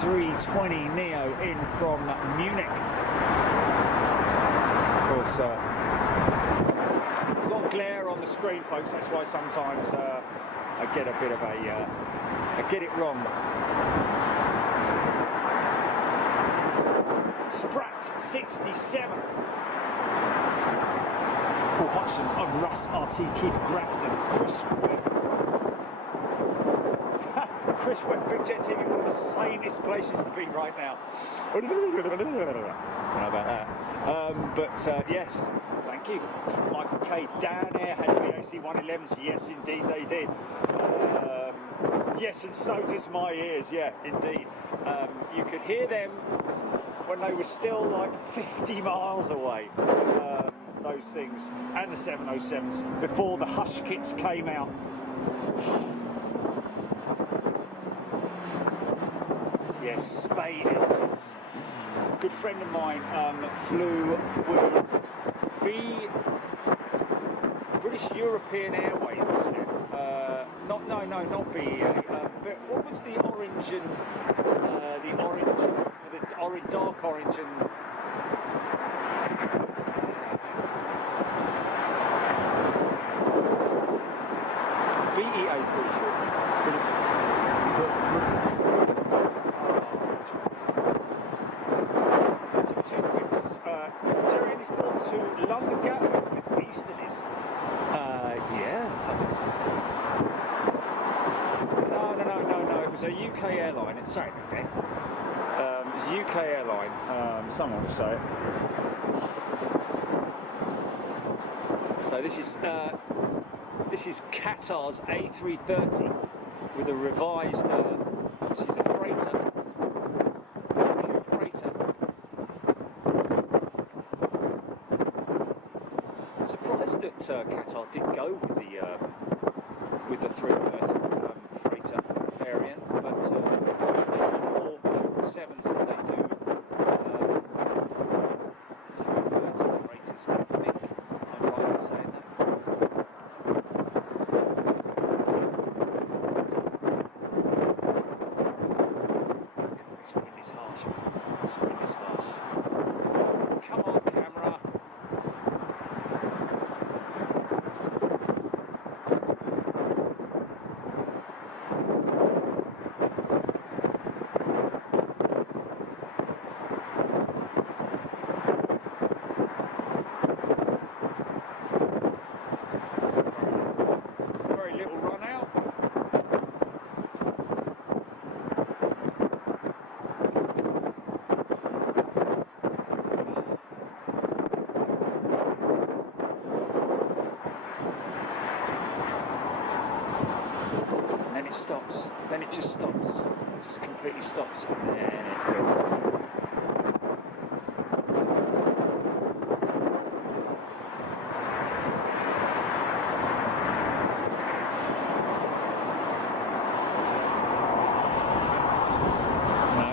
320 Neo in from Munich. Of course, I've got glare on the screen, folks, that's why sometimes I get a bit of a, I get it wrong. Sprat 67. Paul Hodgson on Russ RT, Keith Grafton, Chris Webb. Chris Webb, Big Jet TV, one of the sanest places to be right now. I don't know about that. Yes, thank you. Michael K. Down Air had BAC 111s. Yes, indeed they did. Yes, and so does my ears. Yeah, indeed. You could hear them when they were still like 50 miles away. Those things, and the 707s before the hush kits came out. Yes, Spain engines. A good friend of mine flew with British European Airways, wasn't it? Not BEA. But what was the orange and dark orange and BEA is British. Some toothpicks. Jerry, any thought to London Gatwick with Easterlies? Yeah. No. It was a UK airline. Sorry, okay. It was a UK airline. Someone will say it. So this is Qatar's A330 with a revised. She's a freighter. Pure freighter. Surprised that Qatar didn't go with the 330 freighter variant, but they've got more 777s than they do 330 freighters. I think I'm right in saying that. God, this wind is harsh. This wind is harsh. Come on, camera. It stops, then it just stops, it just completely stops, and then it builds up. No.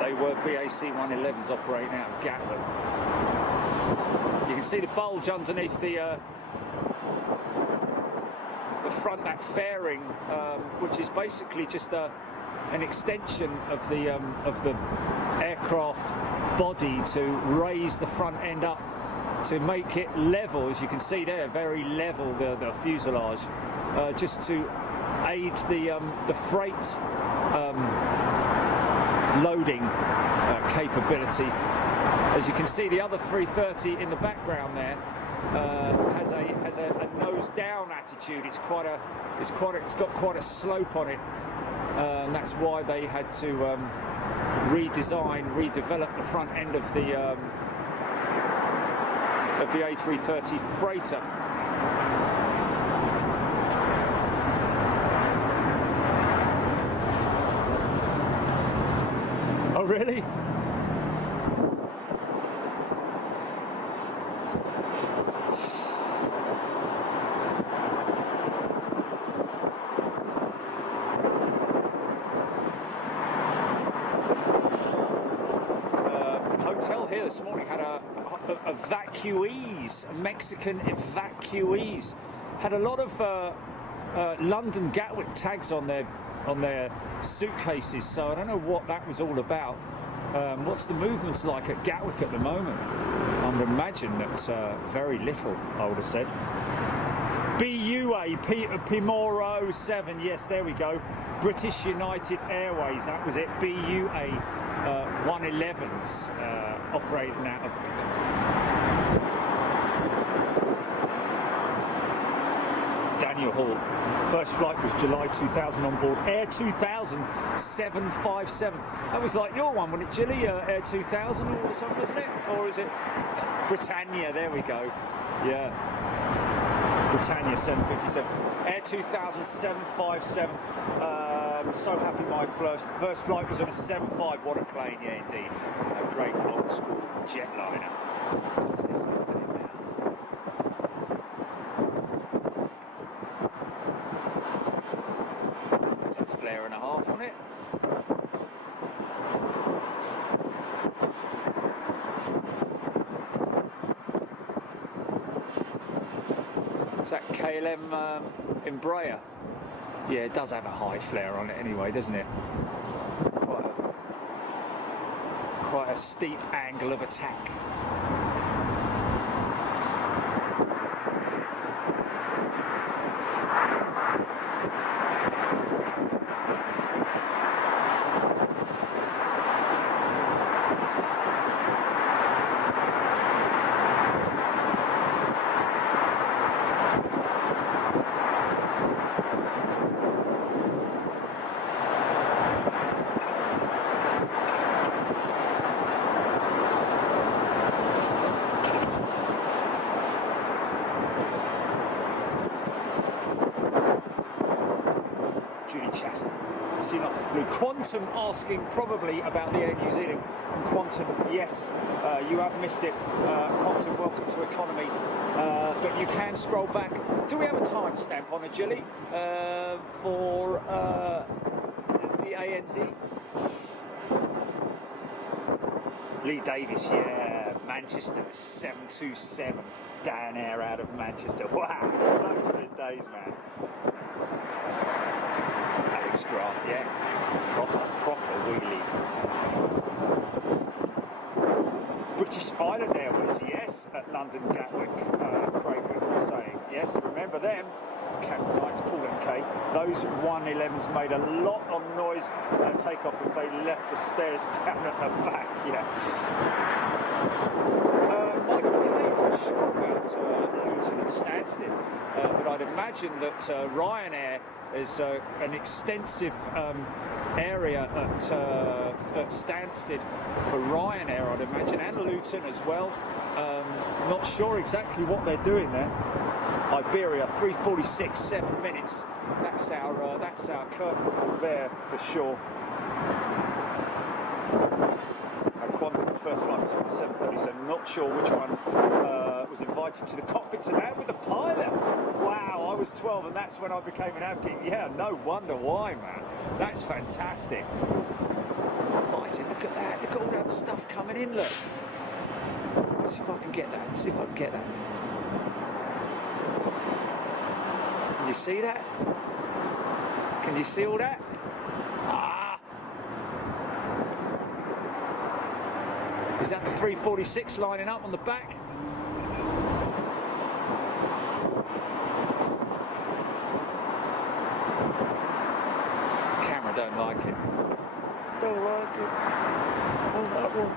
They were BAC 111s operating out of Gatwick. You can see the bulge underneath the front, that fairing, which is basically just an extension of the aircraft body to raise the front end up to make it level, as you can see there, very level, the fuselage, just to aid the freight loading capability. As you can see, the other 330 in the background there has a nose down attitude. It's got quite a slope on it, and that's why they had to redevelop the front end of the A330 freighter. Oh, really? Hotel here this morning had evacuees, Mexican evacuees, had a lot of London Gatwick tags on their suitcases. So I don't know what that was all about. What's the movements like at Gatwick at the moment? I would imagine that very little, I would have said. BUA, Pimoro 7, yes, there we go. British United Airways, that was it. BUA 111s operating out of overhaul. First flight was July 2000 on board Air 2000 757. That was like your one, wasn't it, Gilly? Air 2000 or something, wasn't it? Or is it Britannia? There we go. Yeah. Britannia 757. Air 2000 757. So happy my first flight was on a 75. What a plane, yeah, indeed. A great old school jetliner. What's this coming in now? There's a flare and a half on it. Is that KLM Embraer? Yeah, it does have a high flare on it anyway, doesn't it? Quite a steep angle of attack. Quantum asking probably about the Air New Zealand, and Quantum, yes, you have missed it. Quantum, welcome to economy, but you can scroll back. Do we have a timestamp on a Gilly for the ANZ? Lee Davis, yeah, Manchester 727, Dan Air out of Manchester. Wow, those were the days, man. Alex Grant, yeah. Proper wheelie. British Island Airways, yes, at London Gatwick, Craig was saying. Yes, remember them. Captain Knights, Paul and Kate. Those 111s made a lot of noise takeoff if they left the stairs down at the back, yeah. Michael Cave, I'm sure about Luton and Stansted, but I'd imagine that Ryanair is an extensive area at Stansted for Ryanair, I'd imagine, and Luton as well. Not sure exactly what they're doing there. Iberia 3:46, 7 minutes. That's our curtain call there for sure. Quantum's first flight was on the 7:30, so not sure which one was invited to the cockpit to land with the pilots. Wow, I was 12 and that's when I became an Afghan. Yeah, no wonder why, man. That's fantastic. Fighting, look at that. Look at all that stuff coming in, look. Let's see if I can get that. Let's see if I can get that. Can you see that? Can you see all that? Ah! Is that the 346 lining up on the back? Camera don't like it. Don't like it. Oh, that one.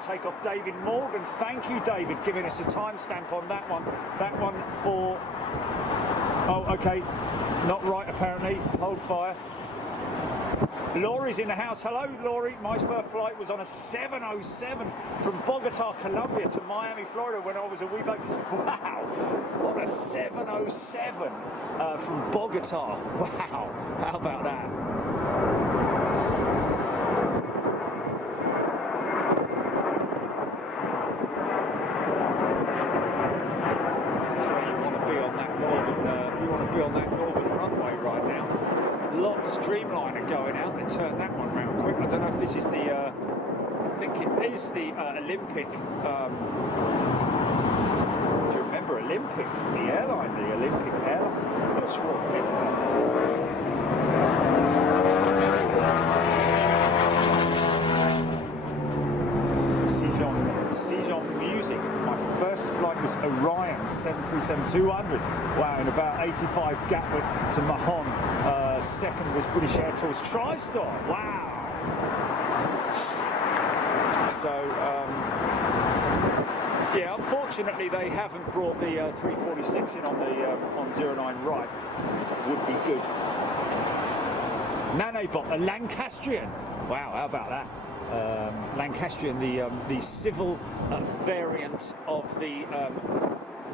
Takeoff, David Morgan. Thank you, David, giving us a timestamp on that one. That one for... Oh, okay. Not right, apparently. Hold fire. Laurie's in the house. Hello, Laurie. My first flight was on a 707 from Bogota, Colombia to Miami, Florida when I was a wee baby. Wow. What a 707 from Bogota. Wow. How about that? On that northern runway right now. Lots Dreamliner going out. They turn that one round quick. I don't know if this is the I think it is the Olympic do you remember Olympic, the airline, the Olympic airline? Not sure what bit Sijon Music. My first flight was Orion 737-200. Wow, in about 85 Gatwick to Mahon. Second was British Air Tours TriStar. Wow. So, yeah, unfortunately they haven't brought the 346 in on the on 09 right. Would be good. Nanobot, a Lancastrian. Wow, how about that? Lancastrian, the civil variant of the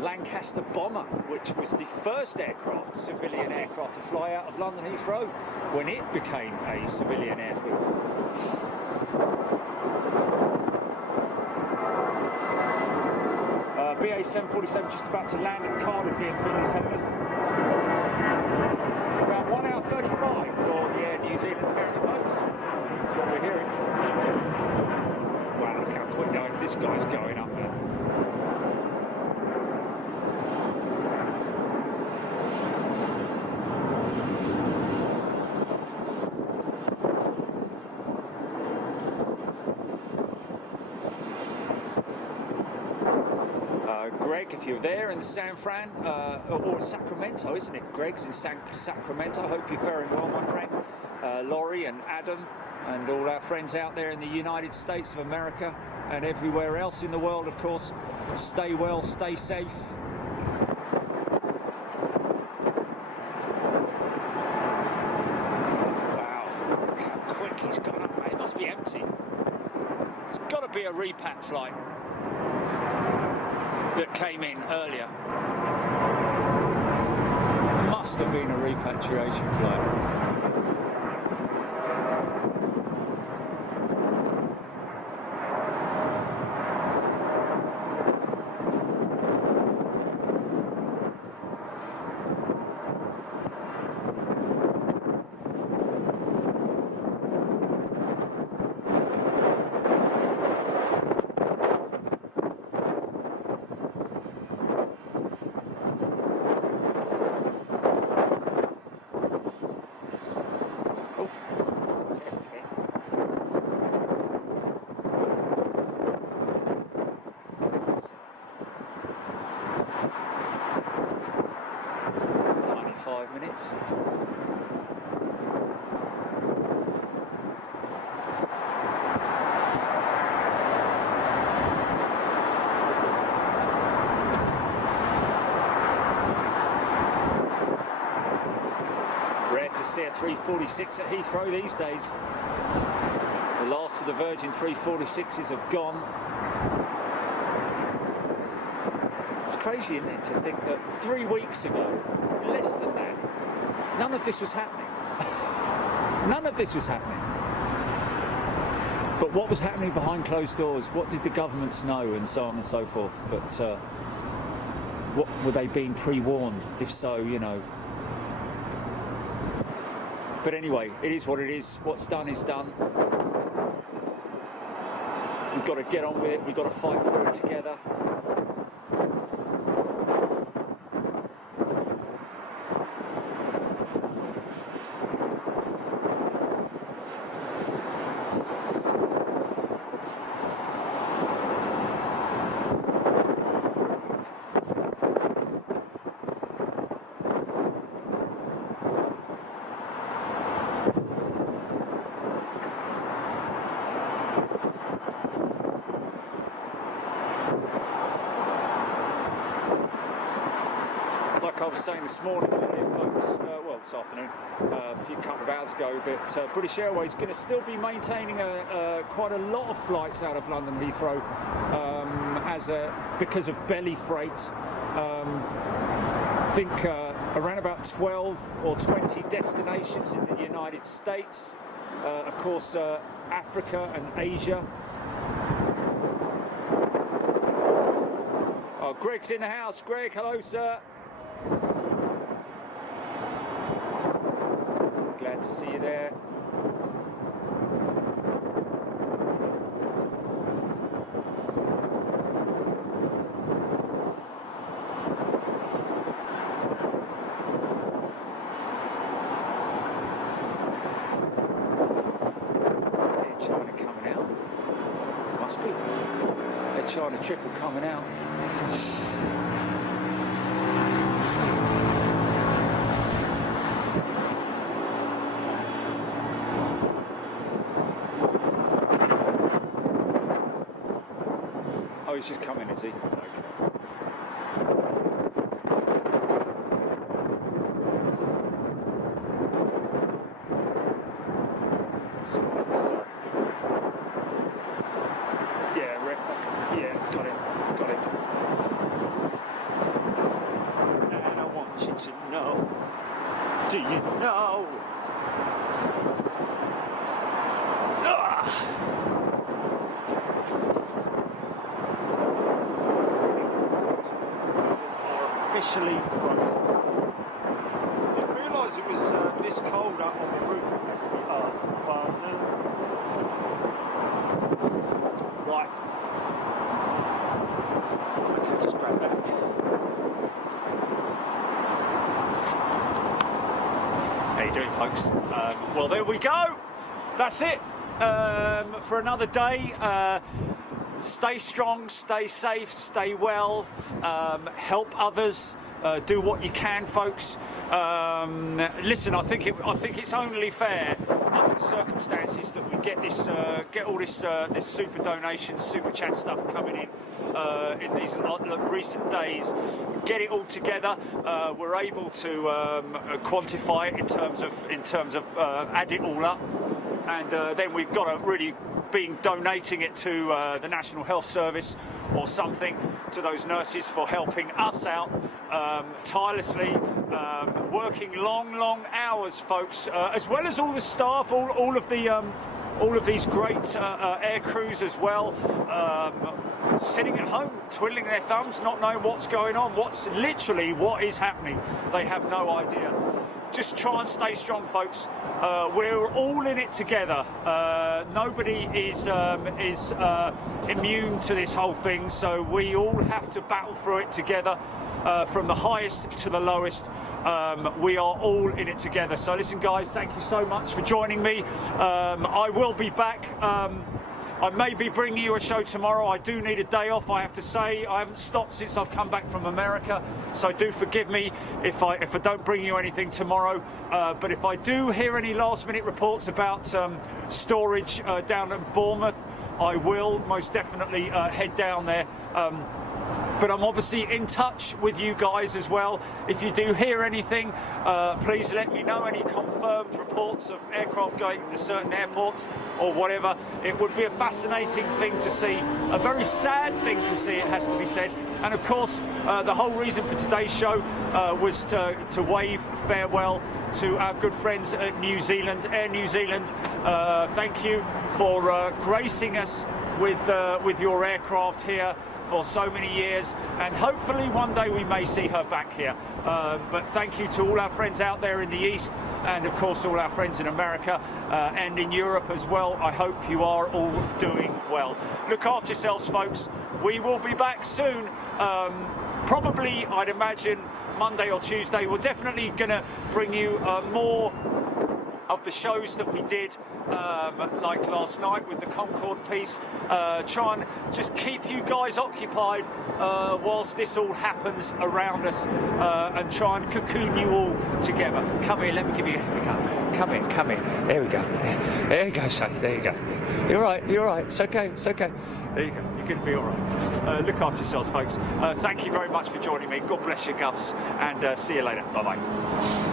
Lancaster bomber, which was the first civilian aircraft to fly out of London Heathrow when it became a civilian airfield. BA 747 just about to land at Cardiff in Finley Towers. About 1 hour 35 for New Zealand, apparently, folks. That's what we're hearing. Wow, look how quick this guy's going up, man. Greg, if you're there in San Fran, or Sacramento, isn't it? Greg's in Sacramento. I hope you're very well, my friend. Laurie and Adam and all our friends out there in the United States of America and everywhere else in the world, of course. Stay well, stay safe. Wow, how quick he's gone up, mate. It must be empty. It's got to be a repat flight that came in earlier. Must have been a repatriation flight. Funny 5 minutes. Rare to see a 346 at Heathrow these days. The last of the Virgin 346s have gone. It's crazy, isn't it, to think that 3 weeks ago, less than that, none of this was happening. None of this was happening. But what was happening behind closed doors? What did the governments know, and so on and so forth? But what were they being pre-warned? If so, you know. But anyway, it is what it is. What's done is done. We've got to get on with it. We've got to fight for it together. Like I was saying this morning earlier, folks, well, this afternoon, a couple of hours ago, that British Airways is going to still be maintaining quite a lot of flights out of London Heathrow because of belly freight. I think around about 12 or 20 destinations in the United States, of course, Africa and Asia. Oh, Greg's in the house. Greg, hello, sir. Glad to see you there. China coming out. Must be. China triple coming out. Oh, he's just coming, is he? Okay. Yeah, got it. And I want you to know. Do you know? Officially frozen. Didn't realise it was this cold up on the roof. Right. Okay, just grab that. How you doing, folks? Well, there we go. That's it for another day. Stay strong, stay safe, stay well, help others, do what you can, folks. Listen, I think it's only fair under the circumstances that we get all this super donation, super chat stuff coming in these recent days. Get it all together. We're able to quantify it in terms of add it all up, and then we've got to really donating it to the National Health Service or something, to those nurses for helping us out tirelessly, working long hours, folks, as well as all the staff, all of these great air crews as well, sitting at home twiddling their thumbs, not knowing what's going on, what is happening. They have no idea. Just try and stay strong, folks. We're all in it together. Nobody is immune to this whole thing, so we all have to battle through it together, from the highest to the lowest. We are all in it together. So listen, guys, thank you so much for joining me. I will be back. I may be bringing you a show tomorrow. I do need a day off, I have to say. I haven't stopped since I've come back from America, so do forgive me if I don't bring you anything tomorrow. But if I do hear any last-minute reports about storage down at Bournemouth, I will most definitely head down there. But I'm obviously in touch with you guys as well. If you do hear anything, please let me know, any confirmed reports of aircraft going into certain airports or whatever. It would be a fascinating thing to see, a very sad thing to see, it has to be said. And of course, the whole reason for today's show was to wave farewell to our good friends at New Zealand, Air New Zealand. Thank you for gracing us with your aircraft here for so many years, and hopefully one day we may see her back here. But thank you to all our friends out there in the East, and of course all our friends in America and in Europe as well. I hope you are all doing well. Look after yourselves, folks. We will be back soon. Probably, I'd imagine, Monday or Tuesday. We're definitely going to bring you more of the shows that we did, like last night with the Concorde piece. Try and just keep you guys occupied whilst this all happens around us, and try and cocoon you all together. Come here, let me give you a hug. Come here. There we go. There you go, son. There you go. You're all right. It's okay. There you go. You're going to be all right. Look after yourselves, folks. Thank you very much for joining me. God bless you, Govs, and see you later. Bye-bye.